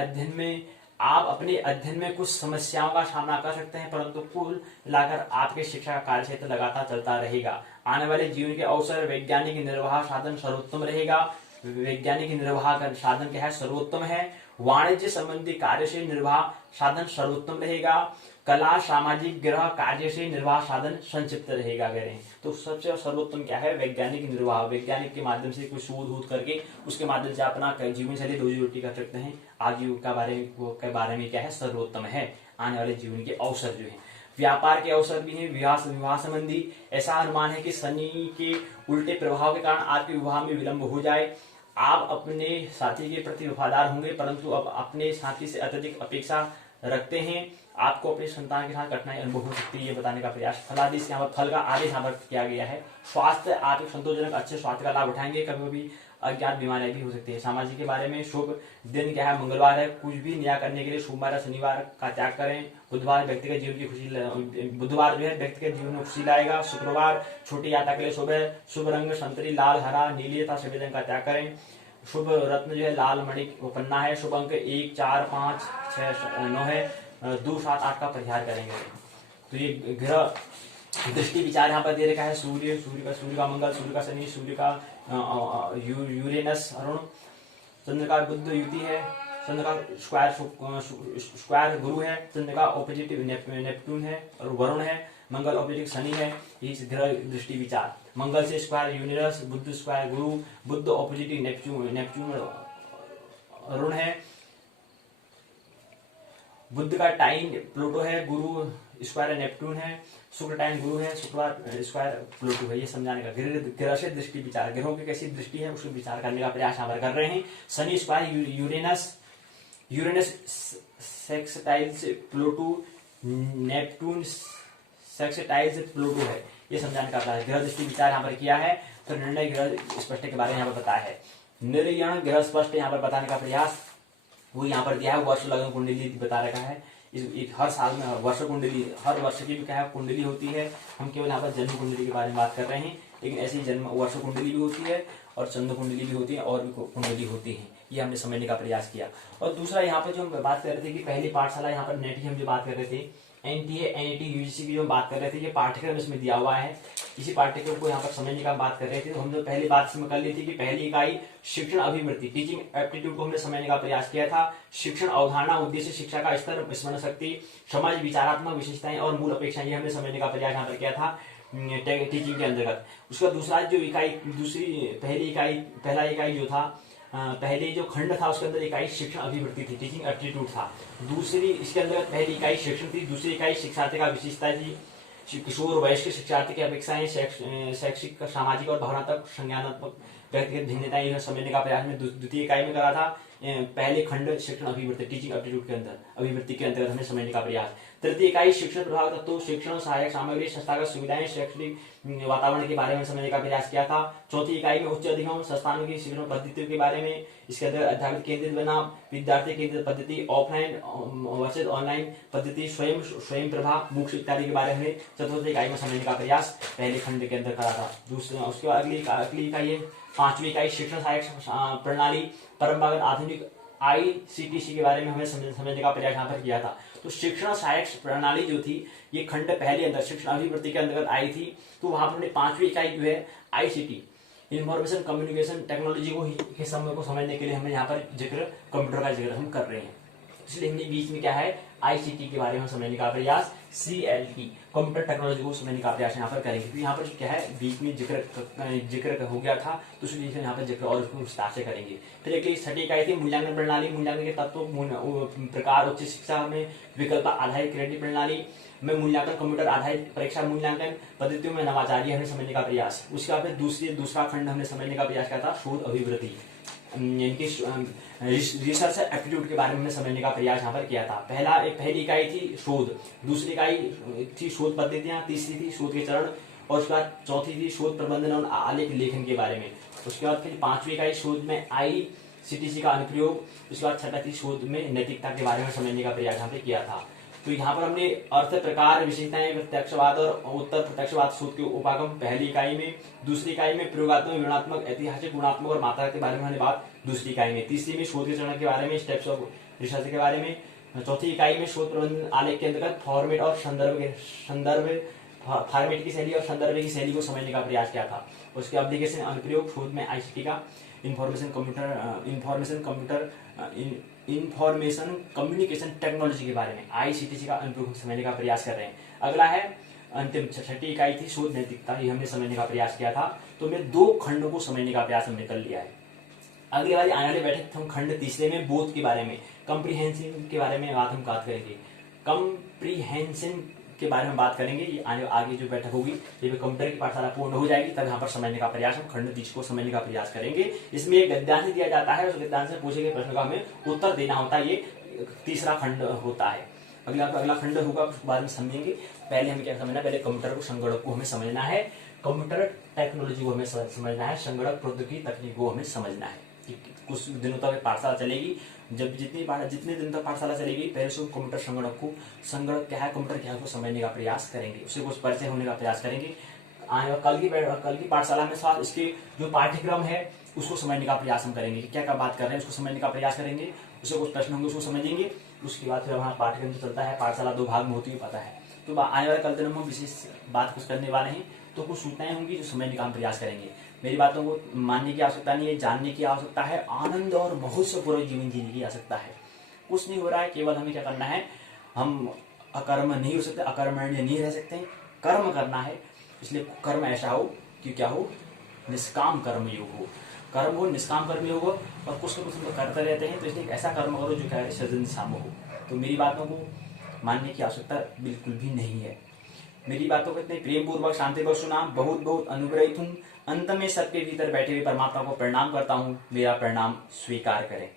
अध्ययन में कुछ समस्याओं का सामना कर सकते हैं, परंतु कुल मिलाकर आपके शिक्षा का कार्य क्षेत्र लगातार चलता रहेगा। आने वाले जीवन के अवसर, वैज्ञानिक निर्वाह साधन सर्वोत्तम रहेगा। वैज्ञानिक निर्वाह का साधन क्या है, सर्वोत्तम है। वाणिज्य संबंधी कार्य से निर्वाह साधन सर्वोत्तम रहेगा। कला सामाजिक ग्रह कार्य से निर्वाह साधन संक्षिप्त रहेगा। करें तो सबसे सर्वोत्तम क्या है, वैज्ञानिक निर्वाह। वैज्ञानिक के माध्यम से कुछ शोध करके उसके माध्यम से अपना जीवन शैली रोजी रोटी कर सकते हैं। आजीविका के बारे में क्या है, सर्वोत्तम है। आने वाले जीवन के अवसर जो है, व्यापार के अवसर भी है। विवाह संबंधी ऐसा अनुमान है कि शनि के उल्टे प्रभाव के कारण आपके विवाह में विलंब हो जाए। आप अपने साथी के प्रति वफादार होंगे, परंतु अब अपने साथी से अत्यधिक अपेक्षा रखते हैं। आपको अपने संतान के साथ कठिनाई अनुभव हो सकती है, ये बताने का प्रयास। फलादेश यहाँ पर फल का आदेश यहाँ पर किया गया है। स्वास्थ्य, आप एक संतोषजनक अच्छे स्वास्थ्य का लाभ उठाएंगे। कभी कभी अज्ञात बीमारियां भी हो सकती है। सामाजिक के बारे में, शुभ दिन क्या है, मंगलवार है। कुछ भी नया करने के लिए सोमवार या शनिवार का त्याग करें। बुधवार व्यक्तिगत जीवन की खुशी, बुधवार जो है व्यक्तिगत जीवन में खुशी लाएगा। शुक्रवार छोटी यात्रा के लिए शुभ है। शुभ रंग संतरी, लाल, हरा, नीली तथा सफेद रंग का त्याग करें। शुभ रत्न जो है लाल मणि पन्ना है। शुभ अंक 1, 4, 5, 6, 9 है। 2, 7, 8 का परिहार करेंगे। तो ये ग्रह दृष्टि विचार यहाँ पर दे रखा है। सूर्य का मंगल, सूर्य का शनि, सूर्य का यूरेनस अरुण, चंद्र का बुध युति है, चंद्र का स्क्वायर गुरु है, चंद्र का ऑपोजिट नेपट्टून है और वरुण है, मंगल ऑपोजिट शनि है। इस ग्रह दृष्टि विचार, मंगल से स्क्वायर यूरेनस, बुध स्क्वायर गुरु, बुध ऑपोजिट नेपट्टून अरुण है, बुध का टाइन प्लूटो है, गुरु स्क्वायर नेपट्टून है, शुक्र टाइन गुरु है, शुक्रवार स्क्वायर प्लूटो है। ये समझाने का ग्रह से दृष्टि विचार, ग्रहों की कैसी दृष्टि है उसको विचार करने का प्रयास यहाँ पर कर रहे हैं। Shani square Uranus sextiles Pluto, Neptune sextiles Pluto है। ये समझाने का प्रयास, ग्रह दृष्टि विचार यहाँ पर किया है। तो निर्णय ग्रह स्पष्ट के बारे में यहाँ पर बताया है। निर्यण ग्रह स्पष्ट यहाँ पर बताने का प्रयास वो यहाँ पर दिया है। वर्ष लग्न कुंडली बता रखा है। इस हर साल में वर्ष कुंडली, हर वर्ष की भी क्या है कुंडली होती है। हम केवल यहाँ पर जन्म कुंडली के बारे में बात कर रहे हैं, लेकिन ऐसी जन्म वर्ष कुंडली भी होती है और चंद्र कुंडली भी होती है और भी कुंडली होती है। ये हमने समझने का प्रयास किया। और दूसरा यहाँ पर जो हम बात कर रहे थे कि पहली पाठशाला यहाँ पर नेट की हम जो बात कर रहे थे, एनटीए एनईटी यूजीसी की जो बात कर रहे थे, ये पाठ्यक्रम इसमें दिया हुआ है। इसी पाठ्यक्रम को यहाँ पर समझने का बात कर रहे थे। तो हम जो पहली बात इसमें कर ली थी कि पहली इकाई शिक्षण अभिवृत्ति, टीचिंग एप्टीट्यूड को हमने समझने का प्रयास किया था। शिक्षण अवधारणा, उद्देश्य, शिक्षा का स्तर, स्मरण शक्ति, समाज, विचारात्मक विशेषताएं और मूल अपेक्षाएं, ये हमने समझने का प्रयास यहाँ पर किया था टीचिंग के अंतर्गत। उसका दूसरा जो इकाई, पहला इकाई जो था, पहले जो खंड था उसके अंदर इकाई शिक्षण अभिवृत्ति थी, टीचिंग एप्टीट्यूड था। दूसरी इसके अंदर पहली इकाई शिक्षण थी, दूसरी इकाई शिक्षार्थी का विशेषता थी, किशोर वयस्क शिक्षार्थी की अपेक्षाएं, शैक्षिक, सामाजिक और भावनात्मक, संज्ञानात्मक, व्यक्तिगत भिन्नताएं समझने का प्रयास में द्वितीय इकाई में करा था। पहले खंड शिक्षण अभिवृत्ति, टीचिंग एप्टीट्यूड के अंदर, अभिवृत्ति के अंतर्गत हमें समझने का प्रयास। तृतीय इकाई शिक्षण प्रभाव तत्व, शिक्षण सहायक सामग्री, संस्थागत सुविधाएं, शैक्षणिक वातावरण के बारे में समझने का प्रयास किया था। चौथी इकाई में उच्च अधिगम संस्थानों की शिक्षण पद्धतियों के बारे में, इसके अंदर अध्यापक केंद्रित बनाम विद्यार्थी केंद्रित पद्धति, ऑफलाइन वर्सेज ऑनलाइन पद्धति, स्वयं प्रभा, मूक इत्यादि के बारे में चतुर्थ इकाई में समझने का प्रयास पहले खंड के अंदर करा था। दूसरा उसके बाद अगली इकाई है पांचवी इकाई शिक्षण सहायक प्रणाली, परंपरागत आधुनिक ICTC के बारे में हमें समझने का प्रयास यहाँ पर किया था। तो शिक्षण सहायक प्रणाली जो थी ये खंड पहले अंदर शिक्षण अभिवृत्ति के अंतर्गत आई थी। तो वहां पर पांचवी इकाई जो है ICT, इंफॉर्मेशन कम्युनिकेशन टेक्नोलॉजी के समय को समझने के लिए हमें यहाँ पर जिक्र कंप्यूटर का जिक्र हम कर रहे हैं। इसलिए हमने बीच में क्या है ICT के बारे में समझने का प्रयास, CLT कंप्यूटर टेक्नोलॉजी को समझने का प्रयास यहाँ पर करेंगे। तो यहाँ पर क्या है बीच में जिक्र हो गया था, तो इसलिए यहाँ पर जिक्र और उसको विस्तार से करेंगे। फिर एक छठी इकाई थी मूल्यांकन प्रणाली, मूल्यांकन के तत्व, प्रकार, उच्च शिक्षा में विकल्प आधारित क्रेडिट प्रणाली में मूल्यांकन, कंप्यूटर आधारित परीक्षा मूल्यांकन पद्धतियों में नवाचार, हमने समझने का प्रयास। उसके बाद फिर दूसरा खंड हमने समझने का प्रयास किया था शोध अभिवृत्ति, इनकी रिसर्च एप्टीट्यूड के बारे में समझने का प्रयास यहाँ पर किया था। पहली इकाई थी शोध, दूसरी इकाई थी शोध पद्धतियां, तीसरी थी शोध के चरण, और उसके बाद चौथी थी शोध प्रबंधन और आलेख लेखन के बारे में। उसके बाद फिर पांचवी इकाई शोध में ICTC का अनुप्रयोग, उसके बाद छठा थी शोध में नैतिकता के बारे में समझने का प्रयास यहाँ पे किया था। तो यहाँ पर हमने अर्थ, प्रकार, विशेषताएं, प्रत्यक्षवाद और उत्तर प्रत्यक्षवाद शोध के उपागम पहली इकाई में, दूसरी इकाई में प्रयोगात्मक, विवरणात्मक, ऐतिहासिक, गुणात्मक और मात्रा के बारे में हमने बात दूसरी इकाई में, तीसरी में शोध के चरण के बारे में, स्टेप्स ऑफ रिसर्च के बारे में, चौथी इकाई में शोध प्रबंधन आलेख के अंतर्गत फॉर्मेट और फॉर्मेट की शैली और संदर्भ की शैली को समझने का प्रयास किया था। उसके एप्लीकेशन अनुप्रयोग शोध में ICT का इंफॉर्मेशन कम्युनिकेशन टेक्नोलॉजी के बारे में ICTC का अनुप्रयोग समझने का प्रयास कर रहे हैं। अगला है अंतिम छठी इकाई थी शोध नैतिकता, ये हमने समझने का प्रयास किया था। तो हमने दो खंडों को समझने का प्रयास हमने कर लिया है। अगली बार आने वाले बैठक हम खंड तीसरे में बोध के बारे में, कम्प्रीहेंशन के बारे में हम बात करेंगे। कम्प्रीहेंशन के बारे में बात करेंगे। ये आगे जो बैठक होगी जब कंप्यूटर की पाठशाला पूर्ण हो जाएगी तब यहाँ पर समझने का प्रयास, हम खंड 30 को समझने का प्रयास करेंगे। इसमें एक गद्यांश दिया जाता है, उस गद्यांश से पूछे गए प्रश्न का हमें उत्तर देना होता है। ये तीसरा खंड होता है। अगला खंड होगा उसके बाद में समझेंगे। पहले हमें क्या समझना है, पहले कंप्यूटर को, संगणक को हमें समझना है, कंप्यूटर टेक्नोलॉजी को हमें समझना है, संगणक प्रौद्योगिकी तकनीक को हमें समझना है। कुछ दिनों तक पाठशाला चलेगी, जब जितने दिन तक पाठशाला चलेगी पहले से कंप्यूटर संगणक क्या है, कंप्यूटर क्या है उसको समझने का प्रयास करेंगे, उससे कुछ परिचय होने का प्रयास करेंगे। कल की पाठशाला में साथ इसके जो पाठ्यक्रम है उसको समझने का प्रयास हम करेंगे, क्या क्या बात कर रहे हैं उसको समझने का प्रयास करेंगे, उससे कुछ प्रश्न होंगे उसको समझेंगे। उसके बाद फिर हमारा पाठ्यक्रम जो चलता है, पाठशाला 2 भाग में होती है पता है। तो आने वाले कल दिन हम विशेष बात कुछ करने वाले हैं, तो कुछ सूचनाएं होंगी जो समझने का हम प्रयास करेंगे। मेरी बातों को मानने की आवश्यकता नहीं है, जानने की आवश्यकता है, आनंद और महोत्सवपूर्वक जीवन जीने की आवश्यकता है। कुछ नहीं हो रहा है, केवल हमें क्या करना है, हम अकर्म नहीं हो सकते, अकर्मण्य नहीं रह सकते, कर्म करना है। इसलिए कर्म ऐसा हो कि क्या हो, निष्काम कर्म योग हो। कर्म हो, निष्काम कर्म हो और कुछ न कुछ हम करते रहते हैं, तो इसलिए एक ऐसा कर्म करो जो क्या है सज्जन दिशा में हो। तो मेरी बातों को मानने की आवश्यकता बिल्कुल भी नहीं है। मेरी बातों को इतने प्रेम पूर्वक शांतिपूर्वक सुना, बहुत बहुत अनुग्रहित हूँ। अंत में सबके भीतर बैठे हुए परमात्मा को प्रणाम करता हूँ, मेरा प्रणाम स्वीकार करें।